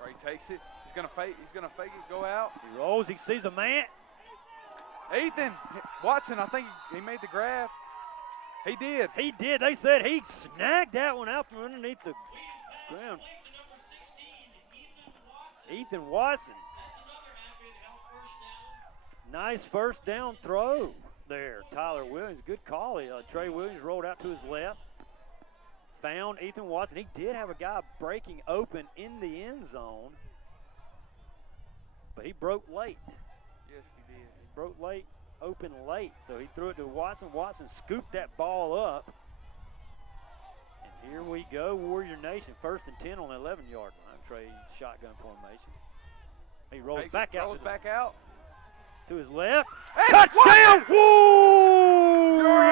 Trey takes it. He's gonna fake. He's gonna fake it. Go out. He rolls. He sees a man. Ethan Watson. I think he made the grab. He did. He did. They said he snagged that one out from underneath the ground. Late to number 16, Ethan Watson. That's another Advent Health 1st down. Nice 1st down throw there. Tyler Williams. Good call. Trey Williams rolled out to his left. Found Ethan Watson. He did have a guy breaking open in the end zone, but he broke late. Yes, he did. He broke late, open late, so he threw it to Watson. Watson scooped that ball up. And here we go, Warrior Nation. 1st and 10 on the 11-yard line. Trey shotgun formation. He rolls Takes back it, out. rolls back out. To his left. And Touchdown! Warriors!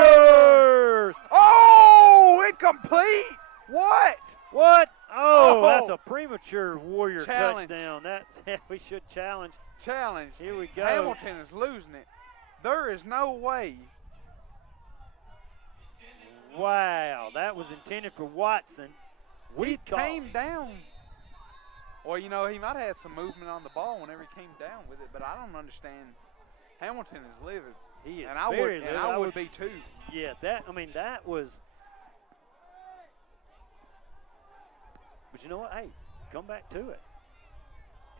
Oh, incomplete. What? What? Oh, that's a premature Warrior Challenge. touchdown. That's we should challenge. Challenge. Here we go. Hamilton is losing it. There is no way. Wow, that was intended for Watson. He came down. Well, you know, he might have had some movement on the ball whenever he came down with it, but I don't understand. Hamilton is livid. He is and I very would, livid. and I would be too. Yes, that was. But you know what? Hey, come back to it.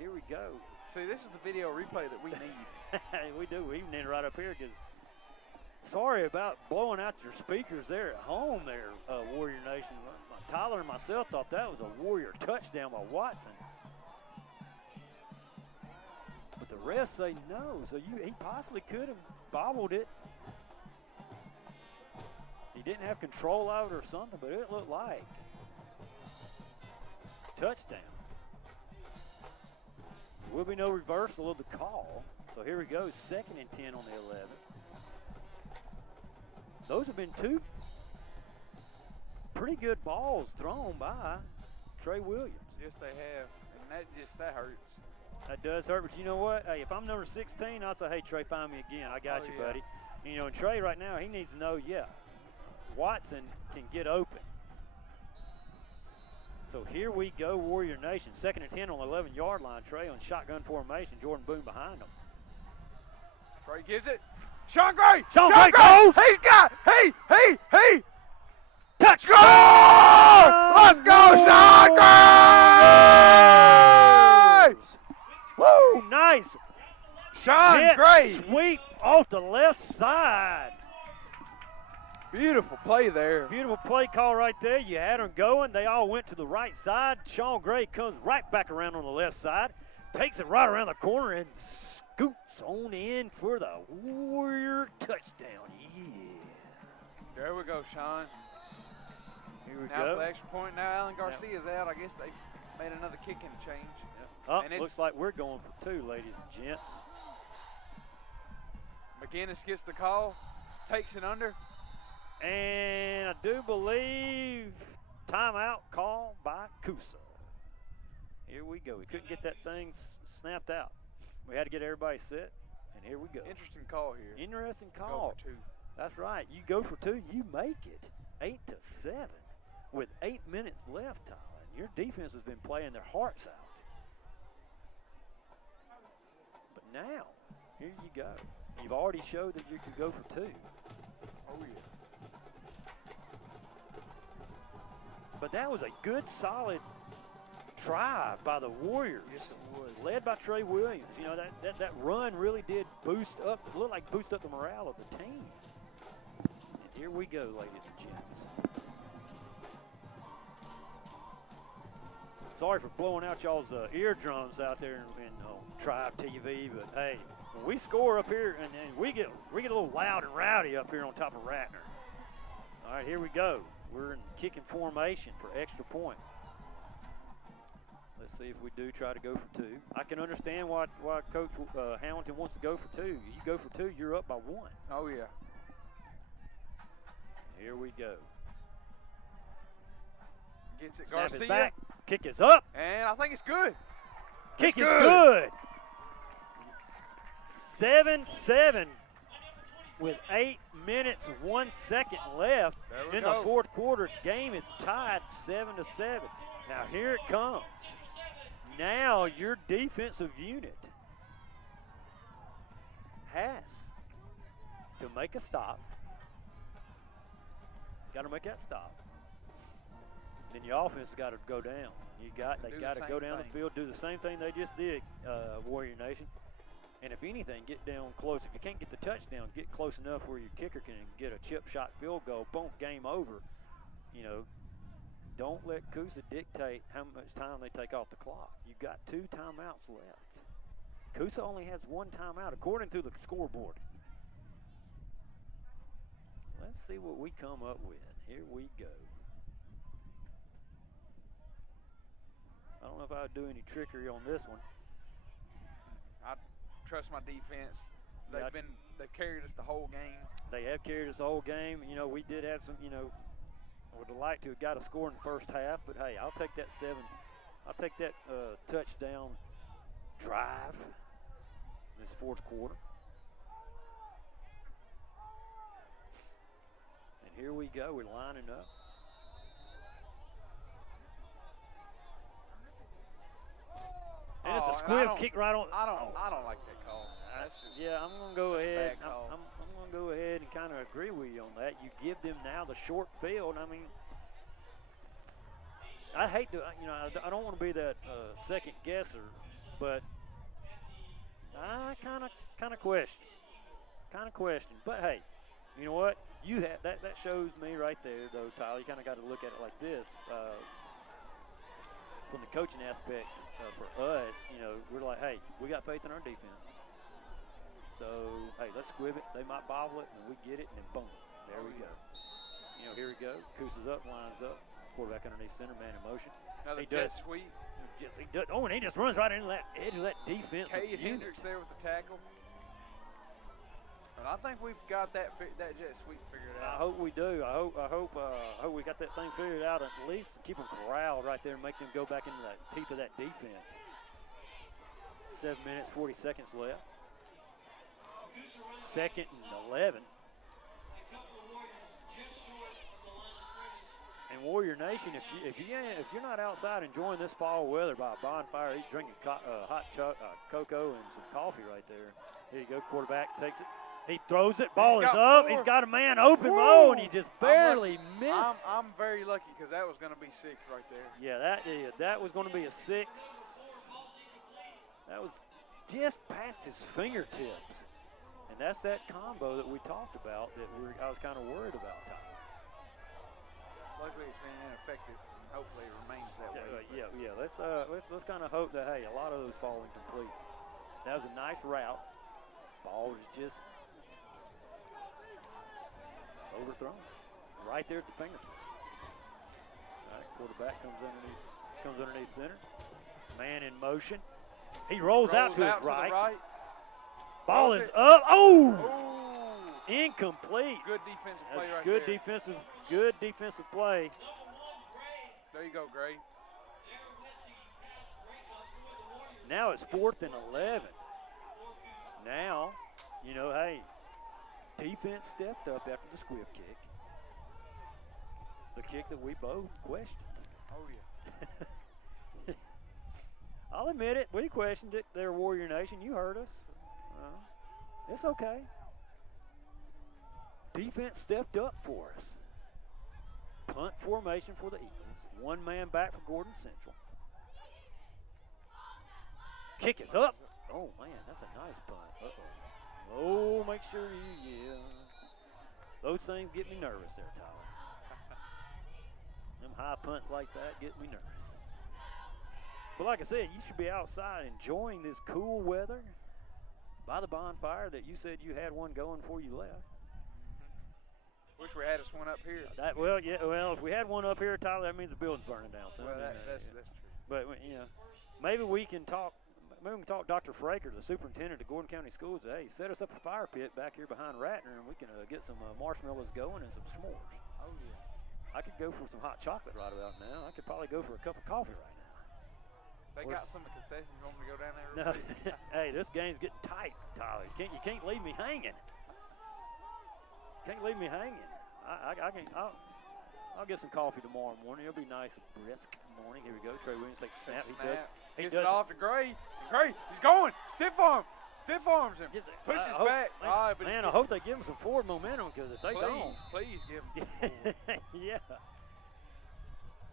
Here we go. See, this is the video replay that we need. We do. We even need it right up here because. Sorry about blowing out your speakers there at home there, Warrior Nation. Tyler and myself thought that was a Warrior touchdown by Watson. But the rest say no, so he possibly could have bobbled it. He didn't have control of it or something, but it looked like touchdown. There will be no reversal of the call. So here we go, 2nd and 10 on the 11. Those have been two pretty good balls thrown by Trey Williams. Yes, they have, and that hurts. That does hurt, but you know what? Hey, if I'm number 16, I'll say, hey, Trey, find me again. I got you, buddy. You know, and Trey right now, he needs to know, Watson can get open. So here we go, Warrior Nation. 2nd and 10 on the 11-yard line. Trey on shotgun formation. Jordan Boone behind him. Trey gives it. Sean Gray! Sean Gray goes! He's got! He! Touch! Score! Let's go, Sean Gray! Woo! Nice! Sean Gray! Sweep off the left side. Beautiful play there. Beautiful play call right there. You had them going. They all went to the right side. Sean Gray comes right back around on the left side, takes it right around the corner, and scoots on in for the Warrior touchdown. Yeah. There we go, Sean. Here we Now go. for the extra point. Now Alan Garcia's out. I guess they made another kicking change. Oh, And looks like we're going for 2, ladies and gents. McGinnis gets the call, takes it under. And I do believe timeout call by Coosa. Here we go. We couldn't get that thing snapped out. We had to get everybody set, and here we go. Interesting call here. Interesting call. Go for 2. That's right. You go for 2, you make it 8-7 with 8 minutes left, Tyler. And your defense has been playing their hearts out. But now, here you go. You've already showed that you can go for 2. Oh, yeah. But that was a good, solid try by the Warriors. Yes, it was. Led by Trey Williams. You know, that run really did boost up, it looked like boost up the morale of the team. And here we go, ladies and gents. Sorry for blowing out y'all's eardrums out there in Tribe TV, but hey, when we score up here and we get a little loud and rowdy up here on top of Ratner. All right, here we go. We're in kicking formation for extra point. Let's see if we do try to go for 2. I can understand why Coach Hamilton wants to go for 2. You go for 2, you're up by 1. Oh, yeah. Here we go. Gets it, Snap Garcia. is back. Kick is up. And I think it's good. Kick It's is good. 7-7 with 8 minutes and 1 second left in the fourth quarter. Game is tied 7-7. Now here it comes. Now your defensive unit has to make a stop. Got to make that stop. Then your offense has got to go down. They got to go down the field, do the same thing they just did, Warrior Nation. And if anything, get down close. If you can't get the touchdown, get close enough where your kicker can get a chip shot field goal. Boom, game over. You know, don't let Coosa dictate how much time they take off the clock. You've got 2 timeouts left. Coosa only has 1 timeout according to the scoreboard. Let's see what we come up with. Here we go. I don't know if I would do any trickery on this one. I trust my defense. They've carried us the whole game. They have carried us the whole game. You know, we did have some, would have liked to have got a score in the first half, but hey, I'll take that touchdown drive this fourth quarter. And here we go. We're lining up. And it's a squib kick right on. I don't like that call. Yeah, I'm gonna go ahead. Bad call. I'm gonna go ahead and kind of agree with you on that. You give them now the short field. I mean, I hate to, I don't want to be that second guesser, but I kind of question. But hey, you know what? You have that shows me right there, though, Tyler. You kind of got to look at it like this. From the coaching aspect for us, we're like, hey, we got faith in our defense. So, hey, let's squib it. They might bobble it, and we get it, and then boom, there we go. Here we go. Coosa's up, lines up. Quarterback underneath center, man in motion. Another he jet does. sweep. He does. Oh, and he just runs right into that edge of that defense. Cade Hendricks there with the tackle. But I think we've got that jet sweep figured out. I hope we do. I hope we got that thing figured out. At least keep them corralled right there and make them go back into the teeth of that defense. 7 minutes, 40 seconds left. 2nd and 11. And Warrior Nation, if you're not outside enjoying this fall weather by a bonfire, drinking hot cocoa and some coffee right there. Here you go, quarterback takes it. He throws it. Ball is up. He's got a man open low, and he just barely missed. I'm very lucky because that was going to be 6 right there. Yeah, that was going to be a 6. That was just past his fingertips, and that's that combo that we talked about that I was kind of worried about, Tyler. Luckily, it's been ineffective, and hopefully it remains that way. Yeah. Let's kind of hope that a lot of those fall incomplete. That was a nice route. Ball was just overthrown, right there at the fingertips. All right, quarterback comes underneath center. Man in motion. He rolls out to his right. Ball is up. Oh! Incomplete. Good defensive play right there. Good defensive play. There you go, Gray. Now it's 4th and 11. Now, hey, defense stepped up after the squib kick. The kick that we both questioned. Oh, yeah. I'll admit it. We questioned it there, Warrior Nation. You heard us. It's okay. Defense stepped up for us. Punt formation for the Eagles. 1 man back for Gordon Central. Kick is up. Oh, man, that's a nice punt. Uh-oh. Oh, make sure Those things get me nervous there, Tyler. Them high punts like that get me nervous. But like I said, you should be outside enjoying this cool weather by the bonfire that you said you had one going before you left. Wish we had us one up here. If we had one up here, Tyler, that means the building's burning down. So well, that's true. But maybe we can talk. Maybe we can talk Dr. Fraker, the superintendent of Gordon County Schools. Hey, set us up a fire pit back here behind Ratner, and we can get some marshmallows going and some s'mores. Oh yeah. I could go for some hot chocolate right about now. I could probably go for a cup of coffee right now. They got some concessions. You want me to go down there? No. Hey, this game's getting tight, Tyler. You can't leave me hanging. Can't leave me hanging. I'll get some coffee tomorrow morning. It'll be nice and brisk morning. Here we go. Trey Williams takes a snap. He does it off to Gray. Gray, he's going. Stiff arms him. Pushes back. Man, I hope they give him some forward momentum because if they don't. Please give him. Yeah.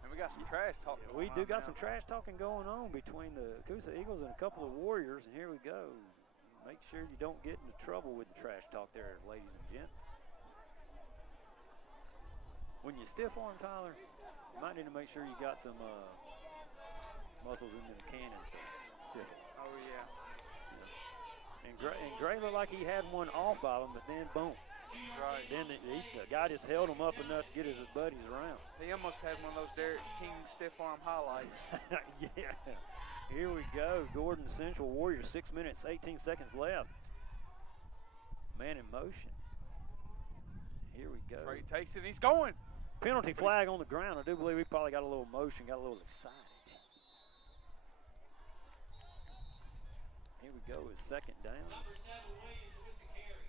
And we got some trash talking. We do got some trash talking going on between the Coosa Eagles and a couple of Warriors, and here we go. Make sure you don't get into trouble with the trash talk there, ladies and gents. When you stiff arm, Tyler, you might need to make sure you got some muscles in them cannons to stiff it. Oh, yeah. And Gray looked like he had one off of him, but then boom. Right. Then the guy just held him up enough to get his buddies around. He almost had one of those Derek King stiff arm highlights. Yeah. Here we go. Gordon Central Warriors, 6 minutes, 18 seconds left. Man in motion. Here we go. Trey takes it. He's going. penalty flag on the ground. I do believe we probably got a little emotion, got a little excited. Here we go, it's second down. Number 7, Williams with the carry.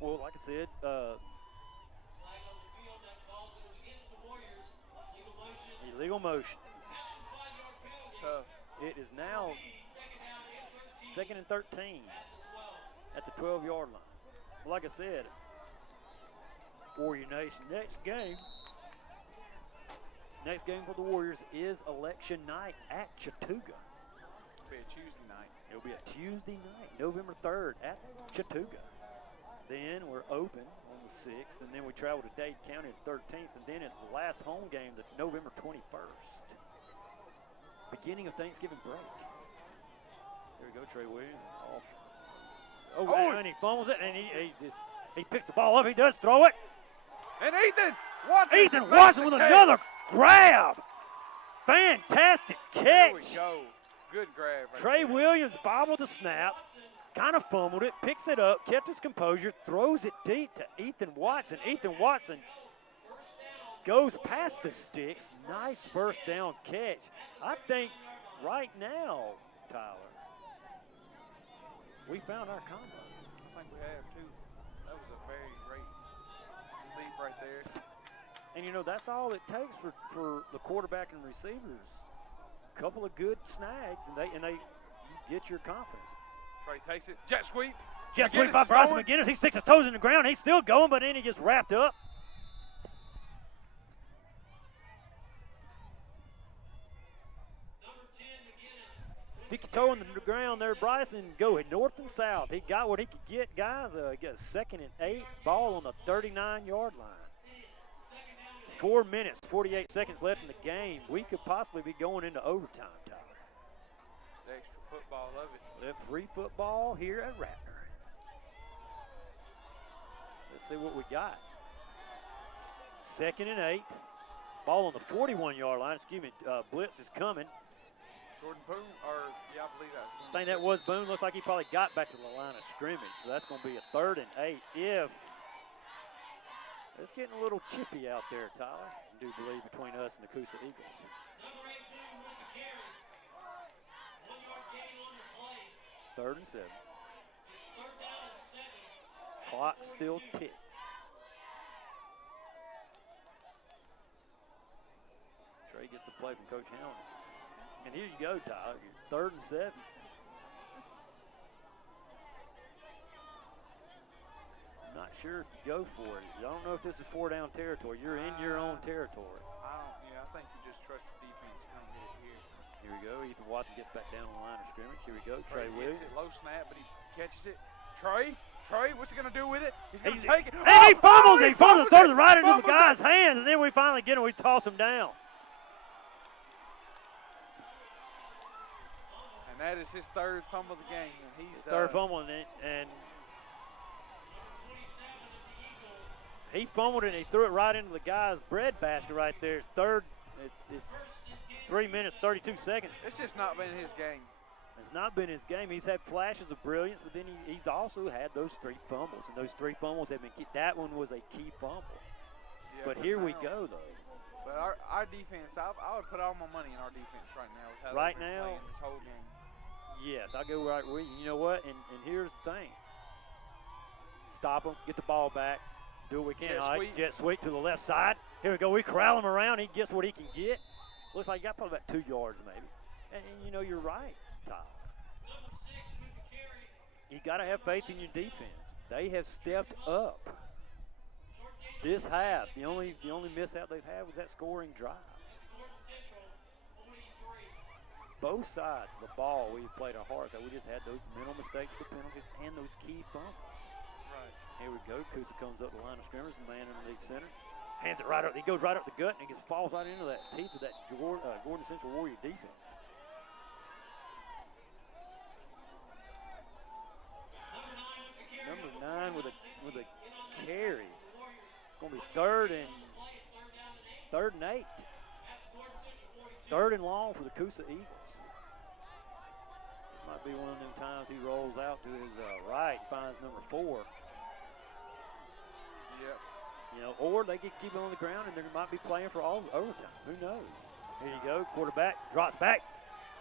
Well, like I said, Flag on the field that called it was against the Warriors. Legal motion. illegal motion. After the 5-yard penalty. Tough. It is now Second down and 13 second and 13 at the 12. at the 12-yard line. Well, like I said, Warrior Nation, next game for the Warriors is election night at Chattooga. It'll be a Tuesday night. It'll be a Tuesday night, November 3rd at Chattooga. Then we're open on the 6th, and then we travel to Dade County the 13th, and then it's the last home game, the November 21st. Beginning of Thanksgiving break. There we go, Trey Williams off. Oh, and he fumbles it, and he picks the ball up. He does throw it. And Ethan Watson. Ethan Watson with another grab. Fantastic catch. There we go. Good grab. Right Trey there. Williams bobbled the snap, kind of fumbled it, picks it up, kept his composure, throws it deep to Ethan Watson. Ethan Watson goes past the sticks. Nice first down catch. I think right now, Tyler, we found our combo. I think we have too. That was a very great leap right there. And you know, that's all it takes for the quarterback and receivers. A couple of good snags, and they get your confidence. Trey takes it. Jet sweep. Jet McGinnis sweep by is Bryson going. McGinnis. He sticks his toes in the ground. He's still going, but then he gets wrapped up. Number 10, McGinnis. Stick your toe in the ground there, Bryson. Go north and south. He got what he could get, guys. He got a 2nd and 8, ball on the 39-yard line. 4 minutes, 48 seconds left in the game. We could possibly be going into overtime, Tyler. The extra football of it. Free football here at Ratner. Let's see what we got. 2nd and 8. Ball on the 41-yard line. Excuse me, blitz is coming. Jordan Boone, or yeah, I believe that. I think that was Boone. Looks like he probably got back to the line of scrimmage. So that's going to be a 3rd and 8 if it's getting a little chippy out there, Tyler. I do believe between us and the Coosa Eagles. Number 8, Boone with the carry. 1-yard gain on the play. 3rd and 7. It's 3rd down and 7. Clock still ticks. Trey gets the play from Coach Hamlin. And here you go, Tyler. 3rd and 7. I'm not sure if you go for it. I don't know if this is 4-down territory. You're in your own territory. I think you just trust the defense to come get it here. Here we go. Ethan Watson gets back down on the line of scrimmage. Here we go. Trey Gets Williams. his low snap, but he catches it. Trey, what's he going to do with it? He's going to He's- take it. And he fumbles. He fumbles. it. Throws it right into the Fumbles guy's it. hands, and then we finally get him. We toss him down. And that is his 3rd fumble of the game. And he's Third fumble, and he fumbled it and he threw it right into the guy's bread basket right there. It's 3rd. It's 3 minutes, 32 seconds. It's just not been his game. It's not been his game. He's had flashes of brilliance, but then he's also had those 3 fumbles, and those 3 fumbles have been key. That one was a key fumble. Yeah, But here we now- go, though. But our defense, I would put all my money in our defense right now. With how Right they've been now? playing this whole game. Yes, I go right with you. You know what? And here's the thing. Stop him, get the ball back, do what we can. Jet All right, sweep. jet sweep to the left side. Here we go. We corral him around. He gets what he can get. Looks like he got probably about 2 yards maybe. And you know, you're right, Tyler. Number 6 with the carry. You got to have faith in your defense. They have stepped up. Short gain This half, the only mishap they've had was that scoring drive. Gordon Central, 43. Both sides of the ball, we played our hearts out. We just had those mental mistakes, the penalties, and those key fumbles. Right. Here we go. Coosa comes up the line of scrimmage, the man underneath center. Hands it right up. He goes right up the gut, and he falls right into that teeth of that Gordon Central Warrior defense. Number 9 with a carry. It's going to be 3rd and 8. 3rd and long for the Coosa Eagles. This might Might be one of them times he rolls out to his right, finds number 4. Yep. You know, or they could keep it on the ground and they might be playing for all overtime. Who knows? Here you go. Quarterback drops back.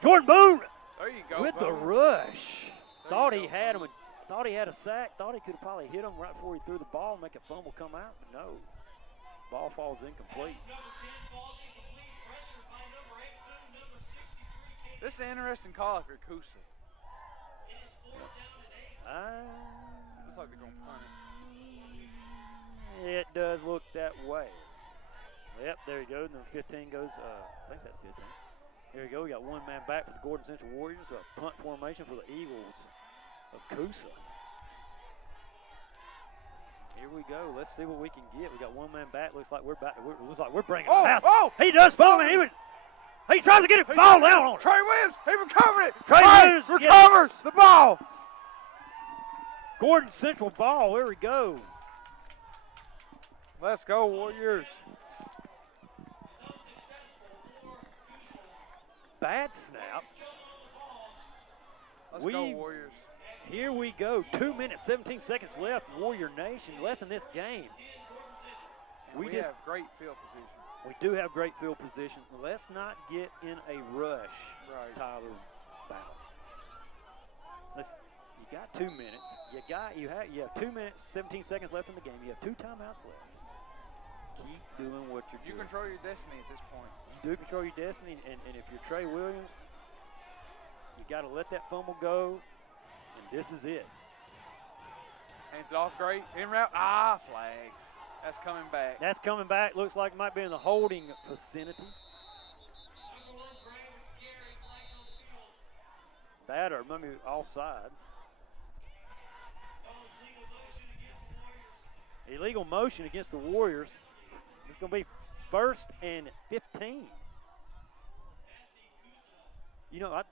Jordan Boone There you go. with the Boone. rush. There Thought you he go, had him. Boone. Thought he had a sack. Thought he could have probably hit him right before he threw the ball and make a fumble come out. But no. Ball falls incomplete. This is an interesting call if you're Coosa. Looks like they're going to punt it. It does look that way. Yep, there you go. Number 15 goes, I think that's 15. Here we go. We got one man back for the Gordon Central Warriors. A punt formation for the Eagles of Coosa. Here we go. Let's see what we can get. We got one man back. Looks like we're bringing the house. Oh! He does fall, man. He tries to get it ball down on it. Trey Williams, he recovered it. Trey Williams recovers the ball. Gordon Central ball. Here we go. Let's go, Warriors. Bad snap. Let's go, Warriors. Here we go. 2 minutes, 17 seconds left. Warrior Nation left in this game. And we have great field position. We do have great field position. Let's not get in a rush, Tyler Bauer. You got 2 minutes. You have 2 minutes, 17 seconds left in the game. You have 2 timeouts left. Keep doing what you're doing. You control your destiny at this point. You do control your destiny, and if you're Trey Williams, you got to let that fumble go, and this is it. Hands it off great. In route. Flags. That's coming back. That's coming back. Looks like it might be in the holding vicinity. That or maybe all sides. Illegal motion against the Warriors. It's going to be 1st and 15. You know,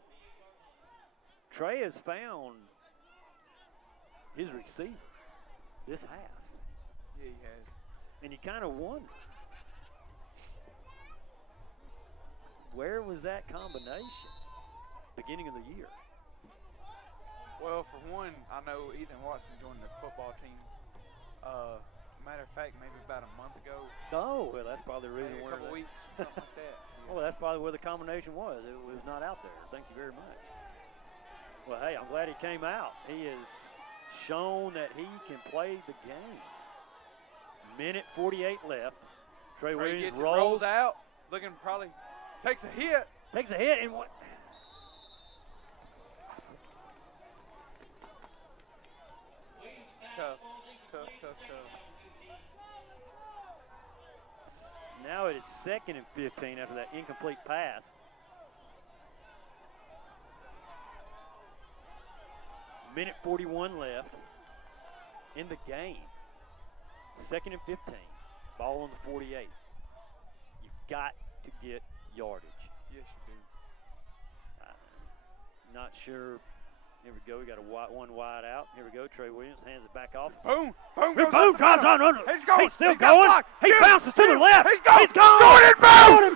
Trey has found his receiver this half. Yeah, he has. And you kind of wonder, where was that combination beginning of the year? Well, for one, I know Ethan Watson joined the football team. Matter of fact, maybe about a month ago. Oh, well, that's probably the reason maybe a where couple weeks, something like that. Yeah. Well, that's probably where the combination was. It was not out there. Thank you very much. Well, hey, I'm glad he came out. He has shown that he can play the game. Minute 48 left. Trey Williams rolls out, looking probably takes a hit. Takes a hit and what? Tough. Now it is 2nd and 15 after that incomplete pass. Minute 41 left in the game. 2nd and 15. Ball on the 48. You've got to get yardage. Yes, you do. Not sure. Here we go. We got one wide out. Here we go. Trey Williams hands it back off. Boom drives on under. He's going. He's still got going. blocked. He bounces to the left. He's going. He's gone. Jordan Boone.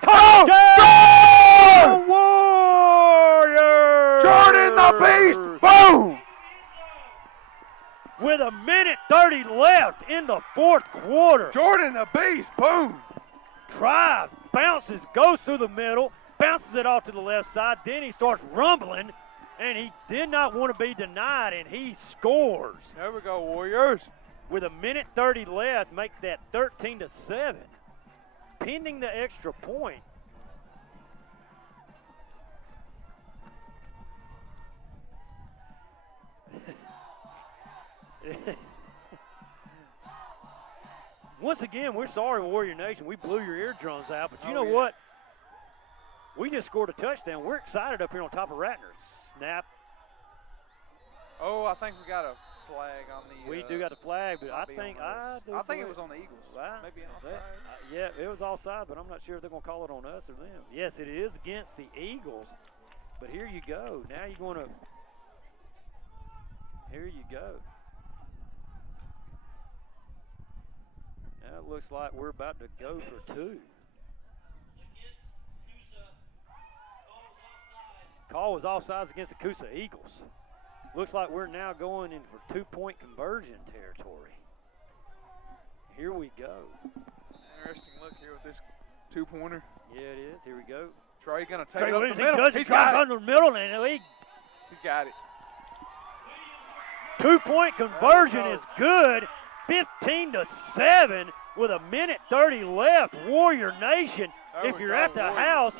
Touchdown. Warriors. Jordan the Beast. Boom. With a minute 30 left in the 4th quarter. Jordan the Beast. Boom. Drive, bounces, goes through the middle, bounces it off to the left side. Then he starts rumbling, and he did not want to be denied, and he scores. There we go, Warriors. With a minute 30 left, make that 13-7. Pending the extra point. Once again, we're sorry, Warrior Nation. We blew your eardrums out, but you know what? We just scored a touchdown. We're excited up here on top of Ratner. Snap. Oh, I think we got a flag on the. We do got the flag, but I think it was on the Eagles. Maybe offside. Yeah, it was offside, but I'm not sure if they're going to call it on us or them. Yes, it is against the Eagles. But here you go. Now you're going to. Here you go. Now it looks like we're about to go for 2. Call was offsides against the Coosa Eagles. Looks like we're now going in for 2-point conversion territory. Here we go. Interesting look here with this 2-pointer. Yeah, it is. Here we go. Trey gonna take Trey it up Williams, the middle. he does it. He's got it. The middle, and He's got it. 2-point conversion is good. 15-7 with a minute 30 left. Warrior Nation. There If we you're go, at the Warriors.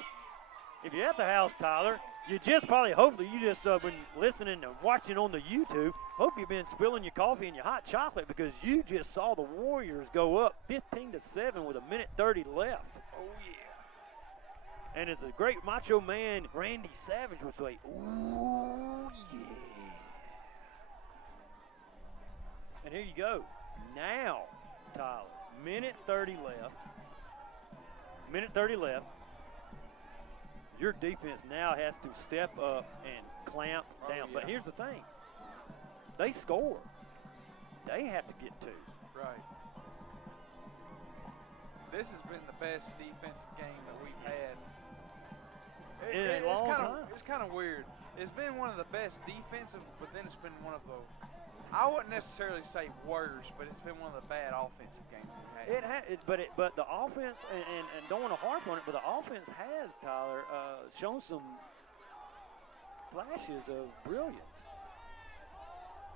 house, Tyler, you just probably, hopefully, you just been listening and watching on the YouTube. Hope you've been spilling your coffee and your hot chocolate because you just saw the Warriors go up 15-7 with a minute 30 left. Oh, yeah. And it's a great Macho Man, Randy Savage, was like, ooh, yeah. And here you go. Now, Tyler, minute 30 left. Minute 30 left. Your defense now has to step up and clamp down. Yeah. But here's the thing. They score. They have to get two. Right. This has been the best defensive game that we've had. In a long time. It's kind of weird. It's been one of the best defensive, but then it's been one of the, I wouldn't necessarily say worst, but it's been one of the bad offensive games we've had. But the offense, and don't want to harp on it, but the offense has, Tyler, shown some flashes of brilliance.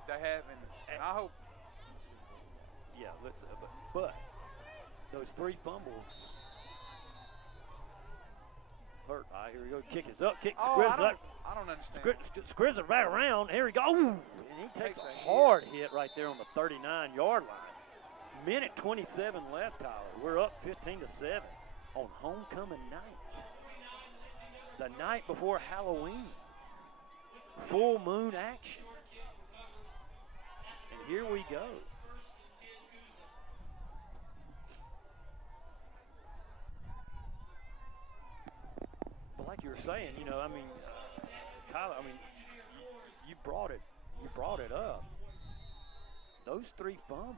They have, and I hope. Yeah, but those 3 fumbles hurt. All right, here we go. Kick is up. Kick scribs up. I don't understand. Scribs it back around. Here we go. Ooh, and he takes a hard hit right there on the 39-yard line. Minute 27 left, Tyler. We're up 15-7 on homecoming night. The night before Halloween. Full moon action. And here we go. But like you were saying, Tyler, you brought it up. Those 3 fumbles.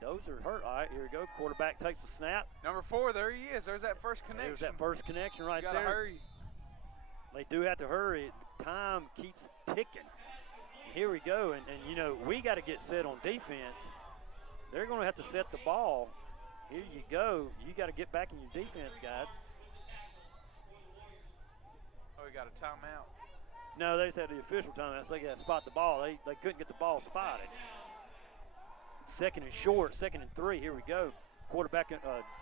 Those are hurt. All right, here we go. Quarterback takes the snap. Number 4, there he is. There's that first connection. There's that first connection right you there. gotta hurry. They do have to hurry. Time keeps ticking. Here we go, and we got to get set on defense. They're going to have to set the ball. Here you go. You got to get back in your defense, guys. Oh, we got a timeout. No, they just had the official timeout, so they got to spot the ball. They couldn't get the ball spotted. 2nd and short, 2nd and 3. Here we go. Quarterback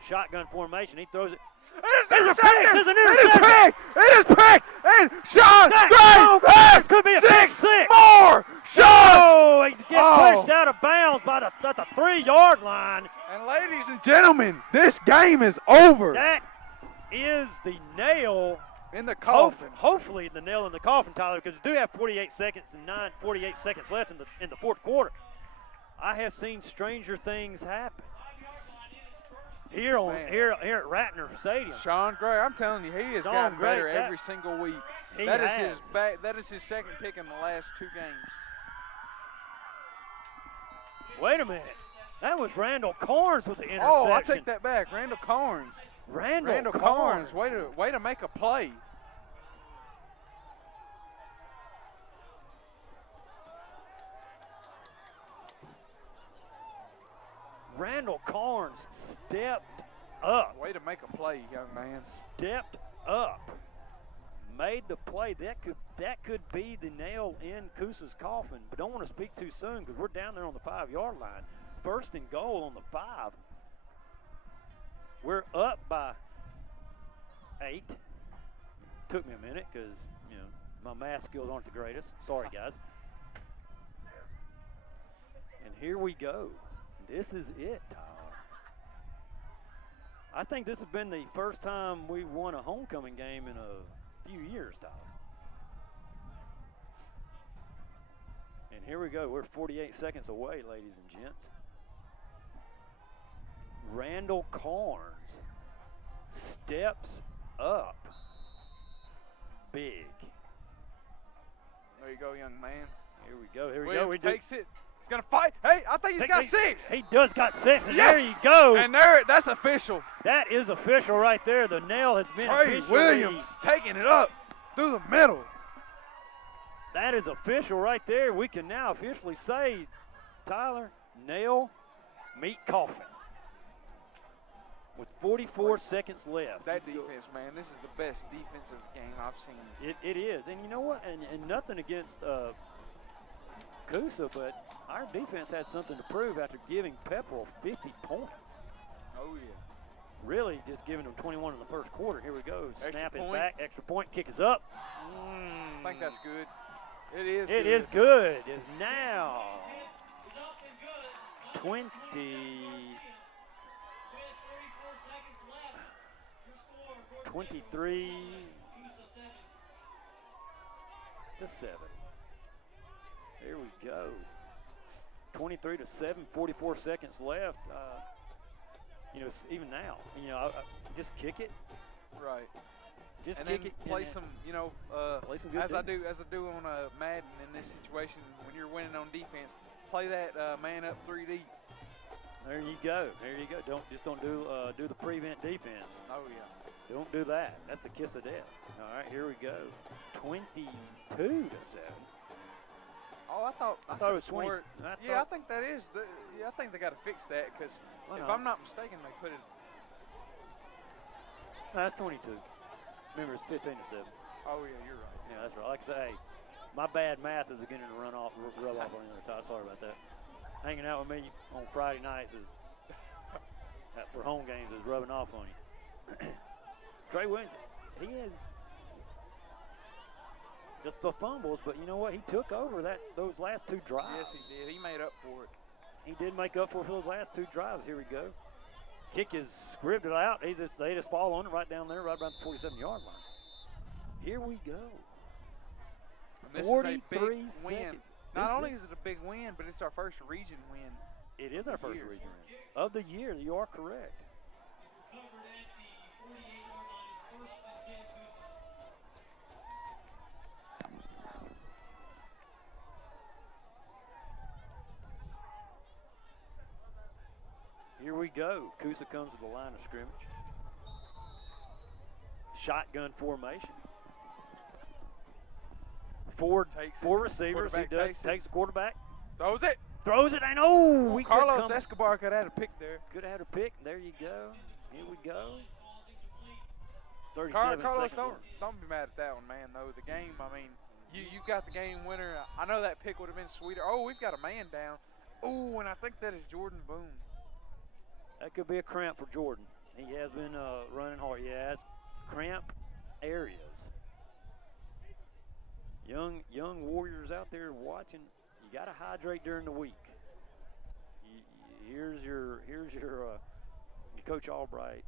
shotgun formation. He throws it. It is It's an interception. It is picked. And Sean Gray has could be a 6 pick. more. Oh, he's getting pushed out of bounds at the 3-yard line. And ladies and gentlemen, this game is over. That is the nail In the coffin. Hopefully the nail in the coffin, Tyler, because we do have 48 seconds left in the 4th quarter. I have seen stranger things happen here at Ratner Stadium. Sean Gray, I'm telling you, he has Sean gotten Gray, better every single week. That is his 2nd pick in the last 2 games. Wait a minute. That was Randall Carnes with the interception. Oh, I take that back. Randall Carnes. Randall Carnes. Carnes. Way to make a play. Randall Carnes stepped up. Way to make a play, young man. Stepped up. Made the play. That could be the nail in Coosa's coffin. But don't want to speak too soon because we're down there on the 5-yard line. 1st and goal on the 5. We're up by 8. Took me a minute because, my math skills aren't the greatest. Sorry, guys. And here we go. This is it, Tyler. I think this has been the first time we won a homecoming game in a few years, Tyler. And here we go. We're 48 seconds away, ladies and gents. Randall Carnes steps up big. There you go, young man. Here we go. Here we go. Takes it. He's going to fight. Hey, I think he's got 6. He does got 6, and Yes! there you go. And that's official. That is official right there. The nail has been Trey officially. Williams taking it up through the middle. That is official right there. We can now officially say, Tyler, nail, meet coffin. With 44 seconds left. That defense, man, this is the best defensive game I've seen. It is. And you know what? And nothing against Coosa, but our defense had something to prove after giving Pepperell 50 points. Oh, yeah. Really just giving them 21 in the first quarter. Here we go. Extra Snap is point. back. Extra point. Kick is up. I think that's good. It is It good. is good. It's now 20. 23 to 7. Here we go. 23 to 7, 44 seconds left. You know, even now, you know, just kick it. Right. Just and kick then it. play and some, you know, play some good as I defense. do on Madden in this situation when you're winning on defense. Play that man up 3D. There you go. There you go. Don't do the prevent defense. Oh yeah. Don't do that. That's the kiss of death. All right, here we go. 22 to 7. Oh, I thought it was 20. I think that is. I think they got to fix that because if I'm not mistaken, they put it. No, that's 22. Remember, it's 15 to 7. Oh yeah, you're right. Yeah, that's right. Like I say, hey, my bad math is beginning to rub off on the other side. Sorry about that. Hanging out with me on Friday nights is for home games is rubbing off on you. Trey Williams, he is just the fumbles, but you know what? He took over those last 2 drives. Yes, he did. He made up for it. He did make up for it for those last 2 drives. Here we go. Kick is scripted out. They just fall on it right down there, right around the 47-yard line. Here we go. And this 43 is a big win. seconds. Not only is it a big win, but it's our first region win. It is our first region win of the year. You are correct. Covered at the 48-yard line. It's 1st and 10 Coosa. Here we go. Coosa comes to the line of scrimmage. Shotgun formation. Four receivers. He does. Takes the quarterback. Throws it. Throws it. And oh, Carlos Escobar could have had a pick there. Could have had a pick. There you go. Here we go. 37 Carlos, seconds. don't be mad at that one, man. Though the game, I mean, you got the game winner. I know that pick would have been sweeter. Oh, we've got a man down. Oh, and I think that is Jordan Boone. That could be a cramp for Jordan. He has been running hard. Yeah, it's cramp areas. Young warriors out there watching. You got to hydrate during the week. Here's your Coach Albright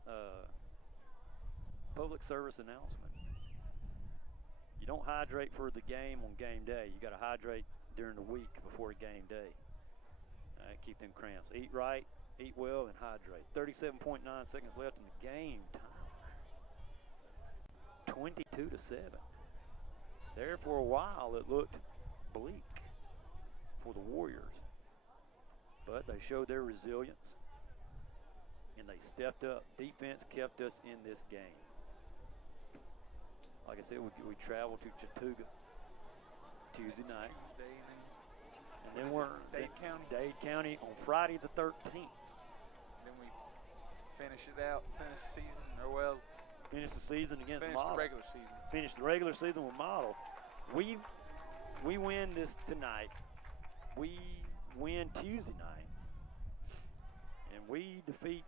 public service announcement. You don't hydrate for the game on game day. You got to hydrate during the week before game day. All right, keep them cramps. Eat right, eat well, and hydrate. 37.9 seconds left in the game. Time 22 to 7. There for a while it looked bleak for the Warriors, but they showed their resilience and they stepped up. Defense kept us in this game. Like I said, we traveled to Chattooga Tuesday night, and then we're Dade County on Friday the 13th. Then we finish it out, finish the season, or well, finish the season against finish Model. the regular season. Finish the regular season with Model. We win this tonight. We win Tuesday night, and we defeat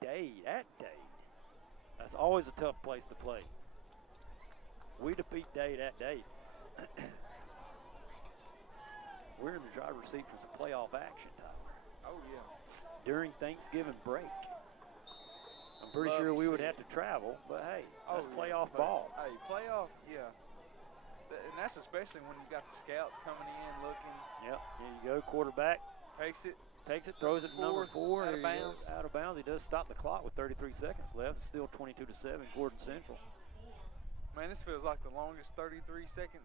Dade at Dade. That's always a tough place to play. We defeat Dade at Dade. We're in the driver's seat for some playoff action, Tyler. Oh yeah. During Thanksgiving break. I'm pretty sure we would have to travel, but hey, that's playoff ball. Hey, playoff, yeah. And that's especially when you got the scouts coming in looking. Yep, here you go, quarterback. Takes it, throws it to number 4. Out of bounds. Out of bounds. He does stop the clock with 33 seconds left. It's still 22 to 7, Gordon Central. Man, this feels like the longest 33 seconds.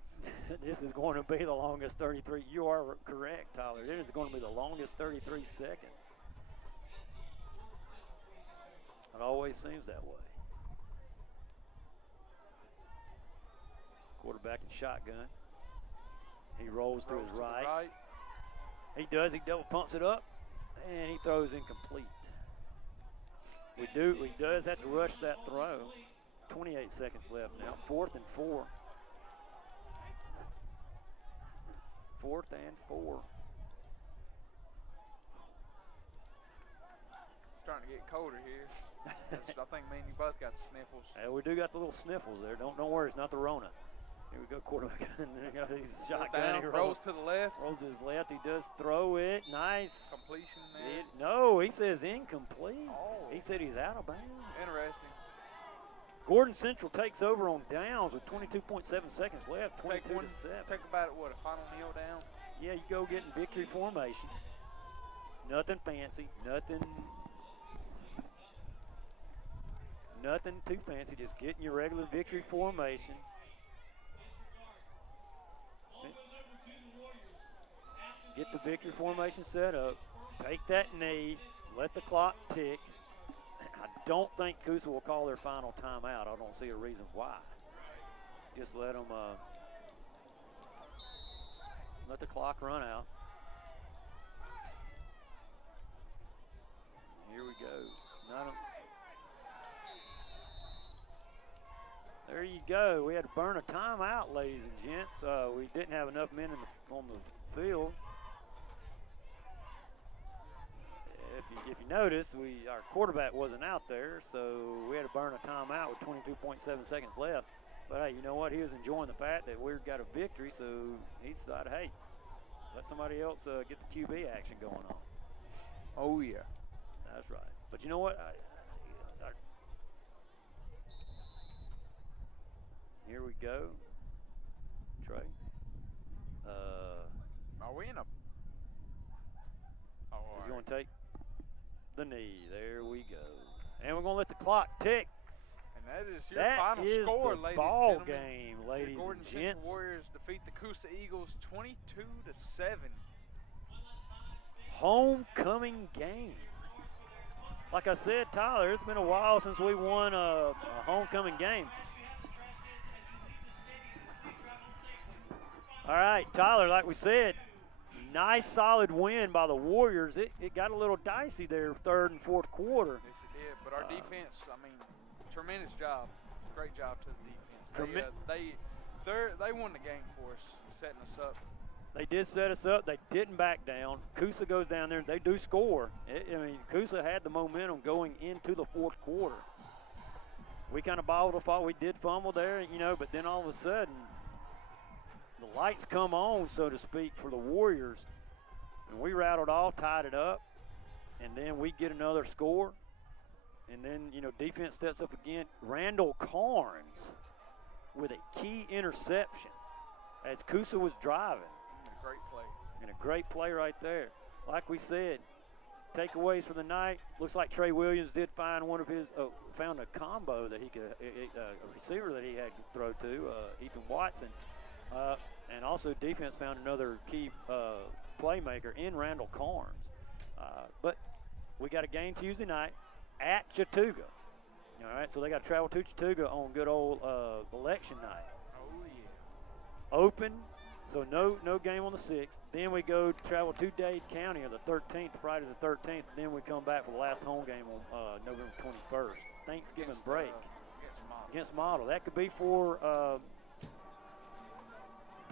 This is going to be the longest 33. You are correct, Tyler. It is going to be the longest 33 seconds. It always seems that way. Quarterback in shotgun. He rolls to his right. He does. He double pumps it up, and he throws incomplete. He does have to rush that throw. 28 seconds left now. 4th and 4. 4th and 4. It's starting to get colder here. I think me and you both got the sniffles. Yeah, we do got the little sniffles there. Don't worry, it's not the Rona. Here we go, quarterback. And then he got his shotgun. He rolls to the left. Rolls to his left. He does throw it. Nice. Completion, man. No, he says incomplete. Oh. He said he's out of bounds. Interesting. Gordon Central takes over on downs with 22.7 seconds left. 22 to 7. Take about a final kneel down. Yeah, you go get in victory formation. Nothing fancy. Nothing too fancy. Just get in your regular victory formation. Get the victory formation set up. Take that knee. Let the clock tick. I don't think Coosa will call their final timeout. I don't see a reason why. Just let them let the clock run out. Here we go. There you go. We had to burn a timeout, ladies and gents. We didn't have enough men on the field. If you notice, our quarterback wasn't out there, so we had to burn a timeout with 22.7 seconds left. But hey, you know what? He was enjoying the fact that we got a victory, so he decided, hey, let somebody else get the QB action going on. Oh yeah, that's right. But you know what? Here we go, Trey. Are we in a? Oh, he's going to take the knee. There we go. And we're going to let the clock tick. And that is your final score, ladies and gentlemen. Ball game, ladies Gordon and gents. Central Warriors defeat the Coosa Eagles 22-7. Homecoming game. Like I said, Tyler, it's been a while since we won a homecoming game. All right, Tyler, like we said, nice solid win by the Warriors. It got a little dicey there, 3rd and 4th quarter. Yes, it did. But our defense, I mean, tremendous job. Great job to the defense. They won the game for us, setting us up. They did set us up. They didn't back down. Coosa goes down there, and they do score. Coosa had the momentum going into the 4th quarter. We kind of bobbled a fall. We did fumble there, but then all of a sudden, the lights come on, so to speak, for the Warriors. And we rattled off, tied it up, and then we get another score. And then, defense steps up again. Randall Carnes with a key interception as Coosa was driving. Great play. And a great play right there. Like we said, takeaways for the night. Looks like Trey Williams did find one of his, found a combo that he could, a receiver that he had to throw to, Ethan Watson. And also defense found another key playmaker in Randall Carnes. But we got a game Tuesday night at Chattooga. All right, so they got to travel to Chattooga on good old election night. Oh, yeah. Open, so no game on the 6th. Then we go travel to Dade County on the 13th, Friday the 13th. Then we come back for the last home game on November 21st. Thanksgiving break. Against Model. That could be for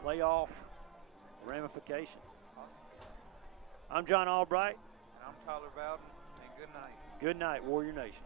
playoff ramifications. Awesome. I'm John Albright. And I'm Tyler Bowden, and good night. Good night, Warrior Nation.